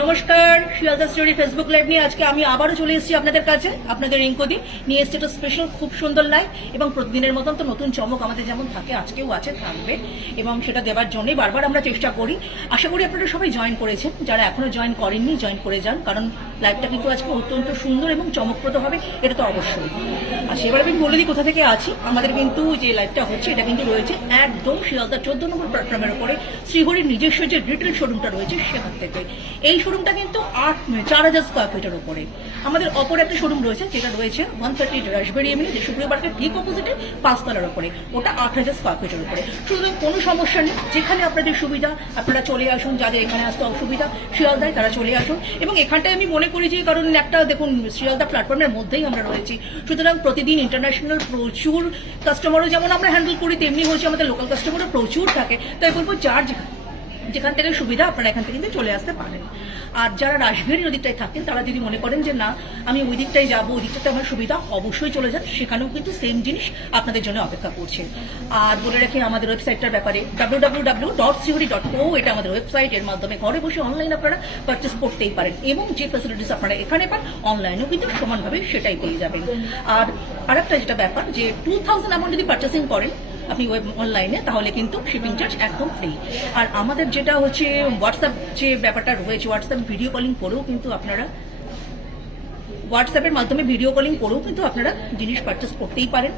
নমস্কার, Sealdah story Facebook live নিয়ে আজকে আমি আবারও চলে এসেছি আপনাদের কাছে। আপনাদের রিঙ্কদি নিয়ে এসেছি একটা স্পেশাল খুব সুন্দর লাইভ, এবং প্রতিদিনের মতন তো নতুন চমক আমাদের যেমন থাকে আজকেও আছে, থাকবে, এবং সেটা দেওয়ার জন্যই বারবার আমরা চেষ্টা করি। আশা করি আপনারা সবাই জয়েন করেছেন, যারা এখনো জয়েন করেননি জয়েন করে যান, কারণ লাইভটা কিন্তু আজকে অত্যন্ত সুন্দর এবং চমকপ্রদ হবে, এটা তো অবশ্যই। আর সেবার আমি বলে দিই কোথা থেকে আছি। আমাদের কিন্তু যে লাইভটা হচ্ছে এটা কিন্তু রয়েছে একদম শিয়ালদা 14 নম্বর প্ল্যাটফর্মের উপরে শ্রীহরির নিজস্ব যে রিটেল শোরুমটা রয়েছে সেখান থেকে। এই শোরুমটা কিন্তু 4,000 স্কোয়ার ফিটের উপরে। আমাদের অপর একটা শোরুম রয়েছে যেটা রয়েছে 130 রাসবেরি এভিনিউ, যে শুক্রবার মার্কেট ঠিক অপোজিটে 5 তলার উপরে, ওটা 8,000 স্কোয়ার ফিটের উপরে। সুতরাং কোনো সমস্যা নেই, যেখানে আপনাদের সুবিধা আপনারা চলে আসুন। যাদের এখানে আসতে অসুবিধা শিয়ালদায় তারা চলে আসুন। এবং এখানটায় আমি মনে করি যে কারণ একটা দেখুন শিয়ালদা প্ল্যাটফর্মের মধ্যেই আমরা রয়েছি, সুতরাং প্রতিদিন ইন্টারন্যাশনাল প্রচুর কাস্টমারও যেমন আমরা হ্যান্ডেল করি, তেমনি হচ্ছে আমাদের লোকাল কাস্টমারও প্রচুর থাকে। তাই বলবো যার যেখান থেকে সুবিধা আপনারা এখান থেকে কিন্তু চলে আসতে পারেন। আর যারা রাসবিহারী নদীটায় থাকেন তারা যদি মনে করেন যে না আমি ওই দিকটায় যাবো, ওই দিকটাতে আমার সুবিধা, অবশ্যই চলে যান, সেখানেও কিন্তু সেম জিনিস আপনাদের জন্য অপেক্ষা করছে। আর বলে রাখি আমাদের ওয়েবসাইটটার ব্যাপারে www.srihari.co, এটা আমাদের ওয়েবসাইট। এর মাধ্যমে ঘরে বসে অনলাইন আপনারা পারচেস করতেই পারেন, এবং যে ফ্যাসিলিটিস আপনারা এখানে পান অনলাইনেও কিন্তু সমানভাবে সেটাই পেয়ে যাবেন। আর আরেকটা যেটা ব্যাপার যে 2000 অ্যামাউন্ট যদি পারচেসিং করেন আপনি ওয়েব অনলাইনে, তাহলে কিন্তু শিপিং চার্জ একদম ফ্রি। আর আমাদের যেটা হচ্ছে হোয়াটসঅ্যাপ যে ব্যাপারটা রয়েছে, হোয়াটসঅ্যাপ ভিডিও কলিং করেও কিন্তু আপনারা হোয়াটসঅ্যাপের মাধ্যমে ভিডিও কলিং করেও কিন্তু আপনারা জিনিস পারচেস করতেই পারেন।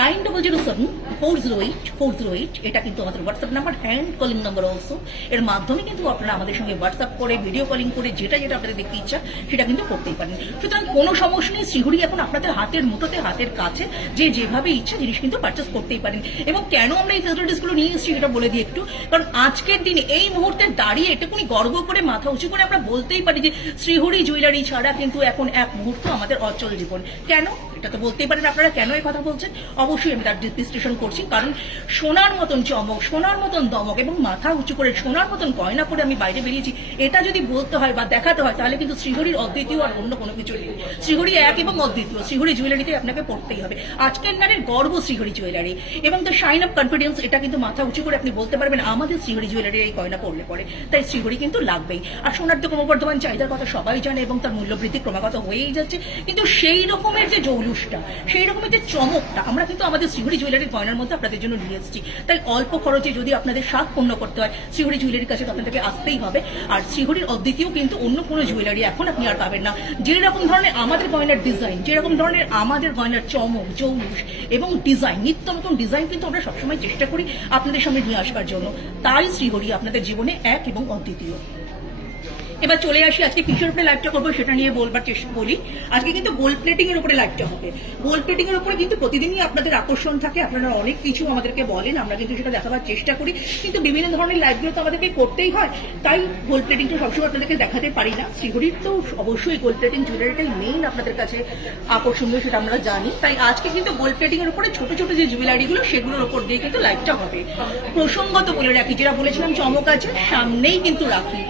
9007408408, এটা কিন্তু আমাদের WhatsApp number, hand calling number also. এর মাধ্যমে কিন্তু আপনারা আমাদের সঙ্গে হোয়াটসঅ্যাপ করে ভিডিও কলিং করে যেটা যেটা আপনাদের দেখতে ইচ্ছা সেটা কিন্তু করতেই পারেন। সুতরাং কোনো সমস্যা নেই, শ্রীহরি এখন আপনাদের হাতের মুঠোতে, হাতের কাছে, যে যেভাবে ইচ্ছা জিনিস কিন্তু পারচেস করতেই পারেন। এবং কেন আমরা এই ফেসিলিটিসগুলো নিয়ে এসেছি সেটা বলে দিই একটু, কারণ আজকের দিনে এই মুহূর্তে দাঁড়িয়ে এটুকুনি গর্ব করে মাথা উঁচু করে আমরা বলতেই পারি যে শ্রীহরি জুয়েলারি ছাড়া কিন্তু এখন এক মুহূর্ত আমাদের অচল জীবন। কেন এটা তো বলতেই পারেন আপনারা, কেন এই কথা বলছেন? অবশ্যই আমি তার বিশ্লেষণ করছি। কারণ সোনার মতন চমক, সোনার মতন দমক, এবং মাথা উঁচু করে সোনার মতন গয়না পরে আমি বাইরে বেরিয়েছি, এটা যদি বলতে হয় বা দেখাতে হয় তাহলে কিন্তু শ্রীহরির অদ্বিতীয় আর অন্য কোনো কিছু নেই। শ্রীহরি এক এবং অদ্বিতীয়, শ্রীহরি জুয়েলারিতে আপনাকে পড়তেই হবে। আজকের নারীর গর্ব শ্রীহরি জুয়েলারি, এবং দ্য শাইন অফ কনফিডেন্স, এটা কিন্তু মাথা উঁচু করে আপনি বলতে পারবেন আমাদের শ্রীহরি জুয়েলারির এই গয়না পড়লে পরে। তাই শ্রীহরি কিন্তু লাগবেই। আর সোনার তো ক্রমবর্ধমান চাহিদার কথা সবাই জানে, এবং তার মূল্যবৃদ্ধি ক্রমাগত হয়েই যাচ্ছে, কিন্তু সেই রকমের যে জৌলুসটা, সেই রকমের যে চমকটা আমরা কিন্তু আমাদের শ্রীহরি জুয়েলারির গয়নার মধ্যে আপনাদের জন্য নিয়ে এসেছি। তাই অল্প খরচে যদি আপনাদের স্বাদ পূর্ণ করতে হয় শ্রীহরি জুয়েলারির কাছে তো আপনাদেরকে আসতেই হবে। আর শ্রীহরির অদ্বিতীয় কিন্তু অন্য কোনো জুয়েলারি এখন আপনি আর পাবেন না। যেরকম ধরনের আমাদের গয়নার ডিজাইন, যেরকম ধরনের আমাদের গয়নার চমক, জৌলুস এবং ডিজাইন, নিত্য নতুন ডিজাইন কিন্তু আমরা সবসময় চেষ্টা করি আপনাদের সামনে নিয়ে আসবার জন্য। তাই শ্রীহরি আপনাদের জীবনে এক এবং অদ্বিতীয়। এবার চলে আসি আজকে কিসের উপরে লাইভটা করবো সেটা নিয়ে বলবার চেষ্টা করি। আজকে কিন্তু গোল্ড প্লেটিং এর উপরে লাইভটা হবে। গোল্ড প্লেটিং এর উপরে কিন্তু প্রতিদিনই আপনাদের আকর্ষণ থাকে, আপনারা অনেক কিছু আমাদেরকে বলেন, আমরা কিন্তু সেটা দেখাবার চেষ্টা করি, কিন্তু বিভিন্ন ধরনের লাইভগুলো তো আমাদেরকে করতেই হয়। তাই গোল্ড প্লেটিংটা সবসময় আপনাদেরকে দেখাতে পারি না। শ্রীহরির তো অবশ্যই গোল্ড প্লেটিং জুয়েলারিটাই মেইন আপনাদের কাছে আকর্ষণীয়, সেটা আমরা জানি। তাই আজকে কিন্তু গোল্ড প্লেটিং এর উপরে ছোট ছোট যে জুয়েলারিগুলো সেগুলোর উপর দিয়ে কিন্তু লাইভটা হবে। প্রসঙ্গত বলে রাখি, যেটা বলেছিলাম চমক আছে, সামনেই কিন্তু রাখি,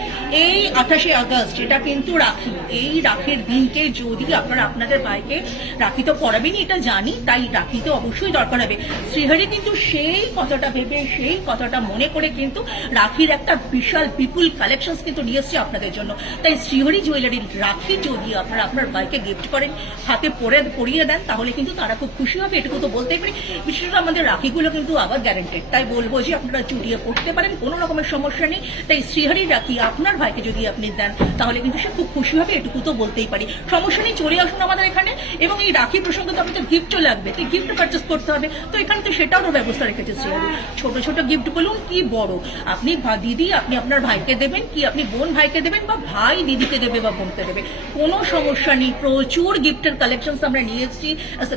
এই 28শে আগস্ট, এটা কিন্তু রাখি। এই রাখির দিনকে যদি আপনারা আপনাদের ভাইকে রাখি তো পরাবেনই, এটা জানি, তাই রাখি তো অবশ্যই দরকার হবে। শ্রীহরি কিন্তু সেই কথাটা ভেবে, সেই কথাটা মনে করে কিন্তু রাখির একটা বিশাল বিপুল কালেকশন কিন্তু নিয়ে এসছে আপনাদের জন্য। তাই শ্রীহরি জুয়েলারির রাখি যদি আপনারা আপনার ভাইকে গিফট করেন, হাতে পরিয়ে দেন, তাহলে কিন্তু তারা খুব খুশি হবে, এটুকু তো বলতেই পারি। বিশেষ করে আমাদের রাখিগুলো কিন্তু আবার গ্যারান্টেড, তাই বলবো যে আপনারা চুরিয়ে পড়তে পারেন, কোনো রকমের সমস্যা নেই। তাই শ্রীহরির রাখি আপনার ভাইকে যদি আপনি দেন তাহলে কিন্তু সে খুব খুশি হবে, এটুকু তো বলতেই পারি। সমস্যা নেই, চলে আসুন আমাদের এখানে। এবং এই রাখি প্রসঙ্গে তো আপনাদের গিফটও লাগবে, তো গিফট পারচেস করতে হবে, তো এখানে তো সেটারও ব্যবস্থা রেখেছে শ্রীহরি। ছোট ছোট গিফট বলুন কি বড়, আপনি দিদি আপনি আপনার ভাইকে দেবেন, কি আপনি বোন ভাইকে দেবেন, বা ভাই দিদিকে দেবে বা বোনকে দেবে, কোনো সমস্যা নেই। প্রচুর গিফটের কালেকশন আমরা নিয়ে এসেছি।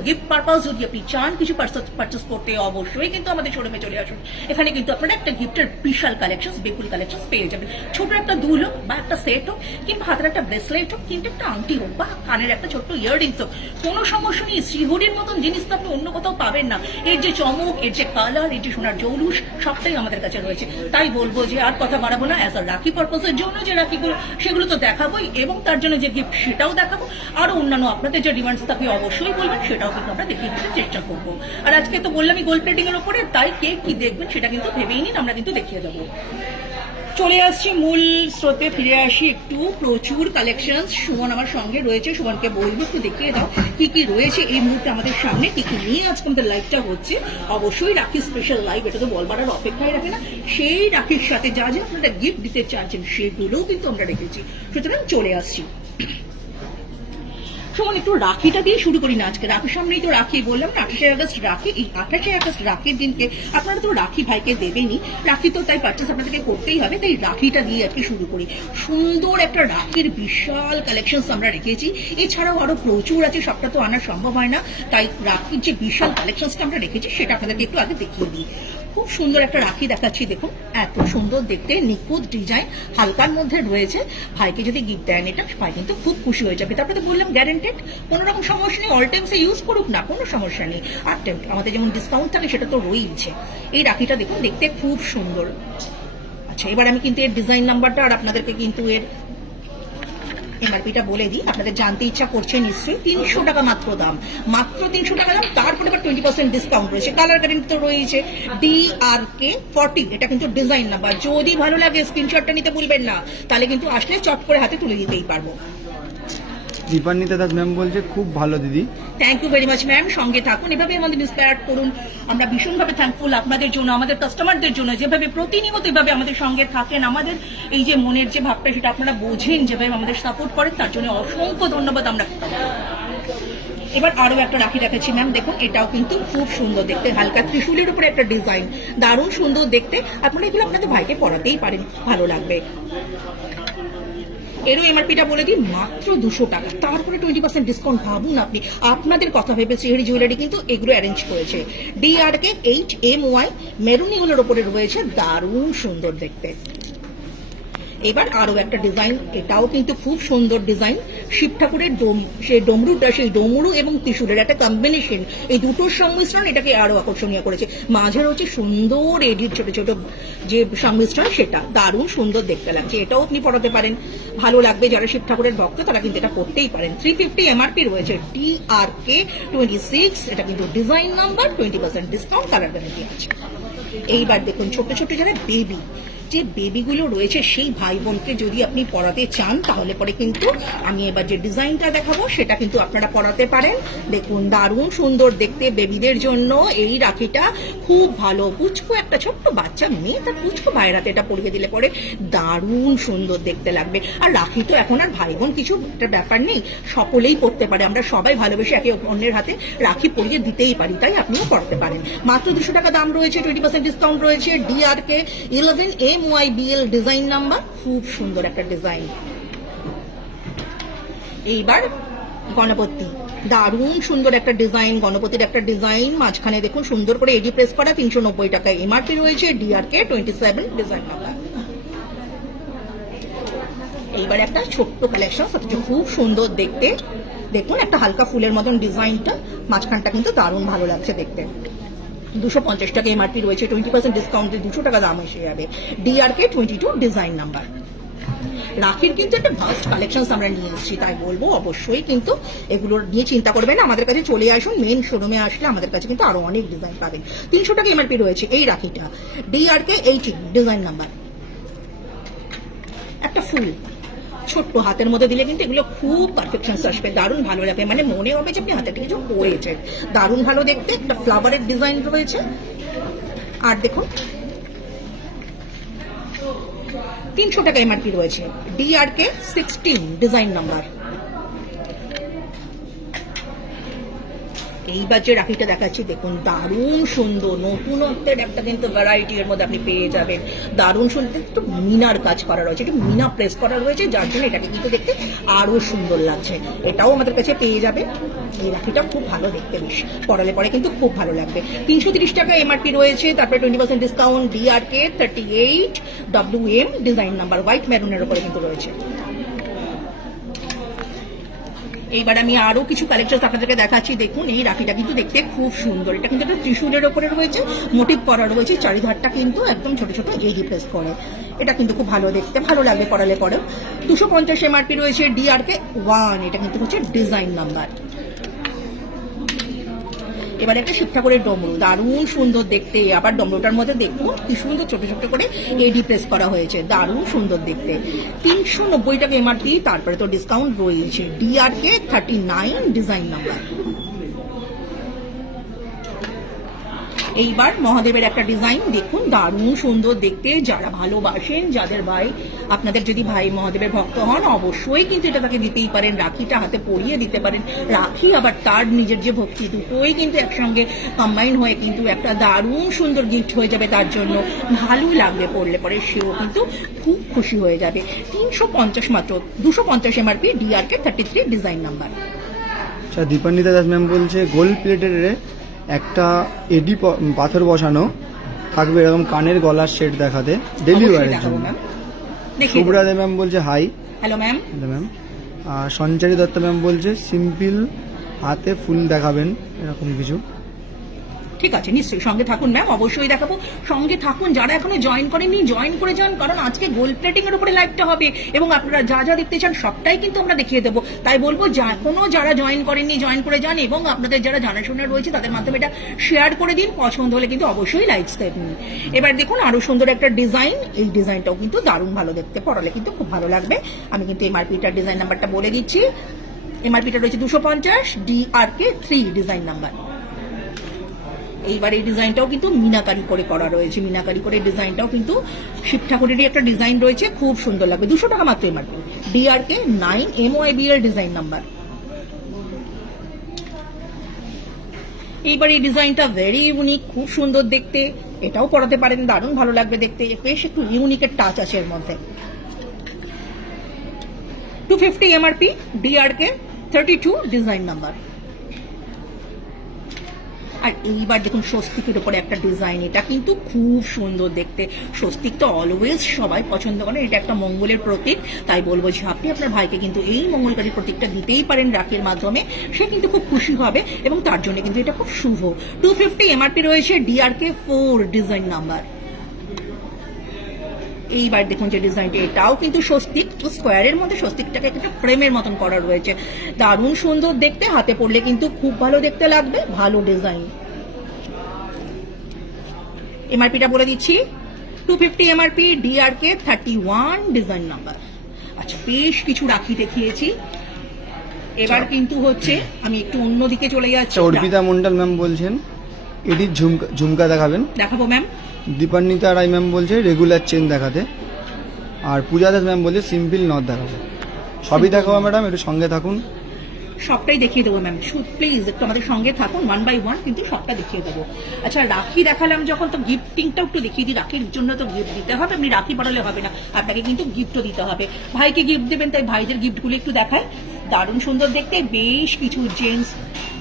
গিফট পারপাস যদি আপনি চান কিছু পারচেস করতে, অবশ্যই কিন্তু আমাদের শোরুমে চলে আসুন। এখানে কিন্তু আপনারা একটা গিফটের বিশাল কালেকশন, বিপুল কালেকশন পেয়ে যাবেন। ছোট একটা দুল হোক বা একটা সেট হোক, কিংবা হাতের একটা ব্রেসলেট হোক, কিন্তু একটা আংটি হোক, বা কানের একটা ছোট্ট ইয়াররিংস হোক, কোনো সমস্যা নেই। শ্রীহরির মতন জিনিস তো আপনি অন্য কোথাও পাবেন না। এর যে চমক, এর যে কালার, এর যে সোনার জৌলুস, সবটাই আমাদের কাছে রয়েছে। তাই বলবো যে আর কথা বাড়াবো না, অ্যাজ আ রাখি পারপাসের জন্য যে রাখিগুলো সেগুলো তো দেখাবোই, এবং তার জন্য যে গিফট সেটাও দেখাবো। আরো অন্যান্য আপনাদের যে ডিমান্ডস থাকে অবশ্যই বলবেন, সেটাও কিন্তু আমরা দেখিয়ে দিতে চেষ্টা করবো। আর আজকে তো বললামই গোল্ড প্লেটিং এর উপরে, তাই কে কি দেখবেন সেটা কিন্তু ভেবেই নিন, আমরা কিন্তু দেখিয়ে দেবো। চলে আসছি মূল স্রোতে, ফিরে আসি একটু। প্রচুর কালেকশন সুমন আমার সঙ্গে রয়েছে, সুমনকে বলবো একটু দেখিয়ে দাও কি কি রয়েছে এই মুহূর্তে আমাদের সামনে, কি কি নিয়ে আজকে আমাদের লাইভটা হচ্ছে। অবশ্যই রাখি স্পেশাল লাইভ, এটা তো বলবার আর অপেক্ষায় রাখে না। সেই রাখির সাথে যা যা আপনারা গিফট দিতে চাচ্ছেন সেগুলোও কিন্তু আমরা রেখেছি, সুতরাং চলে আসছি। সুমন, একটু রাখিটা দিয়ে শুরু করি না আজকে। রাখির সামনেই তো রাখি, বললাম না 28 আগস্ট রাখি। এই 28 আগস্ট রাখির দিনকে আপনারা তো রাখি ভাইকে দেবেনই, রাখি তো তাই পারচেস আপনাদেরকে করতেই হবে, তাই রাখিটা দিয়ে আজকে শুরু করি। সুন্দর একটা রাখির বিশাল কালেকশন আমরা রেখেছি, এছাড়াও আরো প্রচুর আছে, সবটা তো আনা সম্ভব হয় না, তাই রাখির যে বিশাল কালেকশনটা আমরা রেখেছি সেটা আপনাদেরকে একটু আগে দেখিয়ে দিই। খুব সুন্দর একটা রাখি দেখাচ্ছি, দেখুন এত সুন্দর দেখতে, নিখুঁত ডিজাইন, হালকার মধ্যে রয়েছে। ভাইকে যদি গিফট দেন এটা, ভাই কিন্তু খুব খুশি হয়ে যাবে। তারপরে তো বললাম গ্যারেন্টেড, কোনো রকম সমস্যা নেই, অল টাইমসে ইউজ করুক না, কোনো সমস্যা নেই। আর আমাদের যেমন ডিসকাউন্ট থাকে সেটা তো রয়েছে। এই রাখিটা দেখুন দেখতে খুব সুন্দর। আচ্ছা, এবার আমি কিন্তু এর ডিজাইন নাম্বারটা আর আপনাদেরকে কিন্তু এর এমআরপিটা বলে দিই, আপনাদের জানতে ইচ্ছা করছে নিশ্চয়ই। 300 টাকা মাত্র দাম, মাত্র 300 টাকা দাম। তারপরে আবার 20% ডিসকাউন্ট রয়েছে, কালার গ্যারেন্টি তো রয়েছে। DRK40, এটা কিন্তু ডিজাইন নাম্বার। যদি ভালো লাগে স্ক্রিনশটটা নিতে ভুলবেন না, তাহলে কিন্তু আসলে চট করে হাতে তুলে দিতেই পারবো। দীপান্বিতা দাস ম্যাম বলছে খুব ভালো দিদি। Thank you very much ma'am, সঙ্গে থাকুন, এভাবে আমাদের ইন্সপায়ার করুন। আমরা ভীষণভাবে থ্যাঙ্কফুল আপনাদের জন্য, আমাদের কাস্টমারদের জন্য, যেভাবে প্রতিনিয়ত এভাবে আমাদের সঙ্গে থাকেন। আমাদের এই যে মনের যে ভাবটা সেটা আপনারা বোঝেন, যেভাবে আমাদের সাপোর্ট করেন, তার জন্য অসংখ্য ধন্যবাদ আমরা। এবার আরো একটা রাখি দেখাচ্ছি ম্যাম, দেখুন এটাও কিন্তু খুব সুন্দর দেখতে, হালকা ত্রিশূলের উপরে একটা ডিজাইন, দারুণ সুন্দর দেখতে। আপনারা এগুলো আপনাদের ভাইকে পরাতেই পারেন, ভালো লাগবে। এরও এমআরপিটা বলে দিই, মাত্র 200 টাকা, তারপরে 20% ডিসকাউন্ট। ভাবুন আপনি, আপনাদের কথা ভেবে শ্রীহরি জুয়েলারি কিন্তু এগুলো অ্যারেঞ্জ করেছে। DRK8MY মেরুন ইউলের ওপরে রয়েছে, দারুণ সুন্দর দেখতে। এবার আরো একটা ডিজাইন, এটাও কিন্তু খুব সুন্দর ডিজাইন। শিব ঠাকুরের সেই ডমরুটা, সেই ডমরু এবং ত্রিশূলের একটা কম্বিনেশন, এই দুটোর সংমিশ্রণ এটাকে আরো আকর্ষণীয় করেছে। মাঝে রয়েছে সুন্দর এডিট ছোট ছোট যে সংমিশ্রণ, সেটা দারুণ সুন্দর দেখতে লাগছে। এটাও আপনি পড়াতে পারেন, ভালো লাগবে। যারা শিব ঠাকুরের ভক্ত তারা কিন্তু এটা করতেই পারেন। 350 এমআরপি রয়েছে। DRK26, এটা কিন্তু design number, 20% discount, colour guarantee আছে। এইবার দেখুন ছোট ছোট যারা বেবি, যে বেবিগুলো রয়েছে, সেই ভাই বোনকে যদি আপনি পড়াতে চান, তাহলে পরে কিন্তু আমি এবার যে ডিজাইনটা দেখাবো সেটা কিন্তু আপনারা পড়াতে পারেন। দেখুন দারুণ সুন্দর দেখতে, বেবিদের জন্য এই রাখিটা খুব ভালো। পুচকু একটা ছোট্ট বাচ্চা মেয়ে, তার পুচকু ভাইরাতে এটা পরিয়ে দিলে পরে দারুণ সুন্দর দেখতে লাগবে। আর রাখি তো এখন আর ভাই বোন কিছু একটা ব্যাপার নেই, সকলেই পড়তে পারে। আমরা সবাই ভালোবেসে একে অন্যের হাতে রাখি পরিয়ে দিতেই পারি, তাই আপনিও পড়াতে পারেন। মাত্র 200 টাকা দাম রয়েছে, 20% ডিসকাউন্ট রয়েছে। DRK11MYBL ডিজাইন নাম্বার, খুব সুন্দর একটা ডিজাইন। এইবার গণপতি, দারুণ সুন্দর একটা ডিজাইন, গণপতির একটা ডিজাইন। মাঝখানে দেখুন সুন্দর করে এডি প্রেস করা, 390 টাকা এমআরপি রয়েছে। DRK27 design number. এইবার একটা ছোট্ট কালেকশন, খুব সুন্দর দেখতে। দেখুন একটা হালকা ফুলের মতন ডিজাইনটা, মাঝখানটা কিন্তু দারুণ ভালো লাগছে দেখতে। 250 টাকা এমআরপি রয়েছে, 20% ডিসকাউন্টে 200 টাকা দাম এসে যাবে। DRK22 design number. রাখির কিন্তু একটা ভাস্ট কালেকশন আমরা নিয়ে এসেছি, তাই বলবো অবশ্যই কিন্তু এগুলো নিয়ে চিন্তা করবেন না, আমাদের কাছে চলে আসুন। মেন শোরুমে আসলে আমাদের কাছে কিন্তু আরো অনেক ডিজাইন পাবেন। 300 টাকা এমআরপি রয়েছে এই রাখিটা। DRK18 design number. একটা ফুল ছোট্ট হাতের মধ্যে দিলে কিন্তু এগুলো খুব পারফেকশন আসবে, দারুণ ভালো লাগবে, মানে মনে হবে যে আপনি হাতে কিছু পড়েছে, দারুণ ভালো দেখতে। একটা ফ্লাওয়ারের ডিজাইন রয়েছে। আর দেখুন 300 টাকা এমআরপি রয়েছে। DRK16 design number. এইবার যে রাখিটা দেখাচ্ছি দেখুন, দারুণ সুন্দর, নতুনত্বের একটা কিন্তু ভ্যারাইটি এর মধ্যে আপনি পেয়ে যাবেন। দারুণ সুন্দর, একটু মিনার কাজ করা রয়েছে, একটু মিনা প্রেস করা রয়েছে, যার জন্য এটাকে কিন্তু দেখতে আরো সুন্দর লাগছে। এটাও আমাদের কাছে পেয়ে যাবে। এই রাখিটা খুব ভালো দেখতে, বেশ পরালে পরে কিন্তু খুব ভালো লাগবে। 330 টাকা এমআরপি রয়েছে, তারপরে 20% discount. DRK38WM design number, white মেরুনের উপরে কিন্তু রয়েছে। এইবার আমি আরো কিছু কালেকশন আপনাদেরকে দেখাচ্ছি। দেখুন এই রাখিটা কিন্তু দেখতে খুব সুন্দর, এটা কিন্তু একটা ত্রিশূলের উপরে রয়েছে, মোটিভ করা রয়েছে, চারিধারটা কিন্তু একদম ছোট ছোট এডি প্রেস করে। এটা কিন্তু খুব ভালো দেখতে, ভালো লাগবে পরালে পরে। 250 এমআরপি রয়েছে। DRK1, এটা কিন্তু হচ্ছে ডিজাইন নাম্বার। এবারে একটা শিক্ষা করে ডমরু, দারুণ সুন্দর দেখতে। আবার ডমরুটার মধ্যে দেখুন কি সুন্দর ছোট ছোট করে এডি প্রেস করা হয়েছে, দারুণ সুন্দর দেখতে। 390 টাকা এমআরপি, তারপরে তো ডিসকাউন্ট রয়েছে। ডিআরকে 39 ডিজাইন নাম্বার। এইবার মহাদেবের একটা ডিজাইন দেখুন, দারুণ সুন্দর দেখতে। যারা ভালোবাসেন, যাদের ভাই, আপনাদের যদি ভাই মহাদেবের ভক্ত হন, অবশ্যই কিন্তু এটা তাকে দিতেই পারেন। রাখিটা হাতে পরিয়ে দিতে পারেন। রাখি আবার তার নিজের যে ভক্তি, দুটোই কিন্তু একসঙ্গে কম্বাইন হয়ে কিন্তু একটা দারুণ সুন্দর গিফট হয়ে যাবে তার জন্য। ভালোই লাগবে পড়লে পরে, সেও কিন্তু খুব খুশি হয়ে যাবে। 350 মাত্র, 250 এমআরপি, ডিআরকে 33 ডিজাইন নাম্বার। আচ্ছা, দীপান্বিতা দাস ম্যাম বলছে গোল্ড প্লেটের একটা এডি পাথর বসানো থাকবে, এরকম কানের গলার সেট দেখাতে ডেলি ওয়ারের জন্য। শুভ্রা দে ম্যাম বলছে hi. Hello ma'am. Hello ma'am. আর সঞ্চারী দত্ত ম্যাম বলছে সিম্পল হাতে ফুল দেখাবেন, এরকম কিছু। ঠিক আছে, নিশ্চয়ই সঙ্গে থাকুন ম্যাম, অবশ্যই দেখাবো। সঙ্গে থাকুন, যারা এখনো জয়েন করেননি জয়েন করে যান, কারণ আজকে গোল্ড প্লেটিং এর উপরে লাইভটা হবে এবং আপনারা যা যা দেখতে চান সবটাই কিন্তু আমরা দেখিয়ে দেবো। তাই বলবো এখনো যারা জয়েন করেননি জয়েন করে যান, এবং আপনাদের যারা জানাশোনা রয়েছে তাদের মাধ্যমে এটা শেয়ার করে দিন। পছন্দ হলে কিন্তু অবশ্যই লাইকস দেবেন। এবার দেখুন আরো সুন্দর একটা ডিজাইন, এই ডিজাইনটাও কিন্তু দারুণ ভালো দেখতে, পরালে কিন্তু খুব ভালো লাগবে। আমি কিন্তু এমআরপিটার ডিজাইন নাম্বারটা বলে দিচ্ছি। এমআরপিটা রয়েছে 250, ডিআরকে 3 ডিজাইন নাম্বার। এইবার এই ডিজাইনটাও কিন্তু মিনাকারি করে করা রয়েছে, মিনাকারি করে ডিজাইনটাও কিন্তু শিব ঠাকুরেরই একটা ডিজাইন রয়েছে, খুব সুন্দর লাগবে। 200 টাকা মাত্র এমআরপি, ডিআরকে 9 MYBL ডিজাইন নাম্বার। এইবার এই ডিজাইনটা ভেরি ইউনিক, খুব সুন্দর দেখতে, এটাও পরাতে পারেন, দারুণ ভালো লাগবে দেখতে। বেশ একটু ইউনিকের টাচ আছে এর মধ্যে। 250 এমআরপি, ডিআরকে 32 ডিজাইন নাম্বার। আর এইবার দেখুন স্বস্তিকের উপরে একটা ডিজাইন, এটা কিন্তু খুব সুন্দর দেখতে। স্বস্তিক তো অলওয়েজ সবাই পছন্দ করেন, এটা একটা মঙ্গলের প্রতীক। তাই বলবো যে আপনি আপনার ভাইকে কিন্তু এই মঙ্গলকারী প্রতীকটা দিতেই পারেন রাখির মাধ্যমে, সে কিন্তু খুব খুশি হবে এবং তার জন্য কিন্তু এটা খুব শুভ। 250 এমআরপি রয়েছে, ডিআরকে 4 ডিজাইন নাম্বার। এইবার দেখুন যে ডিজাইনটা, এটাও কিন্তু স্বস্তিক, স্কোয়ারের মধ্যে স্বস্তিকটাকে একটা ফ্রেমের মতন করা রয়েছে, দারুণ সুন্দর দেখতে। হাতে পড়লে কিন্তু খুব ভালো দেখতে লাগবে, ভালো ডিজাইন। এমআরপিটা বলে দিচ্ছি, 250 এমআরপি, ডিআরকে 31 ডিজাইন নাম্বার। আচ্ছা, বেশ কিছু রাখি দেখিয়েছি, এবার কিন্তু হচ্ছে আমি একটু অন্যদিকে চলে যাচ্ছি। অর্পিতা মন্ডল ম্যাম বলছেন এডির ঝুমকা দেখাবেন, দেখাবো ম্যাম। দীপান্বিতা রায় ম্যাম বলছে রেগুলার চেন দেখাতে, আর পূজা দাস ম্যাম বলছে সিম্পল নথ দেখাবো। সবই দেখাবো ম্যাডাম, একটু সঙ্গে থাকুন। সবটাই দেখিয়ে দেবো ম্যাম, প্লিজ একটু আমাদের সঙ্গে থাকুন, 1 by 1 কিন্তু সবটা দেখিয়ে দেবো। আচ্ছা, রাখি দেখালাম যখন, তো গিফটিংটাও একটু দেখিয়ে দিই। রাখির জন্য তো গিফট দিতে হবে, আপনি রাখি পড়ালে হবে না, আপনাকে কিন্তু গিফটও দিতে হবে। ভাইকে গিফট দেবেন, তাই ভাইদের গিফটগুলো একটু দেখায়, দারুণ সুন্দর দেখতে। বেশ কিছু জেন্টস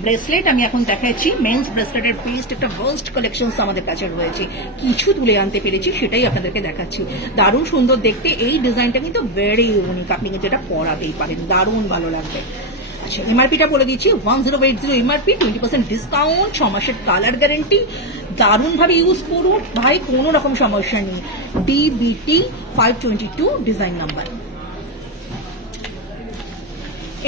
ব্রেসলেট আমি এখন দেখাচ্ছি, মেন্স ব্রেসলেটের বেস্ট একটা ফার্স্ট কালেকশন আমাদের কাছে রয়েছে, কিছু তুলে আনতে পেরেছি, সেটাই আপনাদেরকে দেখাচ্ছি। দারুণ সুন্দর দেখতে, এই ডিজাইনটা কিন্তু ভেরি ইউনিক, আপনি কিন্তু এটা পরাতেই পারেন, দারুণ ভালো লাগবে। আচ্ছা, এমআরপিটা বলে দিচ্ছি, 1080 এমআরপি, 20% ডিসকাউন্ট, 6 মাসের কালার গ্যারেন্টি, দারুণ ভাবে ইউজ করুন ভাই, কোনো রকম সমস্যা নেই। DBT 522 design number.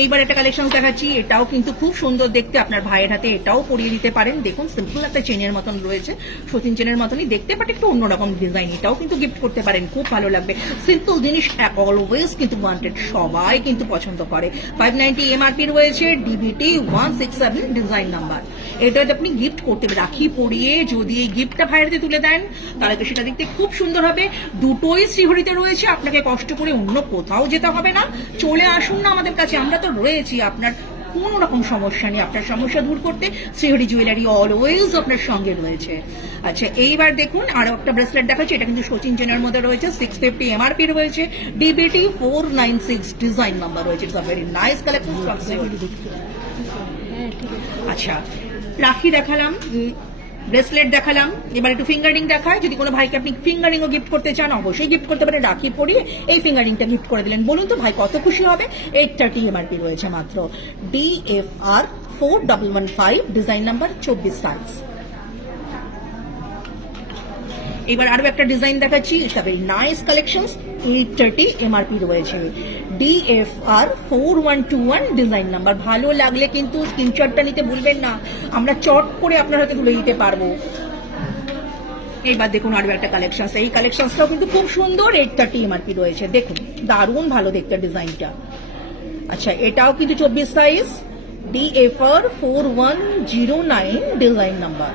এইবার একটা কালেকশন দেখাচ্ছি, এটাও কিন্তু খুব সুন্দর দেখতে, আপনার ভাইয়ের হাতে এটাও পরিয়ে দিতে পারেন। দেখুন সিম্পল একটা চেনের মতন রয়েছে, সতীন চেনের মতনই দেখতে, বাট একটু অন্যরকম ডিজাইন, এটাও কিন্তু গিফট করতে পারেন, খুব ভালো লাগবে। সিম্পল জিনিস অলওয়েজ কিন্তু ওয়ান্টেড, সবাই কিন্তু পছন্দ করে। 590 এমআরপি রয়েছে, ডিবিটি 167 ডিজাইন নাম্বার। এটা আপনি গিফট করতে, রাখি পরিয়ে যদি এই গিফটটা ভাইয়ের হাতে তুলে দেন, তাহলে তো সেটা দেখতে খুব সুন্দর হবে। দুটোই শ্রীহরিতে রয়েছে, আপনাকে কষ্ট করে অন্য কোথাও যেতে হবে না, চলে আসুন না আমাদের কাছে, আমরা তো রয়েছি। আপনার কোনো রকম সমস্যা নেই, আপনার সমস্যা দূর করতে শ্রীহরি জুয়েলারি অলওয়েজ আপনার সঙ্গে রয়েছে। আচ্ছা, এইবার দেখুন আরো একটা ব্রেসলেট দেখাচ্ছি, এটা কিন্তু সচিন চেনের মধ্যে রয়েছে, 650 এমআরপি রয়েছে, ডিবিটি 496 ডিজাইন নাম্বার রয়েছে। It's a very nice collection from Shrihari. আচ্ছা, রাখি দেখালাম, ব্রেসলেট দেখালাম, এবার একটু ফিঙ্গারিং দেখায়। যদি কোনো ভাইকে আপনি ফিঙ্গারিংও গিফট করতে চান, অবশ্যই গিফট করতে পারেন। রাখি পরিয়ে এই ফিঙ্গারিংটা গিফট করে দিলেন, বলুন তো ভাই কত খুশি হবে। 830 এমআরপি রয়েছে মাত্র, ডিএফআর 4115 ডিজাইন নাম্বার, 24 সাইজ। এবার আরো একটা ডিজাইন দেখাচ্ছি, it's a very nice collection, 830 MRP রয়েছে। DFR 4121 design number. ভালো লাগলে কিন্তু স্ক্রিনশটটা নিতে ভুলবেন না, আমরা চট করে আপনার হাতে তুলে দিতে পারবো। এইবার দেখুন আরো একটা কালেকশন, এই কালেকশনটাও কিন্তু খুব সুন্দর। 830 এমআরপি রয়েছে, দেখুন দারুণ ভালো দেখতে ডিজাইনটা। আচ্ছা, এটাও কিন্তু 24 সাইজ, DFR 4109 ডিজাইন নাম্বার।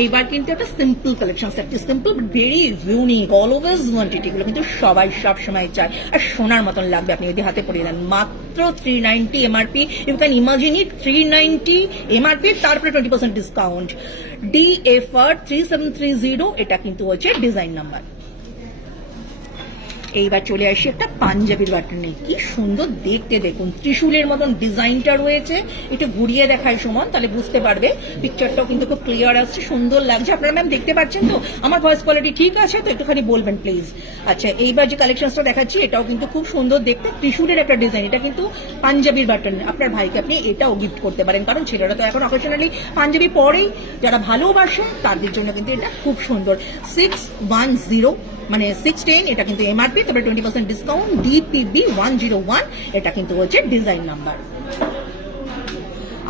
এইবার কিন্তু একটা সিম্পল কালেকশন, একটি simple very unique, always wanted, এগুলো কিন্তু সবাই সব সময় চায় আর সোনার মতন লাগবে। আপনি যদি হাতে পরিয়ে দেন, মাত্র 390 MRP. You can imagine it, 390 MRP, তারপরে 20% ডিসকাউন্ট। DFR 3730, এটা কিন্তু হচ্ছে ডিজাইন নাম্বার। এইবার চলে আসি একটা পাঞ্জাবির বাটনে, কি সুন্দর দেখতে, দেখুন ত্রিশূলের মতন ডিজাইনটা রয়েছে। একটু ঘুরিয়ে দেখায় সুমন, তাহলে বুঝতে পারবে। পিকচারটাও কিন্তু খুব ক্লিয়ার আসছে, সুন্দর লাগছে। আপনারা ম্যাম দেখতে পাচ্ছেন তো? আমার ভয়েস কোয়ালিটি ঠিক আছে তো? একটুখানি বলবেন প্লিজ। আচ্ছা, এইবার যে কালেকশনটা দেখাচ্ছি, এটাও কিন্তু খুব সুন্দর দেখতে, ত্রিশূলের একটা ডিজাইন। এটা কিন্তু পাঞ্জাবির বাটন, আপনার ভাইকে আপনি এটাও গিফট করতে পারেন, কারণ ছেলেরা তো এখন অকেশনালি পাঞ্জাবি পরেই। যারা ভালোবাসে তাদের জন্য কিন্তু এটা খুব সুন্দর। 610 মানে 610, এটা কিন্তু এমআরপি, তবে 20% ডিসকাউন্ট। DPB 101, এটা কিন্তু হচ্ছে ডিজাইন নাম্বার।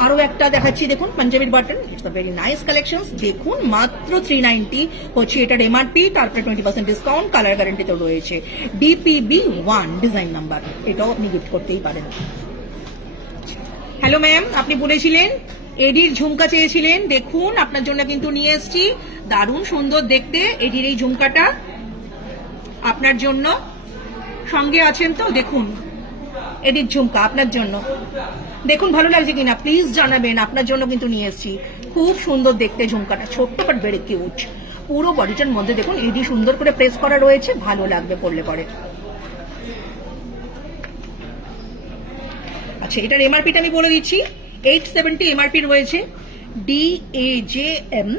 আরো একটা দেখাচ্ছি, দেখুন পাঞ্জাবির button, it's a very nice collection. দেখুন মাত্র 390 হচ্ছে এটার এমআরপি, তারপরে 20% ডিসকাউন্ট, কালার গ্যারান্টি তো রয়েছে। DPB 1 ডিজাইন নাম্বার, এটাও আপনি গিফট করতেই পারেন। হ্যালো ম্যাম, আপনি বলেছিলেন এডির ঝুমকা চেয়েছিলেন, দেখুন আপনার জন্য কিন্তু নিয়ে এসেছি। দারুণ সুন্দর দেখতে এডির এই ঝুমকাটা আপনার জন্য। সঙ্গে আছেন তো? দেখুন এডির ঝুমকা আপনার জন্য, দেখুন ভালো লাগছে কিনা প্লিজ জানাবেন। আপনার জন্য কিন্তু নিয়ে এসেছি, খুব সুন্দর দেখতে ঝুমকাটা, ছোট্ট বাট ভেরি কিউট। পুরো বডিটার মধ্যে দেখুন এডি সুন্দর করে প্রেস করা রয়েছে, ভালো লাগবে পরলে পরে। আচ্ছা, এটার এমআরপিটা আমি বলে দিচ্ছি, 870 এমআরপি রয়েছে। DAJM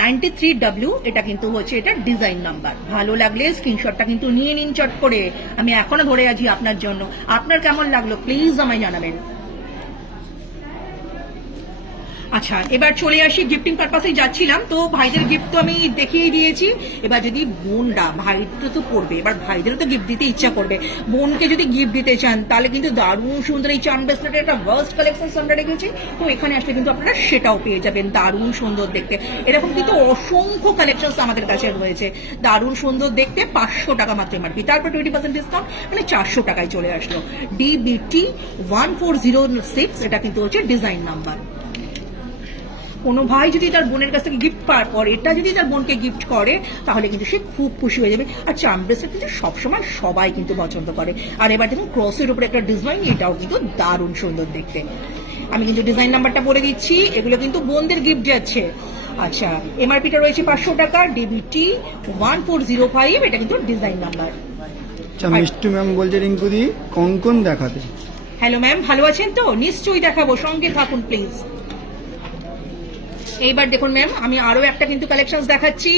93W, এটা কিন্তু হচ্ছে এটা ডিজাইন নাম্বার। ভালো লাগলে স্ক্রিনশটটা কিন্তু নিয়ে নিন চট করে, আমি এখনো ধরে আছি আপনার জন্য। আপনার কেমন লাগলো প্লিজ আমায় জানাবেন। আচ্ছা, এবার চলে আসি, গিফটিং পারপাসে যাচ্ছিলাম তো ভাইদের গিফট তো আমি দেখিয়ে দিয়েছি। এবার যদি বোনরা, ভাইটা তো পড়বে, এবার ভাইদেরও তো গিফট দিতে ইচ্ছা করবে। বোনকে যদি গিফট দিতে চান তাহলে কিন্তু দারুণ সুন্দর এই চান ব্রেসলেটের একটা ভার্স্ট কালেকশন আমরা রেখেছি। তো এখানে আসলে কিন্তু আপনারা সেটাও পেয়ে যাবেন, দারুণ সুন্দর দেখতে। এরকম কিন্তু অসংখ্য কালেকশন আমাদের কাছে রয়েছে, দারুণ সুন্দর দেখতে। 500 টাকা মাত্র এমআরপি, তারপর 20% ডিসকাউন্ট, মানে 400 টাকায় চলে আসলো। DBT 1406, এটা কিন্তু হচ্ছে ডিজাইন নাম্বার। কোনো ভাই যদি তার বোনের কাছ থেকে গিফট পাওয়ার পর এটা যদি তার বোনকে গিফট করে, তাহলে কিন্তু সে খুব খুশি হয়ে যাবে। আর চাম ব্রেসলেট কিন্তু সবসময় সবাই কিন্তু পছন্দ করে। আর এবার দেখুন ক্রসের উপরে একটা ডিজাইন, এটাও কিন্তু দারুণ সুন্দর দেখতে। আমি কিন্তু ডিজাইন নাম্বারটা বলে দিচ্ছি, এগুলো কিন্তু বোনদের গিফট যাচ্ছে। আচ্ছা, এমআরপিটা রয়েছে 500 টাকা। DBT 1405, এটা কিন্তু ডিজাইন নাম্বার। আচ্ছা, মিষ্টি ম্যাম বলছে রিঙ্কুদি কঙ্কন দেখাতে। হ্যালো ম্যাম, ভালো আছেন তো? নিশ্চয়ই দেখাবো, সঙ্গে থাকুন প্লিজ। এইবার দেখুন ম্যাম, আমি আরো একটা কিন্তু কালেকশন দেখাচ্ছি।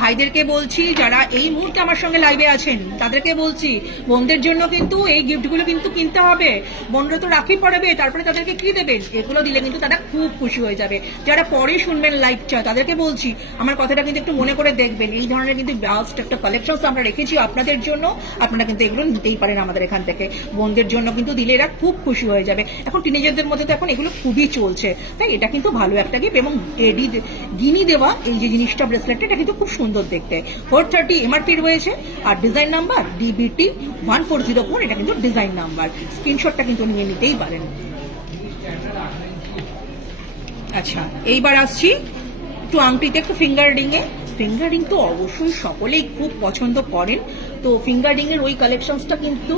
ভাইদেরকে বলছি, যারা এই মুহূর্তে আমার সঙ্গে লাইভে আছেন তাদেরকে বলছি, বোনদের জন্য কিন্তু এই গিফটগুলো কিন্তু কিনতে হবে। বোনরা তো রাখি পড়াবে, তারপরে তাদেরকে কি দেবেন, এগুলো দিলে কিন্তু তারা খুব খুশি হয়ে যাবে। যারা পরে শুনবেন লাইভটা তাদেরকে বলছি, আমার কথাটা কিন্তু একটু মনে করে দেখবেন। এই ধরনের কিন্তু লাস্ট একটা কালেকশন আমরা রেখেছি আপনাদের জন্য, আপনারা কিন্তু এগুলো নিতেই পারেন আমাদের এখান থেকে। বোনদের জন্য কিন্তু দিলে এরা খুব খুশি হয়ে যাবে। এখন টিনেজারদের মধ্যে তো এখন এগুলো খুবই চলছে, তাই এটা কিন্তু ভালো একটা গিফট। এবং এডি গিনি দেওয়া এই যে জিনিসটা, ব্রেসলেটটা, এটা কিন্তু খুব সুন্দর দেখতে। 430 এমআরপি রয়েছে, আর ডিজাইন নাম্বার DBT 1404, এটা কিন্তু ডিজাইন নাম্বার। স্ক্রিনশটটা কিন্তু নিয়ে নিতেই পারেন। আচ্ছা, এইবার আসছি একটু আংটিতে, একটু ফিঙ্গার রিংয়ে। ফিঙ্গার রিং তো অবশ্যই সকলেই খুব পছন্দ করেন, তো ফিঙ্গার রিং এর ওই কালেকশনসটা কিন্তু,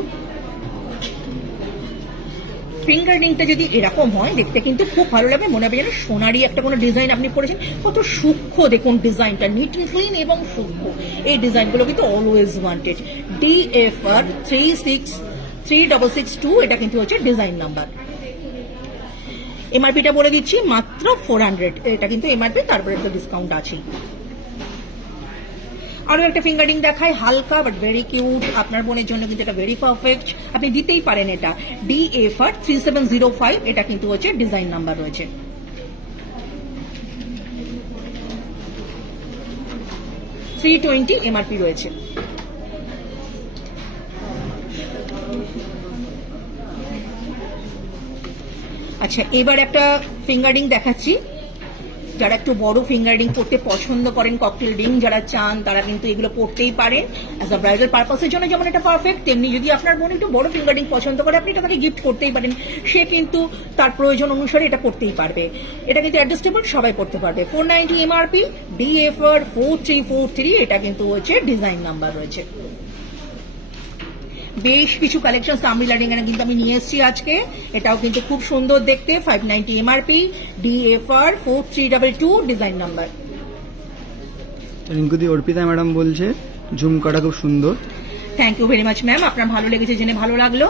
ফিঙ্গার রিংটা যদি এরকম হয় দেখতে কিন্তু খুব ভালো লাগে, মনে হবে যেন সোনারই একটা কোনো ডিজাইন আপনি করেছেন। কত সূক্ষ্ম দেখুন ডিজাইনটা, নিট এন্ড ক্লিন এবং সূক্ষ্ম। এই ডিজাইনগুলো কিন্তু অলওয়েজ ওয়ান্টেড। DFR 3662, এটা কিন্তু হচ্ছে ডিজাইন নাম্বার। এমআরপিটা বলে দিচ্ছি, মাত্র 400, এটা কিন্তু এমআরপি, তারপরে একটা ডিসকাউন্ট আছে। আরো একটা ফিঙ্গারিং দেখায়, হালকা বাট ভেরি কিউট। আপনার বোনের জন্য কিন্তু এটা ভেরি পারফেক্ট, আপনি দিতেই পারেন এটা। DFR 3705, এটা কিন্তু হচ্ছে ডিজাইন নাম্বার রয়েছে। 320 এমআরপি রয়েছে। আচ্ছা, এবার একটা ফিঙ্গারিং দেখাচ্ছি। যারা একটু বড় ফিঙ্গারিং করতে পছন্দ করেন, ককটেল রিং যারা চান, তারা কিন্তু এগুলো পড়তেই পারেন অ্যাজ আ ব্রাইডাল পারপাসের জন্য। যেমন এটা পারফেক্ট, তেমনি যদি আপনার বোন একটু বড় ফিঙ্গারিং পছন্দ করে, আপনি এটা তাকে গিফট করতেই পারেন। সে কিন্তু তার প্রয়োজন অনুসারে এটা পড়তেই পারবে। এটা কিন্তু অ্যাডজাস্টেবল, সবাই পড়তে পারবে। 490 এমআরপি, DFR 4343, এটা কিন্তু হচ্ছে ডিজাইন নাম্বার রয়েছে। বেশ কিছু কালেকশন তামিলা রিং কিন্তু আমি নিয়ে এসেছি আজকে। এটাও কিন্তু খুব সুন্দর দেখতে। 590 এমআরপি, DFR 4322, ডিজাইন নাম্বার। রিঙ্কুদি অর্পিতা ম্যাডাম বলছে ঝুমকাটা খুব সুন্দর। Thank you very much ma'am, আপনার ভালো লেগেছে জেনে ভালো লাগলো।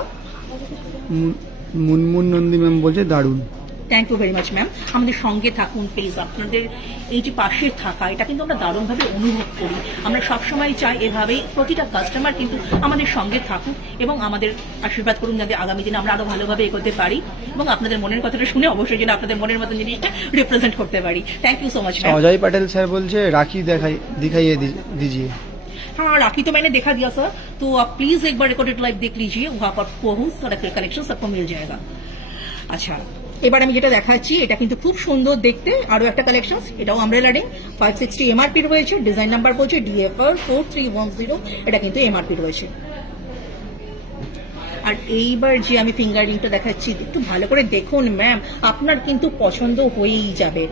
মুনমুন নন্দী ম্যাম বলছে দারুণ। Thank you very much ma'am. আমাদের সঙ্গে থাকুন প্লিজ। আপনাদের এই যে পাশে থাকা, এটা কিন্তু আমরা দারুণভাবে অনুভব করি। আমরা সবসময় চাই এভাবেই প্রতিটা কাস্টমার কিন্তু আমাদের সঙ্গে থাকুক এবং আমাদের আশীর্বাদ করুন, যাতে আগামী দিনে আমরা আরো ভালোভাবে এগোতে পারি এবং আপনাদের মনের কথাটা শুনে অবশ্যই যেন আপনাদের মনের মতন জিনিসটা রিপ্রেজেন্ট করতে পারি। Thank you so much ma'am. Ajay Patel sir বলছে রাখি दिखाइए दीजिए। हाँ, राखी तो मैंने देखा दिया सर, तो आप प्लीज एक बार रिकॉर्डेड लाइव देख लीजिए, वहां पर बहुत सारा कलेक्शन सबको मिल जाएगा। अच्छा, এবার আমি যেটা দেখাচ্ছি এটা কিন্তু খুব সুন্দর দেখতে। আরো একটা কালেকশন, এটাও আমব্রেলা রিং, 560 এমআরপি রয়েছে। ডিজাইন নাম্বার বলছে DFR 4310, এটা কিন্তু এমআরপি রয়েছে। আর এইবার যে আমি ফিঙ্গার রিংটা দেখাচ্ছি, একটু ভালো করে দেখুন ম্যাম, আপনার কিন্তু পছন্দ হয়েই যাবে।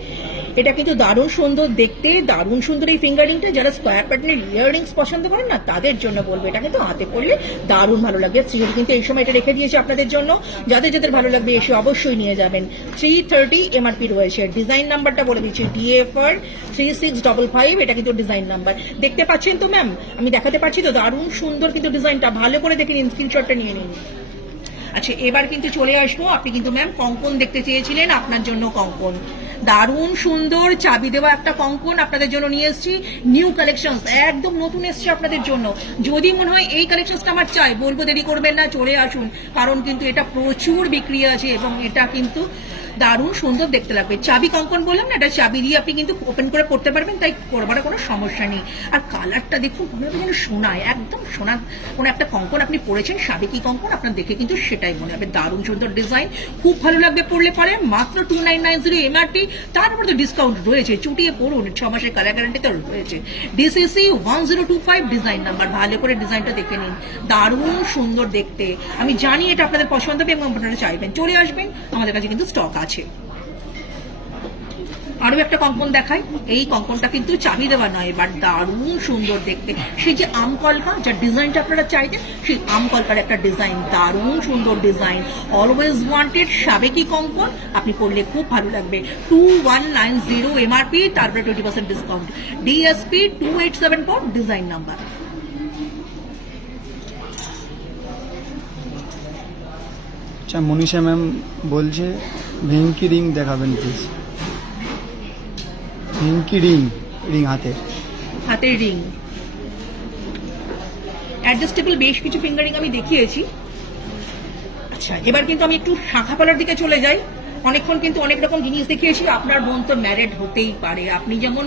এটা কিন্তু দারুণ সুন্দর দেখতে, দারুণ সুন্দর এই ফিঙ্গার রিংটা। যারা স্কোয়ার প্যাটার্নের ইয়াররিংস পছন্দ করেন না, তাদের জন্য বলবো এটা কিন্তু হাতে পড়লে দারুণ ভালো লাগবে। সেজন্য কিন্তু এই সময় এটা রেখে দিয়েছি আপনাদের জন্য। যাদের যাদের ভালো লাগবে এসে অবশ্যই নিয়ে যাবেন। 330 এমআরপি রয়েছে। ডিজাইন নাম্বারটা বলে দিচ্ছি, DFR 3655, এটা কিন্তু ডিজাইন নাম্বার। দেখতে পাচ্ছেন তো ম্যাম, আমি দেখাতে পারছি তো, দারুণ সুন্দর কিন্তু ডিজাইনটা। ভালো করে দেখে নিন, স্ক্রিনশটটা নিয়ে নিন। আচ্ছা, এবার কিন্তু চলে আসবো। আপনি কিন্তু ম্যাম কঙ্কন দেখতে চেয়েছিলেন, আপনার জন্য কঙ্কন দারুণ সুন্দর চাবি দেওয়া একটা কঙ্কন আপনাদের জন্য নিয়ে এসেছি। নিউ কালেকশন, একদম নতুন এসছে আপনাদের জন্য। যদি মনে হয় এই কালেকশনটা আমার চাই, বলবো দেরি করবেন না, চলে আসুন, কারণ কিন্তু এটা প্রচুর বিক্রি আছে এবং এটা কিন্তু দারুণ সুন্দর দেখতে লাগবে। চাবি কঙ্কন বললাম না, এটা চাবি দিয়ে আপনি কিন্তু ওপেন করে পড়তে পারবেন, তাই পড়বার কোনো সমস্যা নেই। আর কালারটা দেখুন, মনে হবে যেন সোনায়, একদম সোনার কোনো একটা কঙ্কন আপনি পড়েছেন, সাবেকি কঙ্কন, আপনার দেখে কিন্তু সেটাই মনে হবে। দারুণ সুন্দর ডিজাইন, খুব ভালো লাগবে পড়লে পরে। মাত্র 2990 এমআরপি, তার উপর তো ডিসকাউন্ট রয়েছে, চুটিয়ে পড়ুন, 6 মাসের কালার গ্যারান্টি তো রয়েছে। DCC 1025, design number. ভালো করে ডিজাইনটা দেখে নিন, দারুণ সুন্দর দেখতে। আমি জানি এটা আপনাদের পছন্দ হবে এবং আপনারা চাইবেন। চলে আসবেন, আমাদের কাছে কিন্তু স্টক আছে। আরো একটা কঙ্কন দেখাই। এই কঙ্কনটা কিন্তু চাবি দেওয়া নয়, বাট দারুণ সুন্দর দেখতে। সেই যে আমকলকা, যার ডিজাইনটা আপনারা চাইতেন, সেই আমকলকার একটা ডিজাইন, দারুণ সুন্দর ডিজাইন। অলওয়েজ ওয়ান্টেড সাবেকি কঙ্কন, আপনি পড়লে খুব ভালো লাগবে। 2190 এমআরপি, তারপরে 20% ডিসকাউন্ট। DSP 2874, design number. আচ্ছা, মনীষা ম্যাম বলছে ভেঙ্কি রিং দেখাবেন প্লিজ। ভেঙ্কি রিং, হাতের রিং অ্যাডজাস্টেবল, বেশ কিছু ফিঙ্গারিং আমি দেখিয়েছি। আচ্ছা, এবার কিন্তু আমি একটু শাখা পলার দিকে চলে যাই। অনেকক্ষণ কিন্তু অনেক রকম জিনিস দেখিয়েছি। আপনার বোন তো ম্যারিড হতেই পারে, আপনি যেমন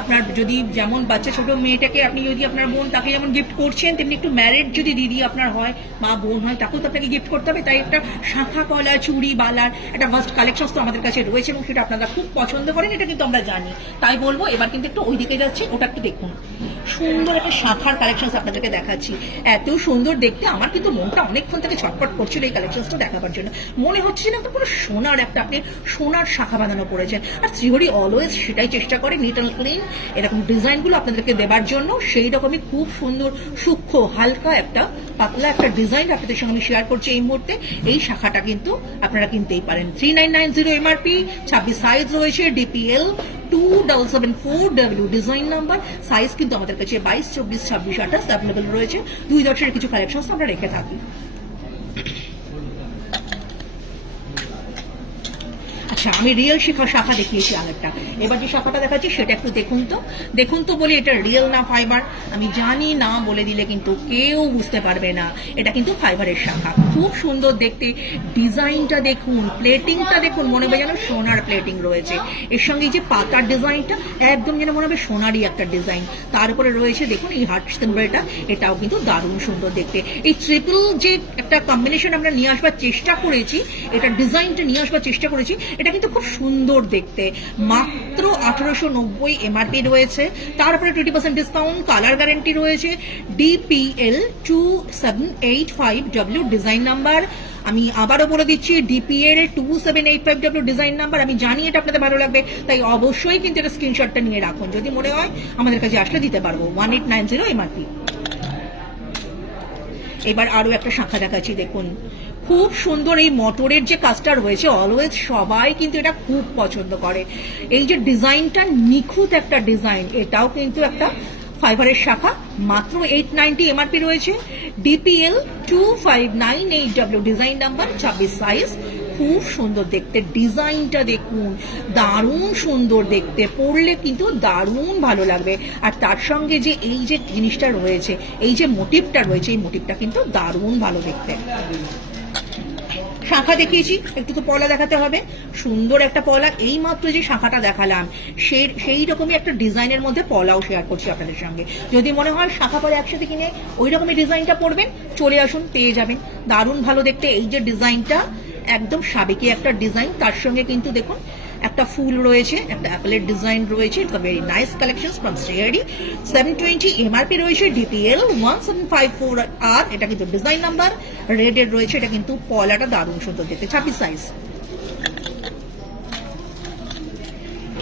আপনার যদি যেমন বাচ্চা ছোট মেয়েটাকে আপনি যদি আপনার বোন তাকে যেমন গিফট করছেন, তেমনি একটু ম্যারিড যদি দিদি আপনার হয়, মা বোন হয়, তাকেও তো আপনাকে গিফট করতে হবে। তাই একটা শাখা কলা, চুড়ি, বালার একটা মাস্ট কালেকশন তো আমাদের কাছে রয়েছে এবং সেটা আপনারা খুব পছন্দ করেন, এটা কিন্তু আমরা জানি। তাই বলবো এবার কিন্তু একটু ওই দিকে যাচ্ছি, ওটা একটু দেখুন। সুন্দর একটা শাখার কালেকশন আপনাদেরকে দেখাচ্ছি, এত সুন্দর দেখতে। আমার কিন্তু মনটা অনেকক্ষণ থেকে ছটফট করছিল এই কালেকশনটা দেখাবার জন্য। মনে হচ্ছে না পুরো সোনার একটা, আপনি সোনার শাখা বাঁধানো পড়েছেন। আর শ্রীহরি অলওয়েজ সেটাই চেষ্টা করে, নিট অ্যান্ড ক্লিন এরকম ডিজাইনগুলো আপনাদেরকে দেবার জন্য। সেই রকমই খুব সুন্দর সূক্ষ্ম হালকা একটা পাতলা একটা ডিজাইন আপনাদের সঙ্গে আমি শেয়ার করছি এই মুহূর্তে। এই শাখাটা কিন্তু আপনারা কিনতেই পারেন। 3990 এমআরপি, 26 সাইজ রয়েছে। DPL 2774W, design number. Size কিন্তু আমাদের কাছে 22, 24, 26, 28 অ্যাভেলেবল রয়েছে। 2 দশের কিছু কালেকশন আমরা রেখে থাকি। আচ্ছা, আমি রিয়েল শাখা দেখিয়েছি আগেরটা, এবার যে শাখাটা দেখাচ্ছি সেটা একটু দেখুন তো বলি এটা রিয়েল না ফাইবার। আমি জানি না বলে দিলে কিন্তু কেউ বুঝতে পারবে না। এটা কিন্তু ফাইবারের শাখা, খুব সুন্দর দেখতে। ডিজাইনটা দেখুন, প্লেটিংটা দেখুন, মনে হবে যেন সোনার প্লেটিং রয়েছে। এর সঙ্গে এই যে পাতার ডিজাইনটা একদম যেন মনে হবে সোনারই একটা ডিজাইন। তার উপরে রয়েছে দেখুন এই হার্ট সিম্বলটা, এটাও কিন্তু দারুণ সুন্দর দেখতে। এই ট্রিপল যে একটা কম্বিনেশন আমরা নিয়ে আসবার চেষ্টা করেছি, এটা ডিজাইনটা নিয়ে আসবার চেষ্টা করেছি, এটা কিন্তু খুব সুন্দর দেখতে। মাত্র 1890 এমআরপি রয়েছে, তারপরে 20% ডিসকাউন্ট, কালার গ্যারান্টি রয়েছে। DPL 2785W design number. আমি আবারও বলে দিচ্ছি, DPL 2785W ডিজাইন নাম্বার। আমি জানি এটা আপনাদের ভালো লাগবে, তাই অবশ্যই কিন্তু এটা স্ক্রিনশটটা নিয়ে রাখুন, যদি মনে হয় আমাদের কাছে আসলে দিতে পারবো। 1890 এমআরপি। এবার আরো একটা শাখা দেখাচ্ছি, দেখুন খুব সুন্দর এই মোটরের যে কাজটা রয়েছে, অলওয়েজ সবাই কিন্তু এটা খুব পছন্দ করে। এই যে ডিজাইনটা নিখুঁত একটা ডিজাইন, এটাও কিন্তু একটা ফাইবারের শাখা। মাত্র 890 এমআরপি রয়েছে। DPL 2598W design number, 26 size. খুব সুন্দর দেখতে, ডিজাইনটা দেখুন, দারুণ সুন্দর দেখতে, পরলে কিন্তু দারুণ ভালো লাগবে। আর তার সঙ্গে যে এই যে জিনিসটা রয়েছে, এই যে মোটিভটা রয়েছে, এই মোটিভটা কিন্তু দারুণ ভালো দেখতে। শাখা দেখিয়েছি, একটু তো পলা দেখাতে হবে। সুন্দর একটা পলা, এই মাত্র যে শাখাটা দেখালাম সেই রকমই একটা ডিজাইনের মধ্যে পলাও শেয়ার করছি আপনাদের সঙ্গে। যদি মনে হয় শাখা পলা একসাথে কিনে ওই রকমই ডিজাইনটা পরবেন, চলে আসুন, পেয়ে যাবেন। দারুণ ভালো দেখতে এই যে ডিজাইনটা, একদম সাবেকি একটা ডিজাইন। তার সঙ্গে কিন্তু দেখুন একটা ফুল রয়েছে, একটা অ্যাপেলের ডিজাইন রয়েছে। It's a very nice collection from Shrihari. 720 MRP রয়েছে। DPL 1754R, এটা কিন্তু ডিজাইন নাম্বার, রেডের রয়েছে। এটা কিন্তু পলাটা দারুণ সুন্দর দেখতে, 26 সাইজ।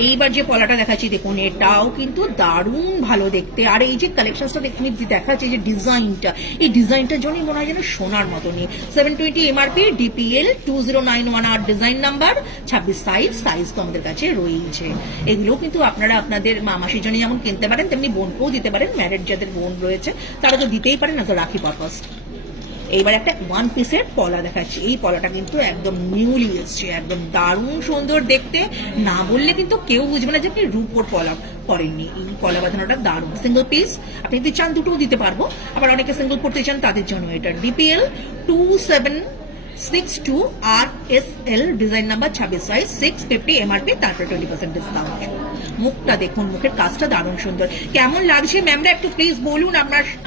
এইবার যে পলাটা দেখাচ্ছি দেখুন, এটাও কিন্তু দারুণ ভালো দেখতে। আর এই যে কালেকশনটা দেখুন, দেখাচ্ছে যে ডিজাইনটা, এই ডিজাইনটার জন্যই মনে হয় যেন সোনার মতনই। 720 MRP, DPL 2091R design number, 26 size তো আমাদের কাছে রয়েছে। এগুলো কিন্তু আপনারা আপনাদের মামাসির জন্য যেমন কিনতে পারেন, তেমনি বোনকেও দিতে পারেন। ম্যারেড যাদের বোন রয়েছে তারা তো দিতেই পারেন অ্যাজ আ রাখি পারপাস। এইবার একটা ওয়ান পিসের পলা দেখাচ্ছি। এই পলাটা কিন্তু একদম নিউলি এসছে, একদম দারুণ সুন্দর দেখতে। না বললে কিন্তু কেউ বুঝবে না যে আপনি রূপোর পলা পরেননি। এই পলা বাঁধানোটা দারুণ। সিঙ্গল পিস, আপনি যদি চান দুটোও দিতে পারবো, আবার অনেকে সিঙ্গল পড়তে চান তাদের জন্য এটা। DPL 2762RSL design number, 26 size, 650 MRP, তারপরে 20% ডিসকাউন্ট। মুখটা দেখুন, মুখের কাজটা দারুণ সুন্দর। কেমন লাগছে ম্যামরা একটু প্লিজ বলুন।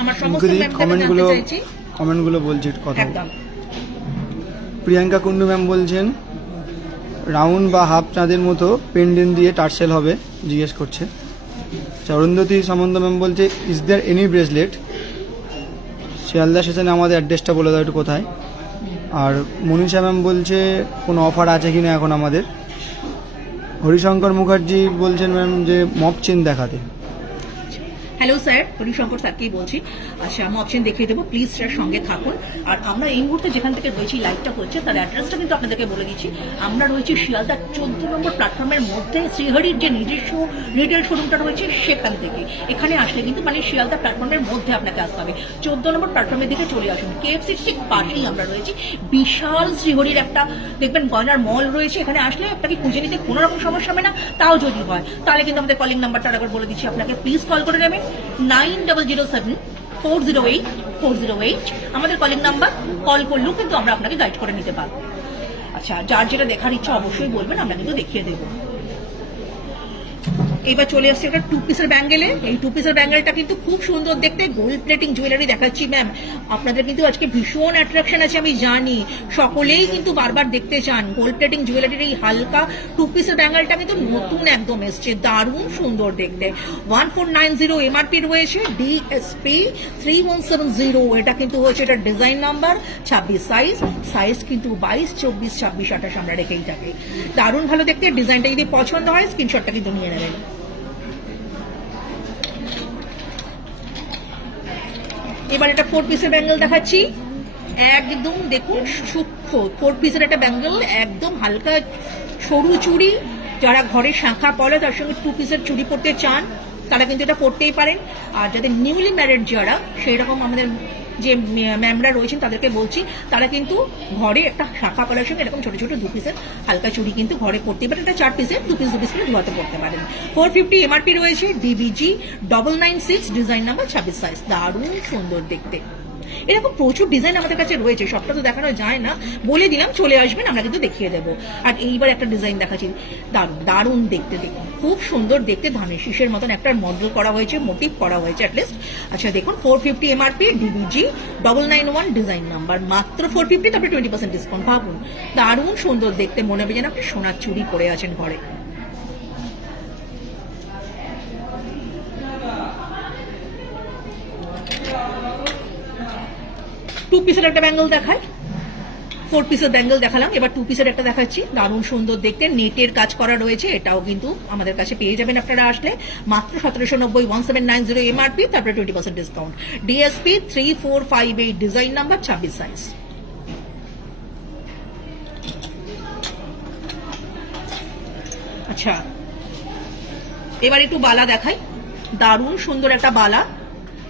আমার সমস্ত ম্যামদের জানতে চাইছি, কমেন্টগুলো বলছি কথা। একদম। প্রিয়াঙ্কা কুন্ডু ম্যাম বলছেন রাউন্ড বা হাফ চাঁদের মতো পেন্ডেন্ট দিয়ে টার্সেল হবে, জিজ্ঞেস করছে। অরুন্ধতী সামন্ত ম্যাম বলছে is there any bracelet. Sealdah স্টেশনে আমাদের অ্যাড্রেসটা বলে দাও একটু কোথায়। আর মনীষা ম্যাম বলছে কোনো অফার আছে কিনা এখন আমাদের। হরিশঙ্কর মুখার্জি বলছেন ম্যাম যে মপ চেন দেখাতে। হ্যালো স্যার, হরিশঙ্কর স্যারকেই বলছি। আচ্ছা, আমি অপশন দেখিয়ে দেবো, প্লিজ স্যার সঙ্গে থাকুন। আর আমরা এই মুহূর্তে যেখান থেকে রয়েছি, লাইভটা করছে, তার অ্যাড্রেসটা কিন্তু আপনাদেরকে বলে দিচ্ছি। আমরা রয়েছি শিয়ালদা 14 নম্বর প্ল্যাটফর্মের মধ্যে, শ্রীহরির যে নিজস্ব রিটেল শোরুমটা রয়েছে সেখান থেকে। এখানে আসলে কিন্তু মানে শিয়ালদা প্ল্যাটফর্মের মধ্যে আপনাকে আসতে হবে। 14 নম্বর প্ল্যাটফর্মের দিকে চলে আসুন। KFC ঠিক পাশেই আমরা রয়েছি। বিশাল শ্রীহরির একটা দেখবেন গয়নার মল রয়েছে। এখানে আসলে আপনাকে খুঁজে নিতে কোনো রকম সমস্যা হবে না। তাও যদি হয় তাহলে কিন্তু আমাদের কলিং নাম্বারটা আরেকবার বলে দিচ্ছি আপনাকে, প্লিজ কল করে নেবেন 9007408408। আমাদের কলিং নাম্বার, কল করলেও কিন্তু আমরা আপনাকে গাইড করে নিতে পারবো। আচ্ছা, যার যেটা দেখার ইচ্ছা অবশ্যই বলবেন, আমরা কিন্তু দেখিয়ে দেবো। এবার চলে আসছে একটা 2 পিসের ব্যাঙ্গেলে। এই 2 পিসের ব্যাঙ্গেলটা কিন্তু খুব সুন্দর দেখতে, গোল্ড প্লেটিং জুয়েলারি দেখাচ্ছি ম্যাম। আপনাদের কিন্তু আজকে ভীষণ অ্যাট্রাকশন আছে, আমি জানি সকলেই কিন্তু বারবার দেখতে চান। গোল্ড প্লেটিং জুয়েলারির এই হালকা 2 পিসের ব্যাঙ্গেলটা কিন্তু নতুন একদম এসছে, দারুণ সুন্দর দেখতে। 1490 এমআরপি রয়েছে। DSP 3170, এটা কিন্তু হচ্ছে এটা ডিজাইন নাম্বার, 26 সাইজ কিন্তু 22, 24, 26, 28 আমরা রেখেই থাকি। দারুণ ভালো দেখতে। ডিজাইনটা যদি পছন্দ হয় স্ক্রিনশটটা কিন্তু নিয়ে নেবেন। এবার একটা 4 পিসের ব্যাঙ্গেল দেখাচ্ছি। একদম দেখুন সূক্ষ্ম 4 পিসের একটা ব্যাঙ্গেল, একদম হালকা সরু চুড়ি। যারা ঘরে শাঁখা পরে তার সঙ্গে 2 পিসের চুড়ি পরতে চান তারা কিন্তু এটা পরতেই পারেন। আর যাদের নিউলি ম্যারিড যারা, সেই রকম আমাদের যে ম্যামরা রয়েছেন তাদেরকে বলছি, তারা কিন্তু ঘরে একটা শাখা পলার সঙ্গে এরকম ছোট ছোট 2 পিসের হালকা চুড়ি কিন্তু ঘরে পড়তে পারেন। এটা 4 পিসের 2 পিস 2 পিস করে ধোয়াতে পড়তে পারেন। 450 এমআরপি রয়েছে, ডিবিজি 996 ডিজাইন নাম্বার 26 সাইজ। দারুণ সুন্দর দেখতে। এরকম প্রচুর ডিজাইন আমাদের কাছে রয়েছে, সবটা তো দেখানো যায় না, বলে দিলাম চলে আসবেন, আমরা কিন্তু দেখিয়ে দেবো। আর এইবার একটা ডিজাইন দেখাচ্ছি, দারুণ দারুণ দেখতে, দেখুন খুব সুন্দর দেখতে, ধানের শীষের মতন একটা মডেল করা হয়েছে, মোটিভ করা হয়েছে অ্যাটলিস্ট। আচ্ছা দেখুন 450 এমআরপি, ডিবিজি 991 ডিজাইন নাম্বার, মাত্র 450, তারপরে 20% ডিসকাউন্ট। ভাবুন দারুণ সুন্দর দেখতে, মনে হবে যেন আপনি সোনার চুড়ি পরে আছেন ঘরে। টু পিসের একটা ব্যাঙ্গেল দেখায়, 4 পিসের ব্যাঙ্গেল দেখালাম, এবার 2 পিসের একটা দেখাচ্ছি। দারুণ সুন্দর দেখতে, নেটের কাজ করা রয়েছে, এটাও কিন্তু আমাদের কাছে পেয়ে যাবেন আপনারা আসলে। মাত্র 1790, 1790 এমআরপি, তারপরে 20% discount. DSP 3458 design number 26 size. আচ্ছা এবার একটু বালা দেখাই, দারুণ সুন্দর একটা বালা।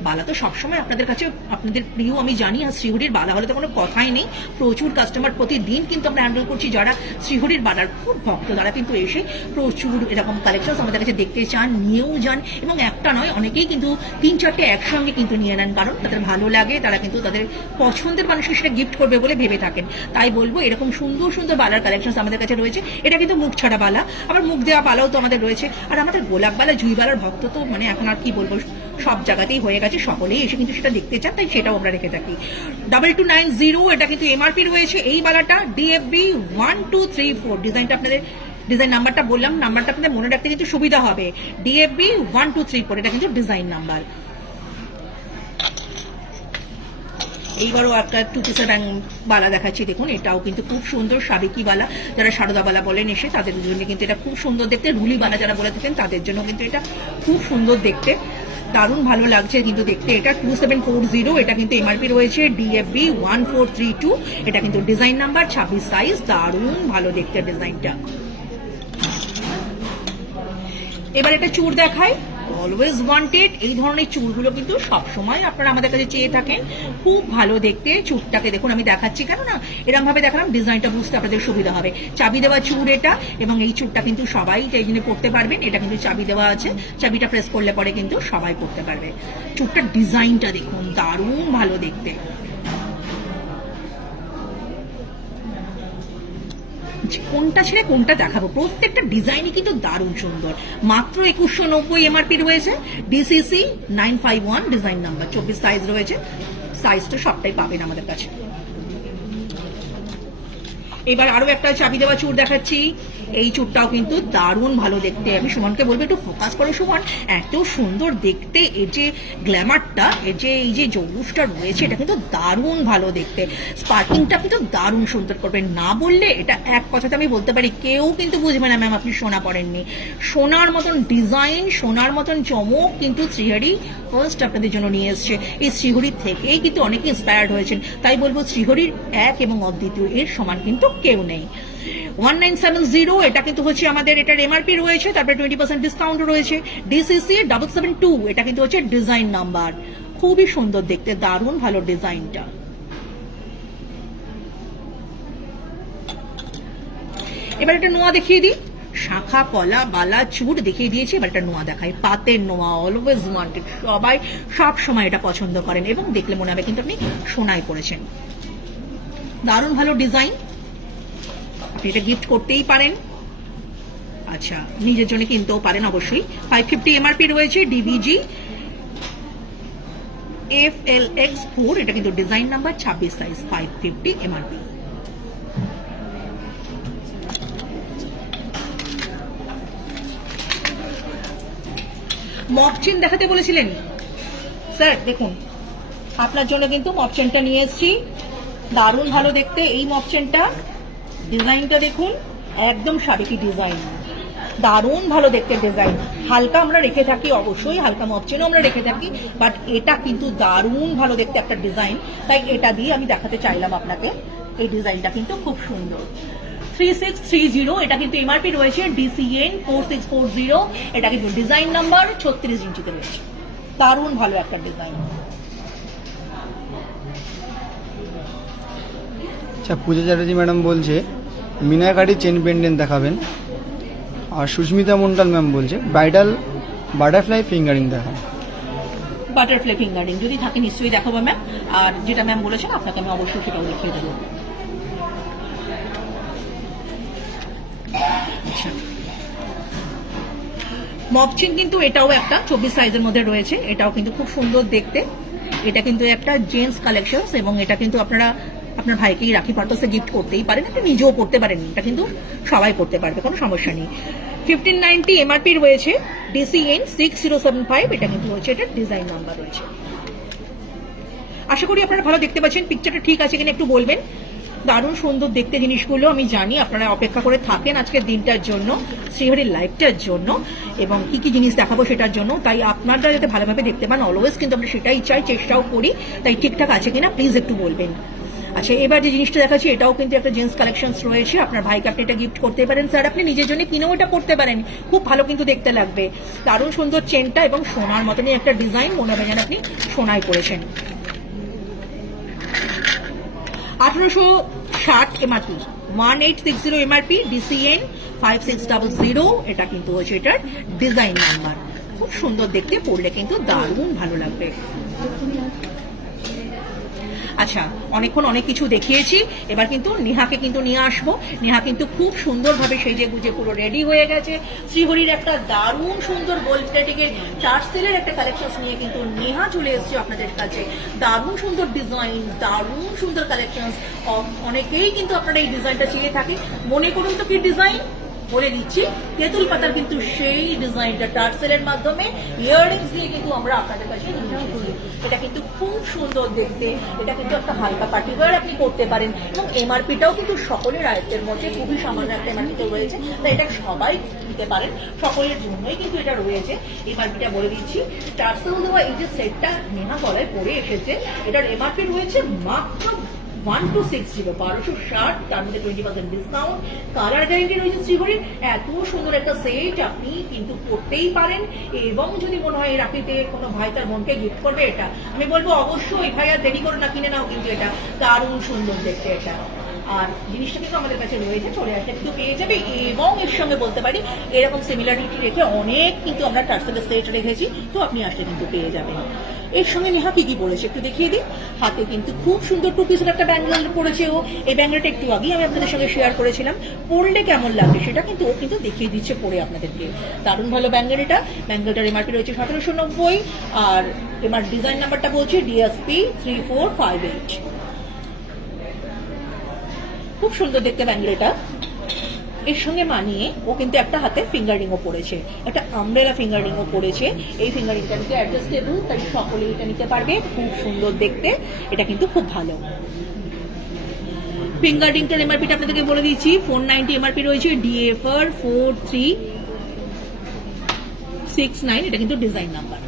বালা তো সবসময় আপনাদের কাছে আপনাদের প্রিয় আমি জানি, আর শ্রীহরির বালা হলে তো কোনো কথাই নেই। প্রচুর কাস্টমার প্রতিদিন কিন্তু আমরা হ্যান্ডেল করছি, যারা শ্রীহরির বালার খুব ভক্ত, তারা কিন্তু এসে প্রচুর এরকম কালেকশন আমাদের কাছে দেখতে চান, নিয়েও যান, এবং একটা নয় অনেকেই কিন্তু 3-4টে একসঙ্গে কিন্তু নিয়ে নেন, কারণ তাদের ভালো লাগে, তারা কিন্তু তাদের পছন্দের মানুষকে সেটা গিফট করবে বলে ভেবে থাকেন। তাই বলবো এরকম সুন্দর সুন্দর বালার কালেকশন আমাদের কাছে রয়েছে। এটা কিন্তু মুখ ছাড়া বালা, আবার মুখ দেওয়া বালাও তো আমাদের রয়েছে। আর আমাদের গোলাপ বালা, জুই বালার ভক্ত তো মানে এখন আর কি বলবো, সব জায়গাতেই হয়ে গেছে, সকলেই এসে কিন্তু সেটা দেখতে চান, তাই সেটাও আমরা রেখে থাকি। 2290 এটা কিন্তু এমআরপি রয়েছে। এই বালাটা ডিএফবি 1234 ডিজাইনটা আপনাদের, ডিজাইন নাম্বারটা বললাম, নাম্বারটা আপনাদের মনে রাখতে কিন্তু সুবিধা হবে। ডিএফবি 1234 এটা কিন্তু ডিজাইন নাম্বার। এইবারও একটা 2 পিসের বালা দেখাচ্ছি, দেখুন এটাও কিন্তু খুব সুন্দর, সাবেকি বালা, যারা সারদা বালা বলেন এসে তাদের জন্য কিন্তু এটা খুব সুন্দর দেখতে, রুলি বালা যারা বলে থাকেন তাদের জন্য কিন্তু এটা খুব সুন্দর দেখতে, দারুণ ভালো লাগছে কিন্তু দেখতে। এটা 2740 এটা কিন্তু এমআরপি রয়েছে। ডিএফবি 1432 এটা কিন্তু ডিজাইন নাম্বার 26 সাইজ। দারুণ ভালো দেখতে ডিজাইনটা। এবার একটা চুড় দেখাই, অলওয়েজ ওয়ান্টেড। এই ধরনের চুড়গুলো কিন্তু সবসময় আপনারা আমাদের কাছে চেয়ে থাকেন, খুব ভালো দেখতে। চুড়টাকে দেখুন আমি দেখাচ্ছি, কেন না এরকম ভাবে দেখালাম, ডিজাইনটা বুঝতে আপনাদের সুবিধা হবে। চাবি দেওয়া চুড় এটা, এবং এই চুড়টা কিন্তু সবাই এই জন্য পড়তে পারবেন। এটা কিন্তু চাবি দেওয়া আছে, চাবিটা প্রেস করলে পরে কিন্তু সবাই পড়তে পারবে। চুড়টার ডিজাইনটা দেখুন, দারুণ ভালো দেখতে। কোনটা ছেড়ে কোনটা দেখাবো, প্রত্যেকটা ডিজাইনই কিন্তু দারুণ সুন্দর। মাত্র 2190 এমআরপি রয়েছে। ডিসিসি 951 ডিজাইন নাম্বার 24 সাইজ রয়েছে। সাইজ তো সবটাই পাবেন আমাদের কাছে। এবার আরো একটা চাবি দেওয়া চুড় দেখাচ্ছি, এই চুড়টাও কিন্তু দারুণ ভালো দেখতে। আমি সুমনকে বলবো একটু ফোকাস করো সুমন, এত সুন্দর দেখতে, এর যে গ্ল্যামারটা, এর যে এই যে জৌলুসটা রয়েছে, এটা কিন্তু দারুণ ভালো দেখতে। স্পার্কিংটা কিন্তু দারুণ সুন্দর করবে, না বললে এটা এক কথাতে আমি বলতে পারি কেউ কিন্তু বুঝবে না ম্যাম আপনি সোনা পড়েননি। সোনার মতন ডিজাইন, সোনার মতন চমক কিন্তু শ্রীহরি ফার্স্ট আপনাদের জন্য নিয়ে এসছে। এই শ্রীহরির থেকেই কিন্তু অনেকে ইন্সপায়ার্ড হয়েছেন, তাই বলবো শ্রীহরির এক এবং অদ্বিতীয়, এর সমান কিন্তু কেউ নেই। 1970 এটা কিন্তু হচ্ছে আমাদের, এটার এমআরপি রয়েছে, তারপরে 20% ডিসকাউন্ট রয়েছে। ডিসিসি 772 এটা কিন্তু হচ্ছে ডিজাইন নাম্বার। খুবই সুন্দর দেখতে, দারুণ ভালো ডিজাইনটা। এবার একটা নোয়া দেখিয়ে দিই, শাখা কলা বালা চুড় দেখিয়ে দিয়েছি, এবার একটা নোয়া দেখাই। পাতের নোয়া, অলওয়েজ ওয়ান্টেড, সবাই সব সময় এটা পছন্দ করেন, এবং দেখলে মনে হবে কিন্তু আপনি সোনায় পড়েছেন। দারুণ ভালো ডিজাইন, আপনি এটা গিফট করতেই পারেন। আচ্ছা নিজের জন্য কিনতেও পারেন অবশ্যই। 550 এমআরপি রয়েছে। ডিবিজি FLX4 এটা কিন্তু ডিজাইন নাম্বার 26 সাইজ। 550 এমআরপি। মপ চেন দেখাতে বলেছিলেন স্যার, দেখুন আপনার জন্য কিন্তু মপ চেনটা নিয়ে এসেছি, দারুণ ভালো দেখতে। এই মপ চেনটা ডিজাইনটা দেখুন, একদম সাবেকি ডিজাইন, দারুণ ভালো দেখতে ডিজাইন। হালকা আমরা রেখে থাকি, অবশ্যই হালকা মপচেনও আমরা রেখে থাকি, বাট এটা কিন্তু দারুণ ভালো দেখতে একটা ডিজাইন, তাই এটা দিয়ে আমি দেখাতে চাইলাম আপনাকে। এই ডিজাইনটা কিন্তু খুব সুন্দর। 3630 এটা কিন্তু এমআরপি রয়েছে। DCN 4640 এটা কিন্তু ডিজাইন নাম্বার 36 ইঞ্চিতে রয়েছে। দারুণ ভালো একটা ডিজাইন। আচ্ছা, পূজা চ্যাটার্জি ম্যাডাম বলছে মিনাকারি চেন পেন্ডেন্ট দেখাবেন। আর সুস্মিতা মন্ডল ম্যাম বলছে ব্রাইডাল বাটারফ্লাই ফিঙ্গারিং দেখান। বাটারফ্লাই ফিঙ্গারিং যদি থাকে নিশ্চয়ই দেখাবো ম্যাম। আর যেটা ম্যাম বলেছেন আপনাকে আমি অবশ্যই সেটাও দেখিয়ে দেবো। আচ্ছা, মপচিন কিন্তু এটাও একটা 24 সাইজের মধ্যে রয়েছে, এটাও কিন্তু খুব সুন্দর দেখতে। এটা কিন্তু একটা জেন্টস কালেকশন এবং এটা কিন্তু আপনারা আপনার ভাইকেই রাখি পারপাসে গিফট করতেই পারেন, আপনি নিজেও পড়তে পারেন, এটা কিন্তু সবাই পড়তে পারবে, কোনো সমস্যা নেই। 1590 এমআরপি রয়েছে, DCN 6075, এটা কিন্তু হচ্ছে এটা ডিজাইন নাম্বার রয়েছে। আশা করি আপনারা ভালো দেখতে পাচ্ছেন, পিকচারটা ঠিক আছে কিনা একটু বলবেন। দারুণ সুন্দর দেখতে জিনিসগুলো, আমি জানি আপনারা অপেক্ষা করে থাকেন আজকের দিনটার জন্য, শ্রীহরির লাইভটার জন্য এবং কি কি জিনিস দেখাবো সেটার জন্য। তাই আপনারা যাতে ভালোভাবে দেখতে পান অলওয়েজ কিন্তু আমরা সেটাই চাই, চেষ্টাও করি। তাই ঠিকঠাক আছে কিনা প্লিজ একটু বলবেন। আচ্ছা, এবার যে জিনিসটা দেখাচ্ছি এটাও কিন্তু একটা জেন্টস কালেকশন রয়েছে, আপনার ভাইকে আপনি এটা গিফট করতে পারেন, স্যার আপনি নিজের জন্য কিনেও এটা পড়তে পারেন, খুব ভালো কিন্তু দেখতে লাগবে। দারুণ সুন্দর চেনটা এবং সোনার মতনই একটা ডিজাইন, মনে হবে যেন আপনি সোনায় পড়েছেন। 1860 এমআরপি, 1860 এমআরপি, DCN 5600, এটা কিন্তু হচ্ছে এটার ডিজাইন নাম্বার। খুব সুন্দর দেখতে, পড়লে কিন্তু দারুণ ভালো লাগবে। আচ্ছা, অনেকক্ষণ অনেক কিছু দেখিয়েছি, এবার কিন্তু নেহাকে কিন্তু নিয়ে আসবো। নেহা কিন্তু খুব সুন্দরভাবে সেজে গুজে পুরো রেডি হয়ে গেছে। শ্রীহরির একটা দারুণ সুন্দর গোল্ড প্লেটিংয়ের টার্সেলের একটা কালেকশন নিয়ে কিন্তু নেহা চলে এসেছে আপনাদের কাছে। দারুণ সুন্দর ডিজাইন, দারুণ সুন্দর কালেকশন, অনেকেই কিন্তু আপনারা এই ডিজাইনটা চেয়ে থাকে। মনে করুন তো কি ডিজাইন বলে দিচ্ছি, তেঁতুল পাতার কিন্তু সেই ডিজাইনটা টার্সেলের মাধ্যমে ইয়াররিংস দিয়ে কিন্তু আমরা আপনাদের কাছে নিয়ে করি। এটা কিন্তু খুব সুন্দর দেখতে, এটা কিন্তু একটা হালকা পার্টি ওয়্যার আপনি করতে পারেন এবং এমআরপিটাও কিন্তু সকলের আয়ত্তের মধ্যে, খুবই সামান্য একটা এমআরপিতে রয়েছে, তাই এটা সবাই দিতে পারেন, সকলের জন্যই কিন্তু এটা রয়েছে। এমআরপিটা বলে দিচ্ছি, টার্সেল দেওয়া এই যে সেটটা নেহা গলায় পরে এসেছে, এটার এমআরপি রয়েছে মাত্র 1260, 1260, তার মধ্যে 20% ডিসকাউন্ট, কালার গ্যারেন্টি রয়েছে শ্রীহরির। এত সুন্দর একটা সেট আপনি কিন্তু করতেই পারেন এবং যদি মনে হয় রাখিতে কোনো ভাই তার বোনকে গিফট করবে, এটা আমি বলবো অবশ্যই ভাই আর দেরি করে না, কিনে নাও, কিন্তু এটা দারুণ সুন্দর দেখতে এটা। আর জিনিসটা কিন্তু আমাদের কাছে রয়েছে, চলে আসলে কিন্তু পেয়ে যাবে এবং এর সঙ্গে বলতে পারি এরকম সিমিলারিটি রেখে অনেক কিন্তু আমরা টার্সেলের সেট রেখেছি, তো আপনি আসলে কিন্তু পেয়ে যাবেন। এর সঙ্গে নেহা কি কি পড়েছে একটু দেখিয়ে দিই। হাতে কিন্তু খুব সুন্দর 2 পিসের একটা ব্যাঙ্গেল পড়েছে ও, এই ব্যাঙ্গেলটা একটু আগেই আমি আপনাদের সঙ্গে শেয়ার করেছিলাম, পরলে কেমন লাগবে সেটা কিন্তু ও কিন্তু দেখিয়ে দিচ্ছে পরে আপনাদেরকে। দারুণ ভালো ব্যাঙ্গেলটা, ব্যাঙ্গেলটার এমআরপি রয়েছে 1790 আর এবার ডিজাইন নাম্বারটা বলছি DSP 3458। খুব সুন্দর দেখতে ব্যাঙ্গেলটা, এর সঙ্গে মানিয়ে ও কিন্তু একটা হাতে ফিঙ্গার রিংও পড়েছে, একটা আমব্রেলা ফিঙ্গার রিংও পড়েছে। এই ফিঙ্গার রিংটা কিন্তু অ্যাডজাস্টেবল, তাই সকলেই এটা নিতে পারবে, খুব সুন্দর দেখতে, এটা কিন্তু খুব ভালো। ফিঙ্গার রিংটার এমআরপিটা আপনাদেরকে বলে দিচ্ছি, 490 এমআরপি রয়েছে, DFR 4369, এটা কিন্তু ডিজাইন নাম্বার।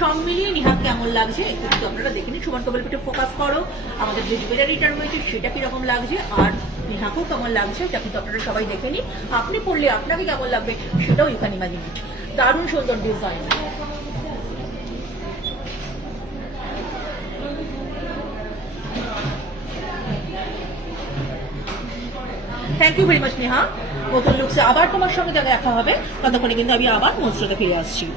সব মিলিয়ে নেহা কেমন লাগছে একটু কিন্তু আপনারা দেখে নিন। সুমন কবল পিঠে ফোকাস করো, আমাদের যে জুয়েলারিটা রয়েছে সেটা কিরকম লাগছে আর নেহাকেও কেমন লাগছে এটা কিন্তু আপনারা সবাই দেখে নিন। আপনি পড়লে আপনাকে কেমন লাগবে সেটাও ইউ ক্যান ইমাজিন ইট। দারুণ সুন্দর design. Thank you very much Neha. নতুন লুকসে আবার তোমার সঙ্গে দেখা হবে, ততক্ষণে কিন্তু আমি আবার মনস্রোতে ফিরে আসছি।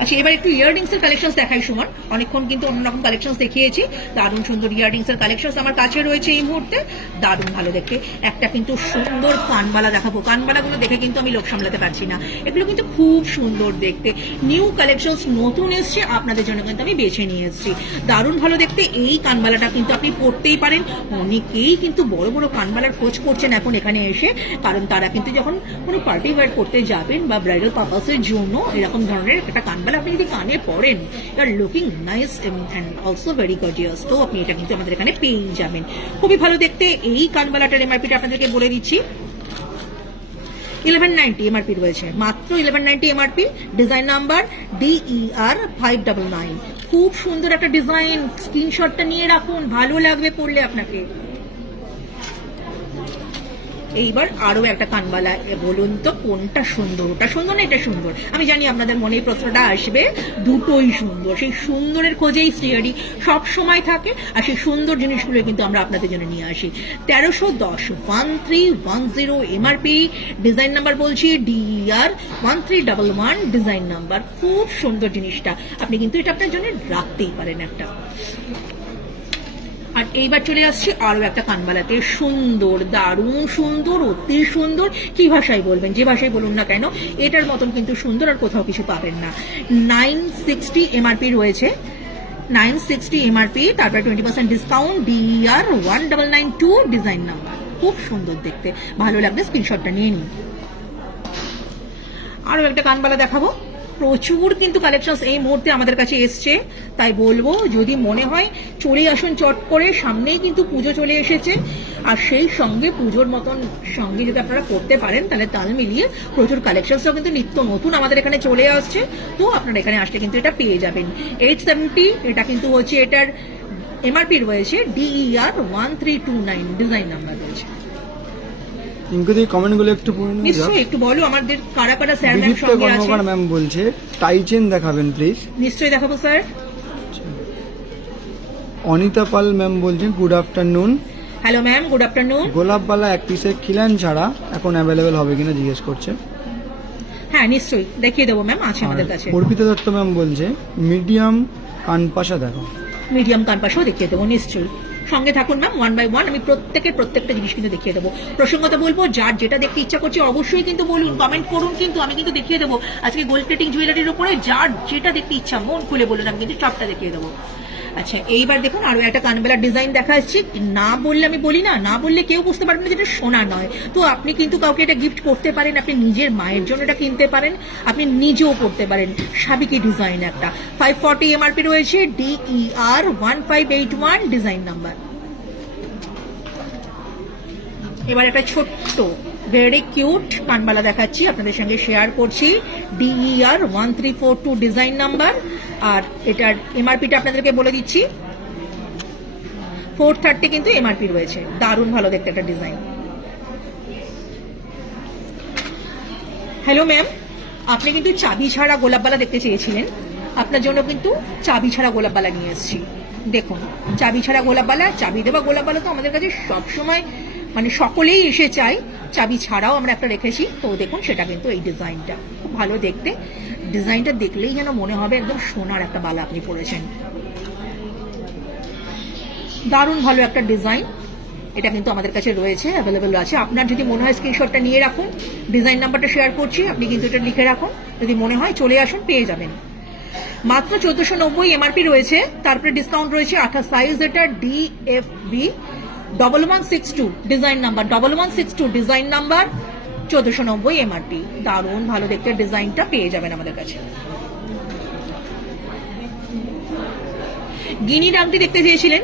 আচ্ছা, এবার একটু ইয়াররিংস এর কালেকশন দেখাই সুমন, অনেকক্ষণ কিন্তু অন্যরকম কালেকশন দেখিয়েছি। দারুণ সুন্দর ইয়াররিংস এর কালেকশন আমার কাছে রয়েছে এই মুহূর্তে, দারুণ ভালো দেখতে। একটা কিন্তু সুন্দর কানবালা দেখাবো, কানবালাগুলো দেখে কিন্তু আমি লোক সামলাতে পারছি না, এগুলো কিন্তু খুব সুন্দর দেখতে, নিউ কালেকশন নতুন এসছে, আপনাদের জন্য কিন্তু আমি বেছে নিয়ে এসেছি। দারুণ ভালো দেখতে এই কানবালাটা কিন্তু আপনি পড়তেই পারেন। অনেকেই কিন্তু বড় বড় কানবালার খোঁজ করছেন এখন এখানে এসে, কারণ তারা কিন্তু যখন কোনো পার্টি ওয়্যার করতে যাবেন বা ব্রাইডাল পারপাসের জন্য এরকম ধরনের একটা কানবালা আপনি যদি কানে পড়েন, you are looking nice and also very gorgeous, তো আপনি এটা কিন্তু আমাদের এখানে পেয়েই যাবেন। খুবই ভালো দেখতে এই কানবালাটার এমআরপিটা আপনাদেরকে বলে দিচ্ছি, 1190 এমআরপি রয়েছে, মাত্র 1190 এমআরপি, ডিজাইন নাম্বার DER 599। খুব সুন্দর একটা ডিজাইন, স্ক্রিনশটটা নিয়ে রাখুন, ভালো লাগবে পড়লে আপনাকে। এইবার আরো একটা কানবালা, বলুন তো কোনটা সুন্দর? ওটা সুন্দর না এটা সুন্দর? আমি জানি আপনাদের মনে এই প্রশ্নটা আসবে, দুটোই সুন্দর। সেই সুন্দরের খোঁজেই শ্রীহরি সব সময় থাকে, আর সেই সুন্দর জিনিসগুলো কিন্তু আমরা আপনাদের জন্য নিয়ে আসি। 1310 1310 এমআরপি, ডিজাইন নাম্বার বলছি DER 1311 ডিজাইন নাম্বার। খুব সুন্দর জিনিসটা, আপনি কিন্তু এটা আপনার জন্য রাখতেই পারেন একটা। আর এইবার চলে আসছি আরো একটা কানবালাতে, সুন্দর, দারুণ সুন্দর, অতি সুন্দর। কি ভাষায় বলবেন, যে ভাষায় বলুন না কেন, এটার মতন কিন্তু সুন্দর আর কোথাও কিছু পাবেন না। 960 এমআরপি রয়েছে, 960 এমআরপি, তারপরে 20% ডিসকাউন্ট, DER 1992 ডিজাইন নাম্বার। খুব সুন্দর দেখতে, ভালো লাগলে স্ক্রিনশটটা নিয়ে নিন। আরো একটা কানবালা দেখাবো। প্রচুর কিন্তু কালেকশন এই মুহূর্তে আমাদের কাছে এসছে, তাই বলবো যদি মনে হয় চলে আসুন চট করে। সামনেই কিন্তু পুজো চলে এসেছে, আর সেই সঙ্গে পুজোর মতন সঙ্গে যদি আপনারা করতে পারেন তাহলে তাল মিলিয়ে প্রচুর কালেকশনসও কিন্তু নিত্য নতুন আমাদের এখানে চলে আসছে। তো আপনারা এখানে আসলে কিন্তু এটা পেয়ে যাবেন। 870 এটা কিন্তু হচ্ছে, এটার এমআরপি রয়েছে, DER 1329 ডিজাইন নাম্বার রয়েছে। ইনকোদি কমেন্টগুলো একটু পড়ে নিন। নিশ্চয়ই একটু বলো আমাদের কারা কারা স্যার ম্যাম বিদীপ্তা সঙ্গে আছে। কর্মকার ম্যাম বলছে টাইচেন দেখাবেন প্লিজ। নিশ্চয়ই দেখাবো স্যার। অনিতা পাল ম্যাম বলছেন good afternoon. Hello ma'am, good afternoon. গোলাপবালা এক পিসের খিলান ছাড়া এখন অ্যাভেলেবেল হবে কিনা জিজ্ঞেস করছে। হ্যাঁ নিশ্চয়ই দেখিয়ে দেবো ম্যাম, আছে আমাদের কাছে। অর্পিতা দত্ত ম্যাম বলছে মিডিয়াম কানপাশা দেখো। মিডিয়াম কানপাশও দেখিয়ে দেবো নিশ্চয়ই, সঙ্গে থাকুন ম্যাম। 1 বাই 1 আমি প্রত্যেকটা জিনিস কিন্তু দেখিয়ে দেবো। প্রসঙ্গত বলবো, যার যেটা দেখতে ইচ্ছা করছে অবশ্যই কিন্তু বলুন, কমেন্ট করুন, কিন্তু আমি কিন্তু দেখিয়ে দেবো। আজকে গোল্ড প্লেটিং জুয়েলারির উপরে যার যেটা দেখতে ইচ্ছা মন খুলে বলুন, আমি কিন্তু সবটা দেখিয়ে দেবো। আচ্ছা এইবার দেখুন আরো একটা কানবেলার ডিজাইন দেখাচ্ছি। না বললে আমি বলি না, না বললে কেউ বুঝতে পারবে না যেটা সোনা নয়। তো আপনি কিন্তু কাউকে এটা গিফট করতে পারেন, আপনি নিজের মায়ের জন্য এটা কিনতে পারেন, আপনি নিজেও পড়তে পারেন। সাবিকি ডিজাইন একটা, 540 এমআরপি রয়েছে, DER 1581 ডিজাইন নাম্বার। এবার একটা ছোট্ট ভেরি কিউট কানবালা দেখাচ্ছি, আপনাদের সঙ্গে শেয়ার করছি, DER 1342 ডিজাইন নাম্বার। আর এটার এমআরপিটা আপনাদেরকে বলে দিচ্ছি, 430 কিন্তু এমআরপি রয়েছে। দারুণ ভালো দেখতে একটা ডিজাইন। হ্যালো ম্যাম, আপনি কিন্তু চাবি ছাড়া গোলাপবালা দেখতে চেয়েছিলেন, আপনার জন্য কিন্তু চাবি ছাড়া গোলাপবালা নিয়ে এসেছি। দেখুন চাবি ছাড়া গোলাপবালা, চাবি দেওয়া গোলাপবালা তো আমাদের কাছে সবসময় মানে সকলেই এসে চায়, চাবি ছাড়াও আমরা একটা রেখেছি। তো দেখুন সেটা কিন্তু এই ডিজাইনটা খুব ভালো দেখতে, ডিজাইনটা দেখলেই যেন মনে হবে একদম সোনার একটা বালা আপনি পরেছেন। দারুণ ভালো একটা ডিজাইন, এটা কিন্তু আমাদের কাছে রয়েছে, অ্যাভেলেবেল আছে। আপনার যদি মনে হয় স্ক্রিনশটটা নিয়ে রাখুন, ডিজাইন নাম্বারটা শেয়ার করছি, আপনি কিন্তু এটা লিখে রাখুন, যদি মনে হয় চলে আসুন পেয়ে যাবেন। মাত্র 1490 এমআরপি রয়েছে, তারপরে ডিসকাউন্ট রয়েছে 28 সাইজ। এটা DFB 1162 design number, 1162 design number, 1490 MRP. দারুণ ভালো দেখতে ডিজাইনটা পেয়ে যাবেন আমাদের কাছে। গিনি রাংটি দেখতে চেয়েছিলেন,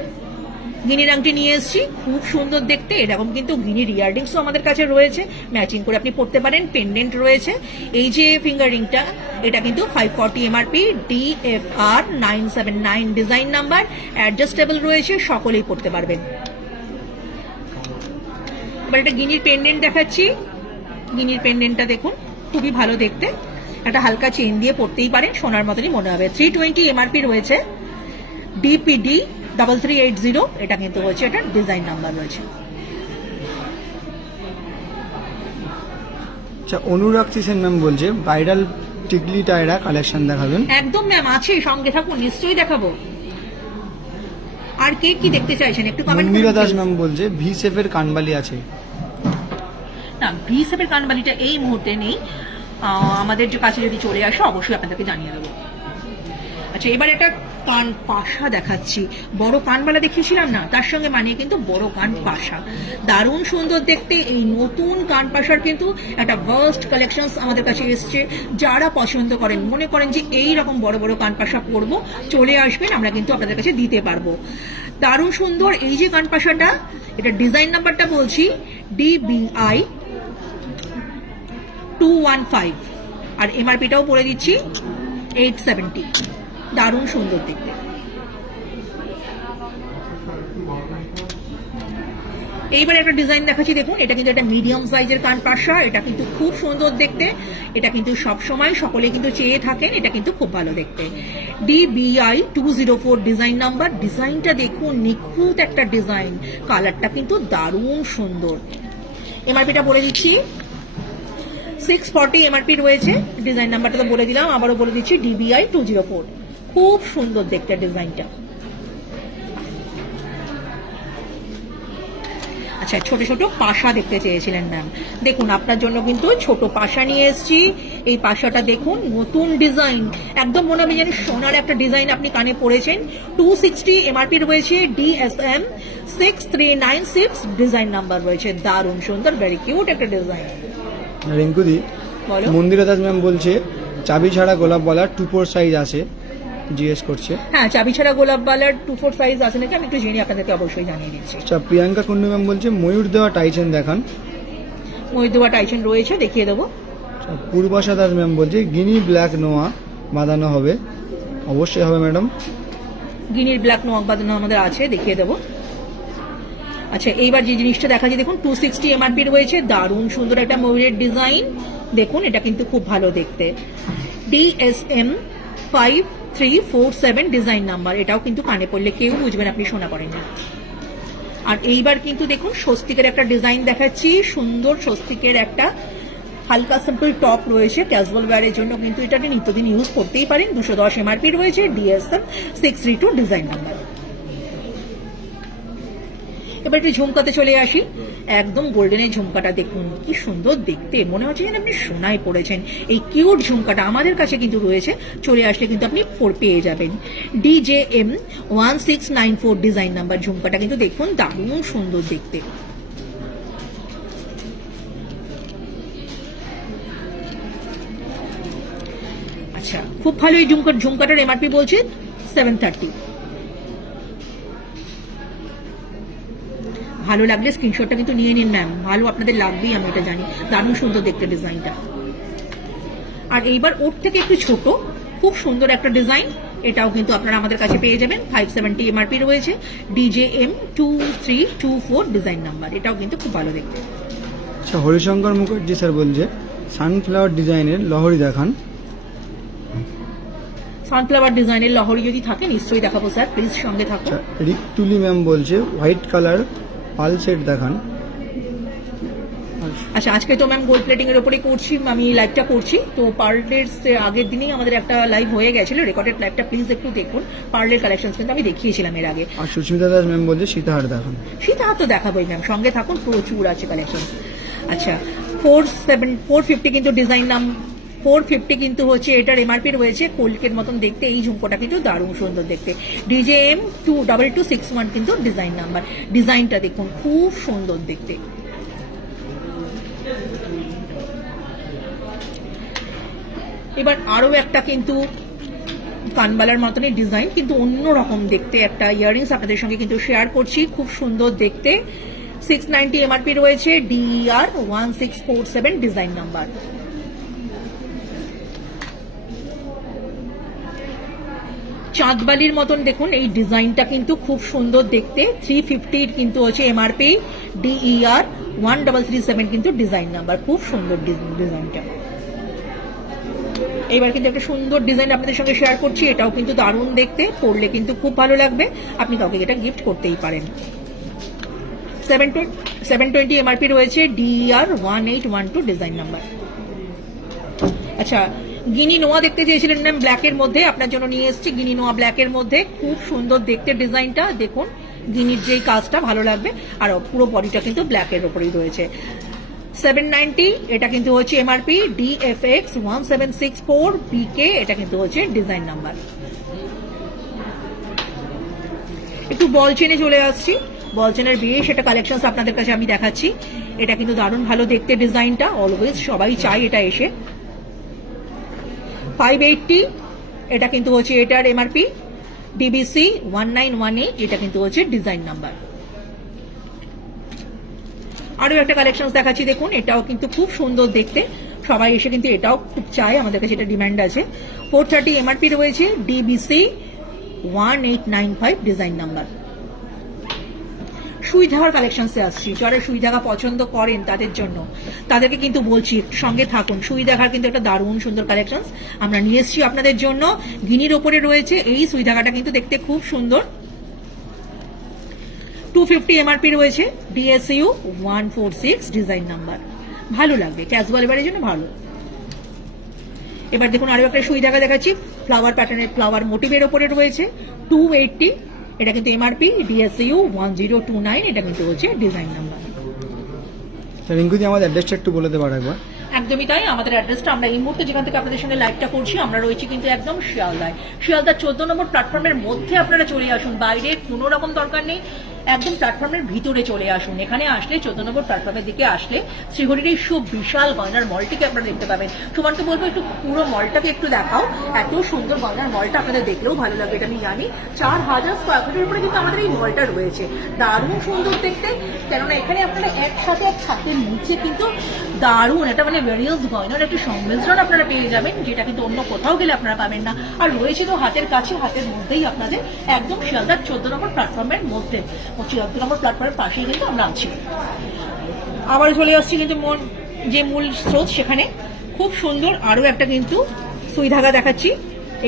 গিনি রাংটি নিয়ে এসেছি, খুব সুন্দর দেখতে। এরকম কিন্তু গিনির ইয়াররিংসও আমাদের কাছে রয়েছে, ম্যাচিং করে আপনি পড়তে পারেন। পেন্ডেন্ট রয়েছে, এই যে ফিঙ্গার রিংটা, এটা কিন্তু 540 MRP, DFR 979 design number, adjustable রয়েছে, সকলেই পড়তে পারবেন। এবার একটা গিনির পেন্ডেন্ট দেখাচ্ছি, গিনির পেন্ডেন্টটা দেখুন খুবই ভালো দেখতে, একটা হালকা চেন দিয়ে পড়তেই পারেন, সোনার মতনই মনে হবে। 320 এমআরপি রয়েছে, DPD 3380, এটা কিন্তু হচ্ছে এটা ডিজাইন নাম্বার রয়েছে। আচ্ছা অনুরাগ কিষেন ম্যাম বলছে ব্রাইডাল টিকলি টায়রা কালেকশন দেখাবেন। একদম ম্যাম আছে, সঙ্গে থাকুন, নিশ্চয়ই দেখাবো। আর কে কি দেখতে চাইছেন একটু কমেন্ট করুন। মন্দিরা দাস ম্যাম বলছে ভি শেপের কানবালি আছে। না, ভি শেপের কানবালিটা এই মুহূর্তে নেই, আমাদের যে কাছে যদি চলে আসে অবশ্যই আপনাদেরকে জানিয়ে দেবো। আচ্ছা এবার একটা কান পাশা দেখাচ্ছি, বড় কানবালা দেখিয়েছিলাম না, তার সঙ্গে মানিয়ে কিন্তু বড় কান পাশা, দারুণ সুন্দর দেখতে। এই নতুন কান পাশার কিন্তু একটা ভার্স্ট কালেকশন আমাদের কাছে এসছে। যারা পছন্দ করেন, মনে করেন যে এই রকম বড় বড় কান পাশা পরবো, চলে আসবেন, আমরা কিন্তু আপনাদের কাছে দিতে পারবো। দারুণ সুন্দর এই যে কান পাশাটা, এটা ডিজাইন নাম্বারটা বলছি, DBI 215, আর এমআরপিটাও বলে দিচ্ছি 870। দারুণ সুন্দর দেখতে। এইবার একটা ডিজাইন দেখাচ্ছি, দেখুন এটা কিন্তু একটা মিডিয়াম সাইজের কান পাশা, এটা কিন্তু খুব সুন্দর দেখতে, এটা কিন্তু সব সময় সকলে কিন্তু চেয়ে থাকেন, এটা কিন্তু খুব ভালো দেখতে। DBI 204 ডিজাইন নাম্বার, ডিজাইনটা দেখুন নিখুঁত একটা ডিজাইন, কালারটা কিন্তু দারুণ সুন্দর। এমআরপিটা বলে দিচ্ছি 640 এমআরপি রয়েছে, ডিজাইন নাম্বারটা তো বলে দিলাম, আবারও বলে দিচ্ছি DBI 204, খুব সুন্দর দেখতে ডিজাইনটা। আচ্ছা, ছোট ছোট পাশা দেখতে চেয়েছিলেন ম্যাম, দেখুন আপনার জন্য কিন্তু ছোট পাশা নিয়ে এসেছি। এই পাশাটা দেখুন, নতুন ডিজাইন, একদম মনে হবে যেন সোনার একটা ডিজাইন আপনি কানে পড়েছেন। 260 এমআরপি রয়েছে, DSM 6396 ডিজাইন নাম্বার রয়েছে, দারুণ সুন্দর, ভেরি কিউট একটা ডিজাইন। রিঙ্কুদি, বলো। মন্দিরা দাস ম্যাম বলছে চাবি ছাড়া গোলাপ বলার 2-4 সাইজ আছে, জিজ্ঞেস করছে। হ্যাঁ, চাবি ছাড়া গোলাপ বালার 2-4 সাইজ আছে নাকি আমি একটু জেনে আপনাদেরকে অবশ্যই জানিয়ে দিচ্ছি। আচ্ছা, প্রিয়াঙ্কা কুন্ডু ম্যাম বলছে ময়ূর দেওয়া টাইচেন দেখান। মহিদুয়া টাইসন রয়েছে, দেখিয়ে দেবো। আচ্ছা, পূর্বাশা দাস ম্যাম বলছে গিনি ব্ল্যাক নোয়া বাঁধানো হবে, অবশ্যই হবে ম্যাডাম। গিনির ব্ল্যাক নোয়াক বাঁধানো আমাদের আছে, দেখিয়ে দেবো। আচ্ছা, এইবার যে জিনিসটা দেখা যায় দেখুন, 260 এমআরপি রয়েছে, দারুণ সুন্দর একটা ময়ূরের ডিজাইন, দেখুন এটা কিন্তু খুব ভালো দেখতে। DSM 5347 ডিজাইন নাম্বার, এটাও কিন্তু কানে পড়লে কেউ বুঝবেন আপনি শোনা পড়েন না। আর এইবার কিন্তু দেখুন স্বস্তিকের একটা ডিজাইন দেখাচ্ছি, সুন্দর স্বস্তিকের একটা হালকা সিম্পল টপ রয়েছে, ক্যাজুয়াল ওয়্যারের জন্য কিন্তু এটা নিত্যদিন ইউজ করতেই পারেন। 210 এমআরপি রয়েছে, DSM 632 ডিজাইন নাম্বার। এবার একটু ঝুমকাতে চলে আসি, একদম গোল্ডেনের ঝুমকাটা দেখুন কি সুন্দর দেখতে, মনে হচ্ছে যেন আপনি সোনায় পড়েছেন। এই কিউট ঝুমকাটা আমাদের কাছে কিন্তু রয়েছে, চলে আসলে কিন্তু আপনি পেয়ে যাবেন। DJM 1694 ডিজাইন নাম্বার, ঝুমকাটা কিন্তু দেখুন দারুণ সুন্দর দেখতে। আচ্ছা, খুব ভালো এই ঝুমকাটার এমআরপি বলছে 730। ভালো লাগলে স্ক্রিনশটটা কিন্তু নিয়ে নিন ম্যাম, ভালো আপনাদের লাগবেই আমি এটা জানি, দারুণ সুন্দর দেখতে ডিজাইনটা। আর এইবার ওর থেকে একটু ছোট, খুব সুন্দর একটা ডিজাইন, এটাও কিন্তু আপনারা আমাদের কাছে পেয়ে যাবেন। 570 এমআরপি রয়েছে, DJM 2324 ডিজাইন নাম্বার, এটাও কিন্তু খুব ভালো দেখতে। আচ্ছা, হরিশঙ্কর মুখার্জি স্যার বলছে সানফ্লাওয়ার ডিজাইনের লহরি দেখান। সানফ্লাওয়ার ডিজাইনের লহরি যদি থাকে নিশ্চয়ই দেখাবো স্যার, প্লিজ সঙ্গে থাকুন। আচ্ছা, রিকতুলি ম্যাম বলছে হোয়াইট কালার পাল সেট দেখান। আচ্ছা, আজকে তো ম্যাম গোল্ড প্লেটিং এর উপরে করছি, আমি লাইভটা করছি, তো পার্লের আগের দিনেই আমাদের একটা লাইভ হয়ে গেছিল, রেকর্ডেড লাইভটা প্লিজ একটু দেখুন। পার্লের কালেকশন কিন্তু আমি দেখিয়েছিলাম এর আগে। আর সুস্মিতা দাস ম্যাম বলছে সীতাহার দেখান। সীতাহার তো দেখাবোই ম্যাম, সঙ্গে থাকুন, প্রচুর আছে কালেকশন। আচ্ছা, 450 কিন্তু ডিজাইন 450 কিন্তু হচ্ছে এটার এমআরপি রয়েছে, কোলকের মতন দেখতে, এই ঝুমকোটা কিন্তু দারুণ সুন্দর দেখতে। DJM 2261 কিন্তু ডিজাইন নাম্বার, ডিজাইনটা দেখুন খুব সুন্দর দেখতে। এবার আরো একটা কিন্তু কানবালার মতনই ডিজাইন, কিন্তু অন্যরকম দেখতে একটা ইয়াররিংস আপনাদের সঙ্গে কিন্তু শেয়ার করছি, খুব সুন্দর দেখতে। 690 এমআরপি রয়েছে, DER 1647 ডিজাইন নাম্বার। চাঁদবালির মতন দেখুন এই ডিজাইনটা কিন্তু খুব সুন্দর দেখতে, 350 কিন্তু হচ্ছে এমআরপি, DER 1337 কিন্তু ডিজাইন নাম্বার, খুব সুন্দর ডিজাইনটা। এবার কিন্তু একটা সুন্দর ডিজাইন আপনাদের সঙ্গে শেয়ার করছি, এটাও কিন্তু দারুণ দেখতে, পরলে কিন্তু খুব ভালো লাগবে, আপনি কাউকে এটা গিফট করতেই পারেন। 720 এমআরপি রয়েছে, DER 1812 ডিজাইন নাম্বার। আচ্ছা, গিনি নোয়া দেখতে চেয়েছিলেন ম্যাম ব্ল্যাকের মধ্যে, আপনার জন্য নিয়ে এসেছি গিনি নোয়া ব্ল্যাকের মধ্যে, খুব সুন্দর দেখতে ডিজাইনটা দেখুন, গিনির যেই কাজটা ভালো লাগবে, আর পুরো বডিটা কিন্তু ব্ল্যাকের ওপরেই রয়েছে। 790 এটা কিন্তু হচ্ছে এমআরপি, DFX 1764 BK এটা কিন্তু হচ্ছে ডিজাইন নাম্বার। একটু বল চেনে চলে আসছি, বল চেনের বেশ একটা কালেকশন আপনাদের কাছে আমি দেখাচ্ছি, এটা কিন্তু দারুণ ভালো দেখতে ডিজাইনটা, অলওয়েজ সবাই চাই এটা এসে। 580 এটা কিন্তু হচ্ছে এটার এমআরপি, DBC 1918 এটা কিন্তু হচ্ছে ডিজাইন নাম্বার। আরো একটা কালেকশন দেখাচ্ছি দেখুন, এটাও কিন্তু খুব সুন্দর দেখতে, সবাই এসে কিন্তু এটাও খুব চায়, আমাদের কাছে এটা ডিমান্ড আছে। 430 এমআরপি রয়েছে, DBC 1895 ডিজাইন নাম্বার। সুই ধাগার কালেকশনসে আসছি। যারা সুই ধাগা পছন্দ করেন তাদের জন্য, তাদেরকে কিন্তু বলছি একটু সঙ্গে থাকুন। সুই ধাগার কিন্তু একটা দারুণ সুন্দর কালেকশন আমরা নিয়ে এসেছি আপনাদের জন্য। গিনির ওপরে রয়েছে এই সুই ধাগাটা, কিন্তু দেখতে খুব সুন্দর। 250 এমআরপি রয়েছে, DSU 146 ডিজাইন নাম্বার। ভালো লাগবে ক্যাজুয়াল এবারের জন্য ভালো। এবার দেখুন আরো একটা সুই ধাগা দেখাচ্ছি, ফ্লাওয়ার প্যাটার্নের, ফ্লাওয়ার মোটিভের ওপরে রয়েছে। 280, এটা কিন্তু এমআরপি, DSU 1029, এটা কিন্তু হচ্ছে ডিজাইন নাম্বার। রিঙ্কুদি আমাদের অ্যাড্রেসটা একটু বলে দেবার একবার। একদমই তাই, আমাদের অ্যাড্রেসটা আমরা এই মুহূর্তে যেখান থেকে আপনাদের সঙ্গে লাইভটা করছি, আমরা রয়েছি কিন্তু একদম শিয়ালদায়। শিয়ালদার 14 নম্বর প্ল্যাটফর্মের মধ্যে আপনারা চলে আসুন, বাইরে কোনো রকম দরকার নেই, একদম প্ল্যাটফর্মের ভিতরে চলে আসুন। এখানে আসলে 14 নম্বর প্ল্যাটফর্মের দিকে আসলে শ্রীহরির এই বিশাল গয়নার মলটিকে আপনারা দেখতে পাবেন। সুমানকে বলবো একটু পুরো মলটাকে একটু দেখাও, এত সুন্দর গয়নার মলটা আপনাদের দেখলেও ভালো লাগবে, এটা আমি জানি। 4000 স্কোয়ার ফুটের উপরে কিন্তু আমাদের এই মলটা রয়েছে, দারুণ সুন্দর দেখতে। কেননা এখানে আপনারা একসাথে এক ছাদের নিচে কিন্তু দারুণ এটা মানে ভেরিয়াস গয়নার একটি সংমিশ্রণ আপনারা পেয়ে যাবেন, যেটা কিন্তু অন্য কোথাও গেলে আপনারা পাবেন না। আর রয়েছে তো হাতের কাছে, হাতের মধ্যেই আপনাদের, একদম শিয়ালদার 14 নম্বর প্ল্যাটফর্মের মধ্যে, 14 নম্বর প্ল্যাটফর্মের পাশেই কিন্তু আমরা আছি। আবার চলে আসছি কিন্তু যে মূল স্রোত সেখানে। খুব সুন্দর আরো একটা কিন্তু সুই ধাগা দেখাচ্ছি।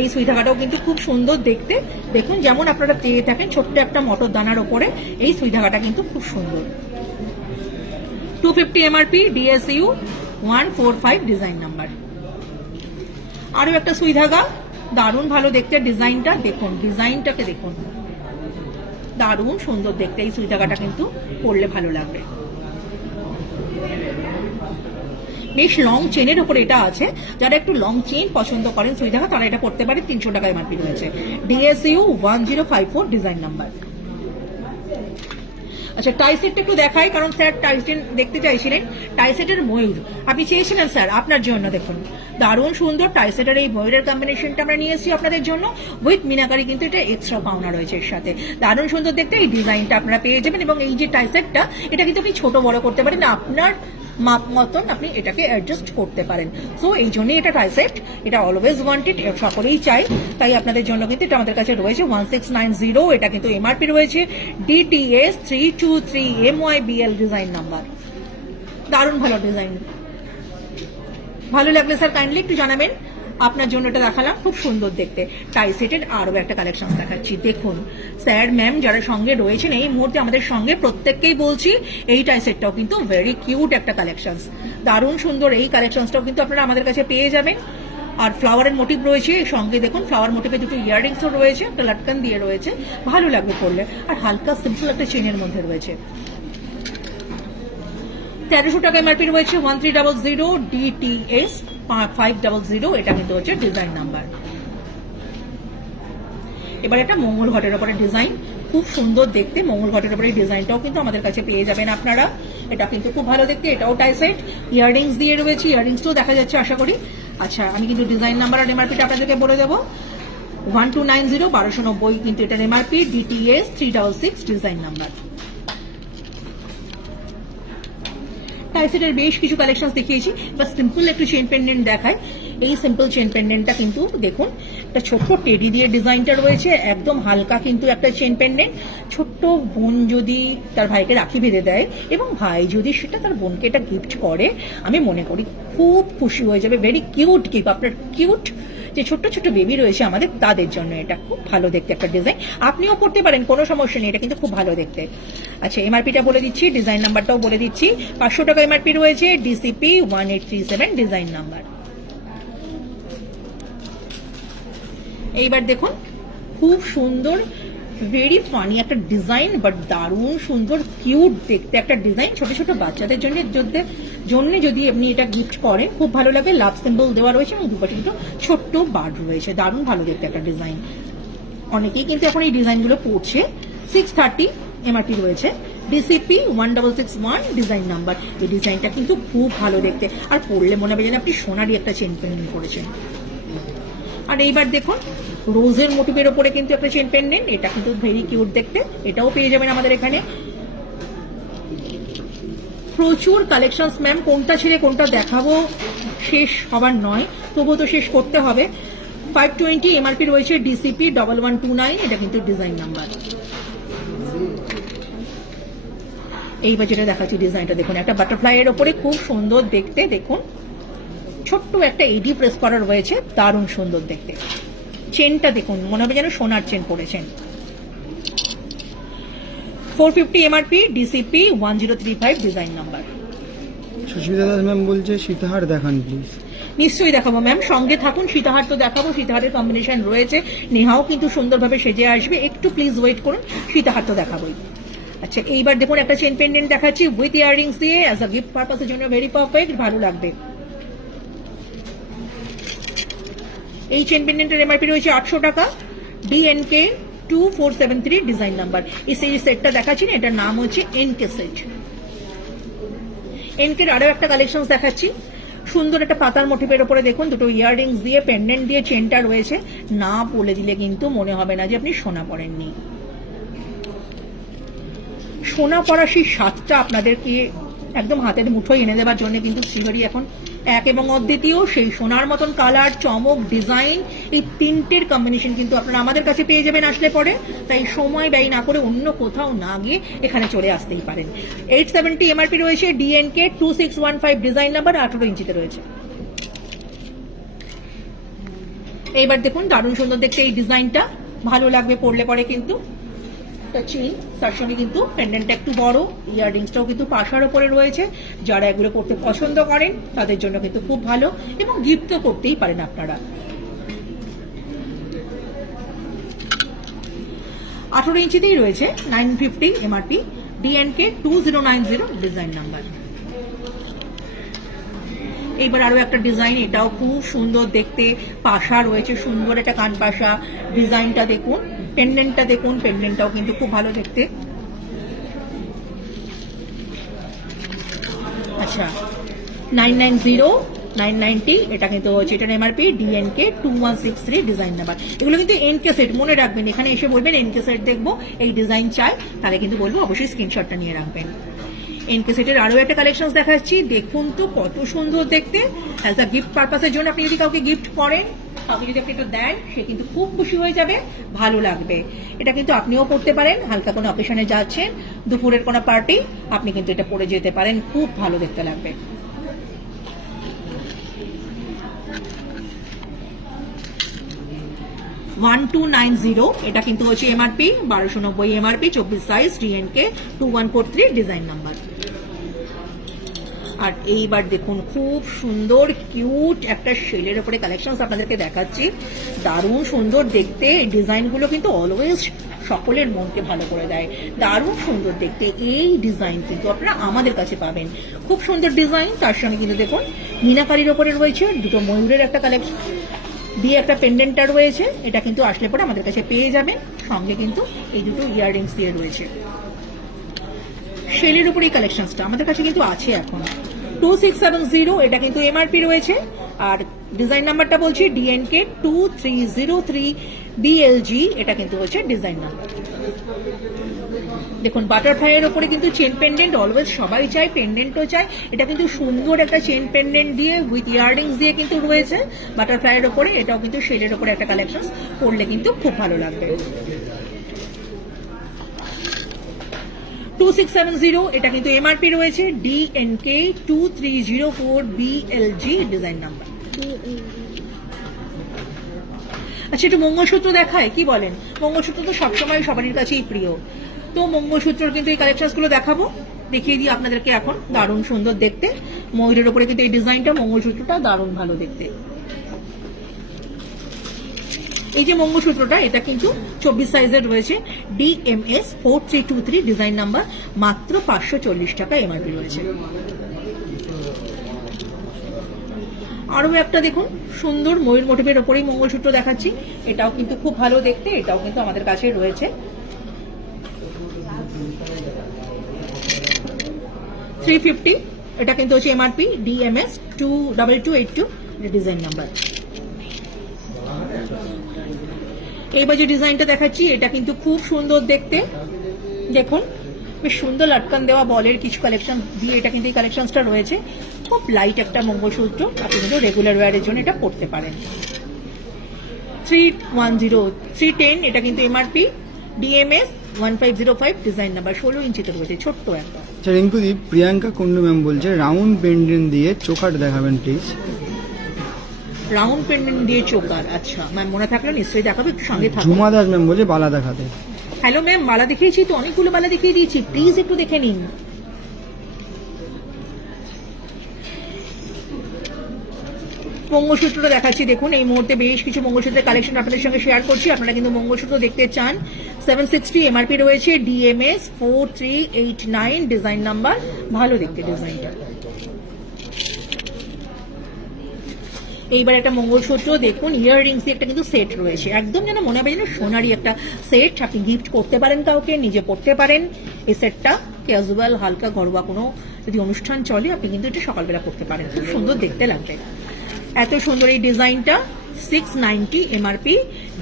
এই সুই ধাগাটাও কিন্তু খুব সুন্দর দেখতে। দেখুন যেমন আপনারা পেয়ে থাকেন ছোট্ট একটা মটর দানার ওপরে, এই সুই ধাগাটা কিন্তু খুব সুন্দর। 250 এমআরপি, DSU 145 ডিজাইন নাম্বার। আরো একটা সুই ধাগা, দারুণ ভালো দেখতে ডিজাইনটা, দেখুন ডিজাইনটাকে দেখুন, দারুণ সুন্দর দেখতে। এই সুই ধাগাটা কিন্তু পরলে ভালো লাগবে। বেশ লং চেনের উপরে এটা আছে, যারা একটু লং চেন পছন্দ করেন সুই ধাগা তারা এটা পড়তে পারে। 300 টাকা এমআরপি রয়েছে, DSU 1054 ডিজাইন নাম্বার। আচ্ছা টাই সেটটা একটু দেখাই, কারণ স্যার টাই সেট দেখতে চাইছিলেন। টাই সেটের ময়ূর আপনি চেয়েছিলেন স্যার, আপনার জন্য দেখুন দারুণ সুন্দর টাই সেটের এই ময়ূরের কম্বিনেশনটা আমরা নিয়ে এসেছি আপনাদের জন্য। উইথ মিনাকারি কিন্তু এটা এক্সট্রা পাওনা রয়েছে এর সাথে, দারুণ সুন্দর দেখতে এই ডিজাইনটা আপনারা পেয়ে যাবেন। এবং এই যে টাই সেটটা, এটা কিন্তু আপনি ছোট বড় করতে পারেন, আপনার মাপ মতন আপনি এটাকে অ্যাডজাস্ট করতে পারেন। সো এই জন্যই এটা টাই সেট, এটা অলওয়েজ ওয়ান্টেড, সকলেই চাই, তাই আপনাদের জন্য কিন্তু এটা আমাদের কাছে রয়েছে 1690। এটা কিন্তু এমআরপি রয়েছে, DTS 323 MYBL ডিজাইন নাম্বার। দারুণ ভালো ডিজাইন, ভালো লাগলে স্যার কাইন্ডলি একটু জানাবেন। আপনার জন্য এটা দেখালাম, খুব সুন্দর দেখতে। টাই সেটের আরো একটা কালেকশন দেখাচ্ছি, দেখুন স্যার ম্যাম যারা সঙ্গে রয়েছেন এই মুহূর্তে আমাদের সঙ্গে, প্রত্যেককেই বলছি এই টাই সেটটাও কিন্তু ভেরি কিউট একটা কালেকশন, দারুণ সুন্দর। এই কালেকশনটাও কিন্তু আপনারা আমাদের কাছে পেয়ে যাবেন। আর ফ্লাওয়ারের মোটিভ রয়েছে সঙ্গে, দেখুন ফ্লাওয়ার মোটিভে দুটো ইয়াররিংসও রয়েছে, একটা লাটকান দিয়ে রয়েছে, ভালো লাগবে পড়লে। আর হালকা সিম্পল একটা চেনের মধ্যে রয়েছে। 1300 টাকা এমআরপি রয়েছে, 1300, DTS 500, এটা কিন্তু হচ্ছে ডিজাইন নাম্বার। এবার একটা মঙ্গল ঘটের উপরে ডিজাইন, খুব সুন্দর দেখতে। মঙ্গল ঘটের উপরে ডিজাইনটাও কিন্তু আমাদের কাছে পেয়ে যাবেন আপনারা, এটা কিন্তু খুব ভালো দেখতে। এটাও টাই সেট, ইয়াররিংস দিয়ে রয়েছে, ইয়াররিংসটাও দেখা যাচ্ছে আশা করি। আচ্ছা আমি কিন্তু ডিজাইন নাম্বার আর এমআরপিটা আপনাদেরকে বলে দেবো। 1290, 1290 কিন্তু এটার এমআরপি, DTS 366 ডিজাইন নাম্বার। টাই সেটের বেশ কিছু কালেকশন দেখিয়েছি, বা সিম্পল একটু চেন পেন্ডেন্ট দেখায়। এই সিম্পল চেন পেন্ডেন্টটা কিন্তু দেখুন, একটা ছোট্ট টেডি দিয়ে ডিজাইনটা রয়েছে, একদম হালকা কিন্তু একটা চেন পেন্ডেন্ট। ছোট্ট বোন যদি তার ভাইকে রাখি বেঁধে দেয় এবং ভাই যদি সেটা তার বোনকে এটা গিফট করে, আমি মনে করি খুব খুশি হয়ে যাবে। ভেরি কিউট গিফট, আপনার কিউট যে ছোট্ট ছোট্ট বেবি রয়েছে আমাদের, তাদের জন্য এটা খুব ভালো দেখতে একটা ডিজাইন। আপনিও পড়তে পারেন, কোনো সমস্যা নেই, এটা কিন্তু খুব ভালো দেখতে। আচ্ছা এমআরপিটা বলে দিচ্ছি, ডিজাইন নাম্বারটাও বলে দিচ্ছি। 500 টাকা এমআরপি রয়েছে, DCP 1837 ডিজাইন নাম্বার। এইবার দেখুন খুব সুন্দর ভেরি ফানি একটা ডিজাইন, বাট দারুণ সুন্দর কিউট দেখতে একটা ডিজাইন। ছোট ছোট বাচ্চাদের জন্য যদি আপনি এটা গিফট করেন খুব ভালো লাগে। লাভ সিম্বল দেওয়া রয়েছে এবং দুপাশে দুটো ছোট্ট বার্ড রয়েছে, দারুণ ভালো দেখতে একটা ডিজাইন। অনেকেই কিন্তু এখন এই ডিজাইনগুলো পড়ছে। 630 এমআরপি রয়েছে, DCP 1661 ডিজাইন নাম্বার। এই ডিজাইনটা কিন্তু খুব ভালো দেখতে, আর পরলে মনে হবে যেন আপনি সোনারই একটা চেন পেন্ডেন্ট করেছেন। আর এইবার দেখুন রোজের মোটিভের ওপরে কিন্তু একটা চেন পেন্ডেন্ট, এটা কিন্তু ভেরি কিউট দেখতে, এটাও পেয়ে যাবেন আমাদের এখানে। প্রচুর কালেকশনস ম্যাম, কোনটা ছেড়ে কোনটা দেখাবো শেষ হবার নয়, তবুও তো শেষ করতে হবে। 520 এমআরপি রয়েছে, DCP 1129, এটা কিন্তু ডিজাইন নাম্বার। এইবার যেটা দেখাচ্ছি ডিজাইনটা দেখুন, একটা বাটারফ্লাই এর ওপরে খুব সুন্দর দেখতে, দেখুন ছোট্ট একটা এডি প্রেস করা রয়েছে, দারুণ সুন্দর দেখতে। চেনটা দেখুন, মনে হবে যেন সোনার চেন পরেছেন। 450 MRP, DCP 1035 design number. Susmita Das ma'am বলছে সীতাহার দেখান প্লিজ। নিশ্চয়ই দেখাবো ম্যাম, সঙ্গে থাকুন। সীতাহার তো দেখাবো, সীতাহারের কম্বিনেশন রয়েছে, নেহাও কিন্তু সুন্দরভাবে সেজে আসবে, একটু প্লিজ ওয়েট করুন, সীতাহার তো দেখাবোই। আচ্ছা, এইবার দেখুন একটা চেন পেন্ডেন্ট দেখাচ্ছি উইথ ইয়াররিংস দিয়ে, অ্যাজ আ গিফট পারপাসের জন্য ভেরি পারফেক্ট, ভালো লাগবে। এই চেন পেন্ডেন্টের এমআরপি রয়েছে 800 টাকা, ডিএনকে 2473 ডিজাইন নাম্বার। এই সেটটা দেখাচ্ছি না, এটার নাম হচ্ছে এনকে সেট। এনকের আরো একটা কালেকশন দেখাচ্ছি, সুন্দর একটা পাতার মোটিভের উপরে দেখুন দুটো ইয়াররিংস দিয়ে পেন্ডেন্ট দিয়ে চেনটা রয়েছে, না বলে দিলে কিন্তু মনে হবে না যে আপনি সোনা পরেননি। সোনা পরা সেই স্বাদটা আপনাদেরকে একদম হাতের মুঠোয় এনে দেওয়ার জন্য কিন্তু শ্রীহরি এখন এক এবং অদ্বিতীয়। সেই সোনার মতন কালার, চমক, ডিজাইন, এই তিনটের কম্বিনেশন কিন্তু আপনারা আমাদের কাছে পেয়ে যাবেন আসলে পরে। তাই সময় ব্যয় না করে অন্য কোথাও না গিয়ে এখানে চলে আসতেই পারেন। 870 এমআরপি রয়েছে, ডিএনকে 2615 ডিজাইন নাম্বার, 18 ইঞ্চিতে রয়েছে। এইবার দেখুন দারুণ সুন্দর দেখতে এই ডিজাইনটা, ভালো লাগবে পরলে পরে কিন্তু। চেইন তার সঙ্গে কিন্তু পেন্ডেন্টটা একটু বড়, ইয়াররিংসটাও কিন্তু পাশার ওপরে রয়েছে। যারা এগুলো করতে পছন্দ করেন তাদের জন্য কিন্তু খুব ভালো, এবং গিফট তো করতেই পারেন আপনারা। 18 ইঞ্চিতেই রয়েছে, 950 এমআরপি, ডিএনকে 2090 ডিজাইন নাম্বার। এইবার আরো একটা ডিজাইন, এটাও খুব সুন্দর দেখতে, পাশা রয়েছে সুন্দর একটা কান পাশা, ডিজাইনটা দেখুন, পেন্ডেন্টটা দেখুন, পেন্ডেন্টটাও কিন্তু খুব ভালো দেখতে। আচ্ছা, 990 990 এটা কিন্তু হচ্ছে, এটার এমআরপি ডিএনকে 2163 ডিজাইন নাম্বার। এগুলো কিন্তু এনকে সেট, মনে রাখবেন, এখানে এসে বলবেন এনকে সেট দেখবো, এই ডিজাইন চাই, তাহলে কিন্তু বলবো অবশ্যই স্ক্রিনশটটা নিয়ে রাখবেন। এনকে সেটের আরো একটা কালেকশন দেখাচ্ছি, দেখুন তো কত সুন্দর দেখতে। অ্যাজ আ গিফট পারপাসের জন্য আপনি যদি কাউকে গিফট করেন, কাউকে যদি আপনি এটা দেন, সে কিন্তু খুব খুশি হয়ে যাবে, ভালো লাগবে। এটা কিন্তু আপনিও পড়তে পারেন, হালকা কোনো অকেশনে যাচ্ছেন, দুপুরের কোনো পার্টি, আপনি কিন্তু এটা পরে যেতে পারেন, খুব ভালো দেখতে লাগবে। $1290 এটা কিন্তু হচ্ছে MRP, 1290 MRP, 24 size, DNK 2143 design number. আর এইবার দেখুন খুব সুন্দর কিউট একটা শেলের উপরে কালেকশন আপনাদেরকে দেখাচ্ছি, দারুণ সুন্দর দেখতে। এই ডিজাইনগুলো কিন্তু অলওয়েজ সকলের মনকে ভালো করে দেয়, দারুণ সুন্দর দেখতে। এই ডিজাইন কিন্তু আপনারা আমাদের কাছে পাবেন, খুব সুন্দর ডিজাইন। তার সঙ্গে কিন্তু দেখুন মিনাকারির ওপরে রয়েছে দুটো ময়ূরের একটা কালেকশন দিয়ে একটা পেন্ডেন্টটা রয়েছে, এটা কিন্তু আসলে পরে আমাদের কাছে পেয়ে যাবেন। সঙ্গে কিন্তু এই দুটো ইয়াররিংস দিয়ে রয়েছে। শেলের উপর এই কালেকশনটা আমাদের কাছে কিন্তু আছে এখন। 2670 এটা কিন্তু এমআরপি রয়েছে, আর ডিজাইন নাম্বারটা বলছি ডিএনকে 2303 বিএলজি, এটা কিন্তু হচ্ছে ডিজাইন নাম্বার। দেখুন বাটারফ্লাই এর উপরে কিন্তু চেন পেন্ডেন্ট অলওয়েজ সবাই চায়, পেন্ডেন্টও চায়। এটা কিন্তু সুন্দর একটা চেন পেন্ডেন্ট দিয়ে উইথ ইয়াররিংস দিয়ে কিন্তু রয়েছে বাটারফ্লাই এর উপরে। এটাও কিন্তু শেলের উপরে একটা কালেকশন, পরলে কিন্তু খুব ভালো লাগবে। 2670 এটা কিন্তু এমআরপি রয়েছে, ডিএনকে 2304 বিএলজি ডিজাইন নাম্বার। আচ্ছা, একটু মঙ্গলসূত্র দেখায়, কি বলেন? মঙ্গলসূত্র তো সবসময় সবারই কাছেই প্রিয়, তো মঙ্গলসূত্রর কিন্তু এই কালেকশনগুলো দেখাবো, দেখিয়ে দিই আপনাদেরকে এখন। দারুণ সুন্দর দেখতে, ময়ূরের উপরে কিন্তু এই ডিজাইনটা, মঙ্গলসূত্রটা দারুণ ভালো দেখতে। এই যে মঙ্গলসূত্রটা, এটা কিন্তু 24 সাইজের রয়েছে, ডিএমএস 4323 ডিজাইন নাম্বার, মাত্র 540 টাকা এমআরপি রয়েছে। আরো একটা দেখুন সুন্দর ময়ূর মোটিভের ওপরেই মঙ্গলসূত্র দেখাচ্ছি, এটাও কিন্তু খুব ভালো দেখতে, এটাও কিন্তু আমাদের কাছে রয়েছে। 350 এটা কিন্তু হচ্ছে এমআরপি, ডিএমএস 2282 ডিজাইন নাম্বার। এইবার যে ডিজাইনটা দেখাচ্ছি, এটা কিন্তু খুব সুন্দর দেখতে, দেখুন বেশ সুন্দর লাটকান দেওয়া বলের কিছু কালেকশন দিয়ে এটা কিন্তু এই কালেকশনটা রয়েছে। খুব লাইট একটা মঙ্গলসূত্র, আপনি কিন্তু রেগুলার ওয়্যারের জন্য এটা পড়তে পারেন। 310 310 এটা কিন্তু এমআরপি, ডিএমএস 1505 ডিজাইন নাম্বার 16 ইঞ্চিতে রয়েছে, ছোট্ট একটা। আচ্ছা রিঙ্কুদি, প্রিয়াঙ্কা কুন্ডু ম্যাম বলছে রাউন্ড পেন্ডেন্ট দিয়ে চোকার দেখাবেন প্লিজ। রাউন্ড পেন্ডেন্ট দিয়ে চোকার, আচ্ছা ম্যাম মনে থাকলে নিশ্চয়ই দেখাবে, একটু সঙ্গে থাকবে। ঝুমা দাস ম্যাম বলছে বালা দেখাতে। হ্যালো ম্যাম, বালা দেখিয়েছি তো, অনেকগুলো বালা দেখিয়ে দিয়েছি, প্লিজ একটু দেখে নিন। মঙ্গলসূত্রটা দেখাচ্ছি, দেখুন এই মুহূর্তে বেশ কিছু মঙ্গলসূত্রের কালেকশন আপনাদের সঙ্গে শেয়ার করছি। আপনারা কিন্তু মঙ্গলসূত্র দেখতে চান, 760 এমআরপি রয়েছে, ডিএমএস 4389 ডিজাইন নাম্বার, ভালো দেখতে ডিজাইনটা। এইবার একটা মঙ্গলসূত্র দেখুন, ইয়াররিংস দিয়ে একটা কিন্তু সেট রয়েছে, একদম যেন মনে হবে যেন সোনারই একটা সেট, আপনি গিফট করতে পারেন কাউকে, নিজে পড়তে পারেন। এই সেটটা ক্যাজুয়াল হালকা ঘরোয়া কোনো যদি অনুষ্ঠান চলে আপনি কিন্তু এটা সকালবেলা করতে পারেন, খুব সুন্দর দেখতে লাগবে। এত সুন্দর এই ডিজাইনটা, 690 এমআরপি,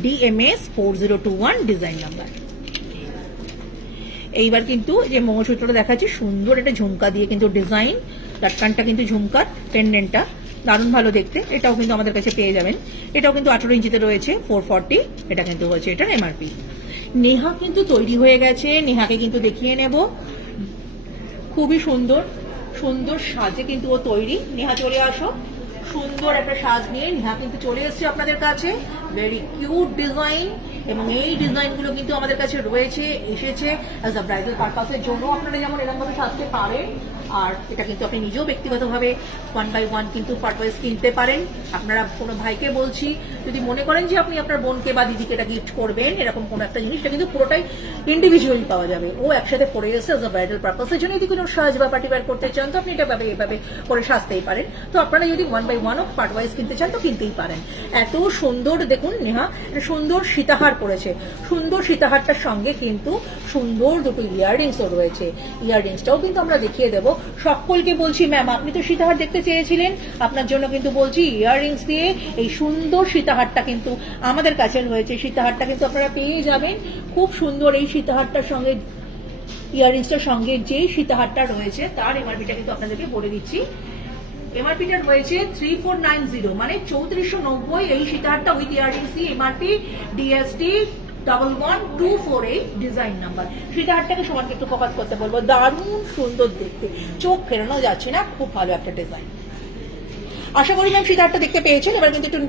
ডিএমএস 4021 ডিজাইন নাম্বার। এইবার কিন্তু যে মঙ্গলসূত্রটা দেখাচ্ছি, সুন্দর একটা ঝুমকা দিয়ে কিন্তু ডিজাইন, লাটকানটা কিন্তু ঝুমকার, পেন্ডেন্টটা দারুণ ভালো দেখতে। এটাও কিন্তু আমাদের কাছে পেয়ে যাবেন, এটাও কিন্তু 18 ইঞ্চিতে রয়েছে, 440, এটা কিন্তু হচ্ছে এটার এমআরপি। নেহা কিন্তু তৈরি হয়ে গেছে, নেহাকে কিন্তু দেখিয়ে নেব, খুবই সুন্দর সুন্দর সাজে কিন্তু ও তৈরি। নেহা চলে আসো, সুন্দর একটা সাজ নিয়ে নেহা কিন্তু চলে এসেছে আপনাদের কাছে, ভেরি কিউট ডিজাইন, এবং এই ডিজাইনগুলো কিন্তু আমাদের কাছে রয়েছে, এসেছে অ্যাজ আ ব্রাইডাল পারপাসের জন্য, আপনারা যেমন এরকম ভাবে সাজতে পারেন। আর এটা কিন্তু আপনি নিজেও ব্যক্তিগতভাবে 1 by 1 কিন্তু পার্ট ওয়াইজ কিনতে পারেন। আপনারা কোনো ভাইকে বলছি, যদি মনে করেন যে আপনি আপনার বোনকে বা দিদিকে এটা গিফট করবেন, এরকম কোনো একটা জিনিসটা কিন্তু পুরোটাই ইন্ডিভিজুয়ালি পাওয়া যাবে, ও একসাথে পরে এসে অ্যাজ আ ব্রাইডাল পারপাসের জন্য যদি কোনো সাজ বা পার্টি ওয়্যার করতে চান তো আপনি এটা এভাবে করে সাজতেই পারেন। তো আপনারা যদি 1 by 1 পার্ট ওয়াইজ কিনতে চান তো কিনতেই পারেন। এত সুন্দর দেখুন নেহা সুন্দর সীতাহার পরেছে, সুন্দর সীতাহারটার সঙ্গে কিন্তু সুন্দর দুটো ইয়াররিংসও রয়েছে, ইয়াররিংসটাও কিন্তু আমরা দেখিয়ে দেবো। সকলকে বলছি ম্যাম আপনি তো সীতাহার দেখতে চেয়েছিলেন, আপনার জন্য কিন্তু বলছি ইয়াররিংস দিয়ে এই সুন্দর সীতাহারটা কিন্তু আমাদের কাছে রয়েছে, সীতাহারটা কিন্তু আপনারা পেয়ে যাবেন। খুব সুন্দর এই সীতাহারটার সঙ্গে, ইয়াররিংসটার সঙ্গে যে সীতাহারটা রয়েছে তার এমআরপিটা কিন্তু আপনাদেরকে বলে দিচ্ছি। এমআরপিটা রয়েছে 3490, মানে 3490, এই সীতাহারটা উইথ ইয়াররিংস দিয়ে এমআরপি, ডিএসটি 11248 ডিজাইন নাম্বার। সীতাহারটাকে সমানকে একটু ফোকাস করতে বলবো, দারুণ সুন্দর দেখতে, চোখ ফেরানো যাচ্ছে না, খুব ভালো একটা ডিজাইন। আশা করি ম্যাম সীতাহারটা দেখতে পেয়েছেন। এবার কিন্তু একটু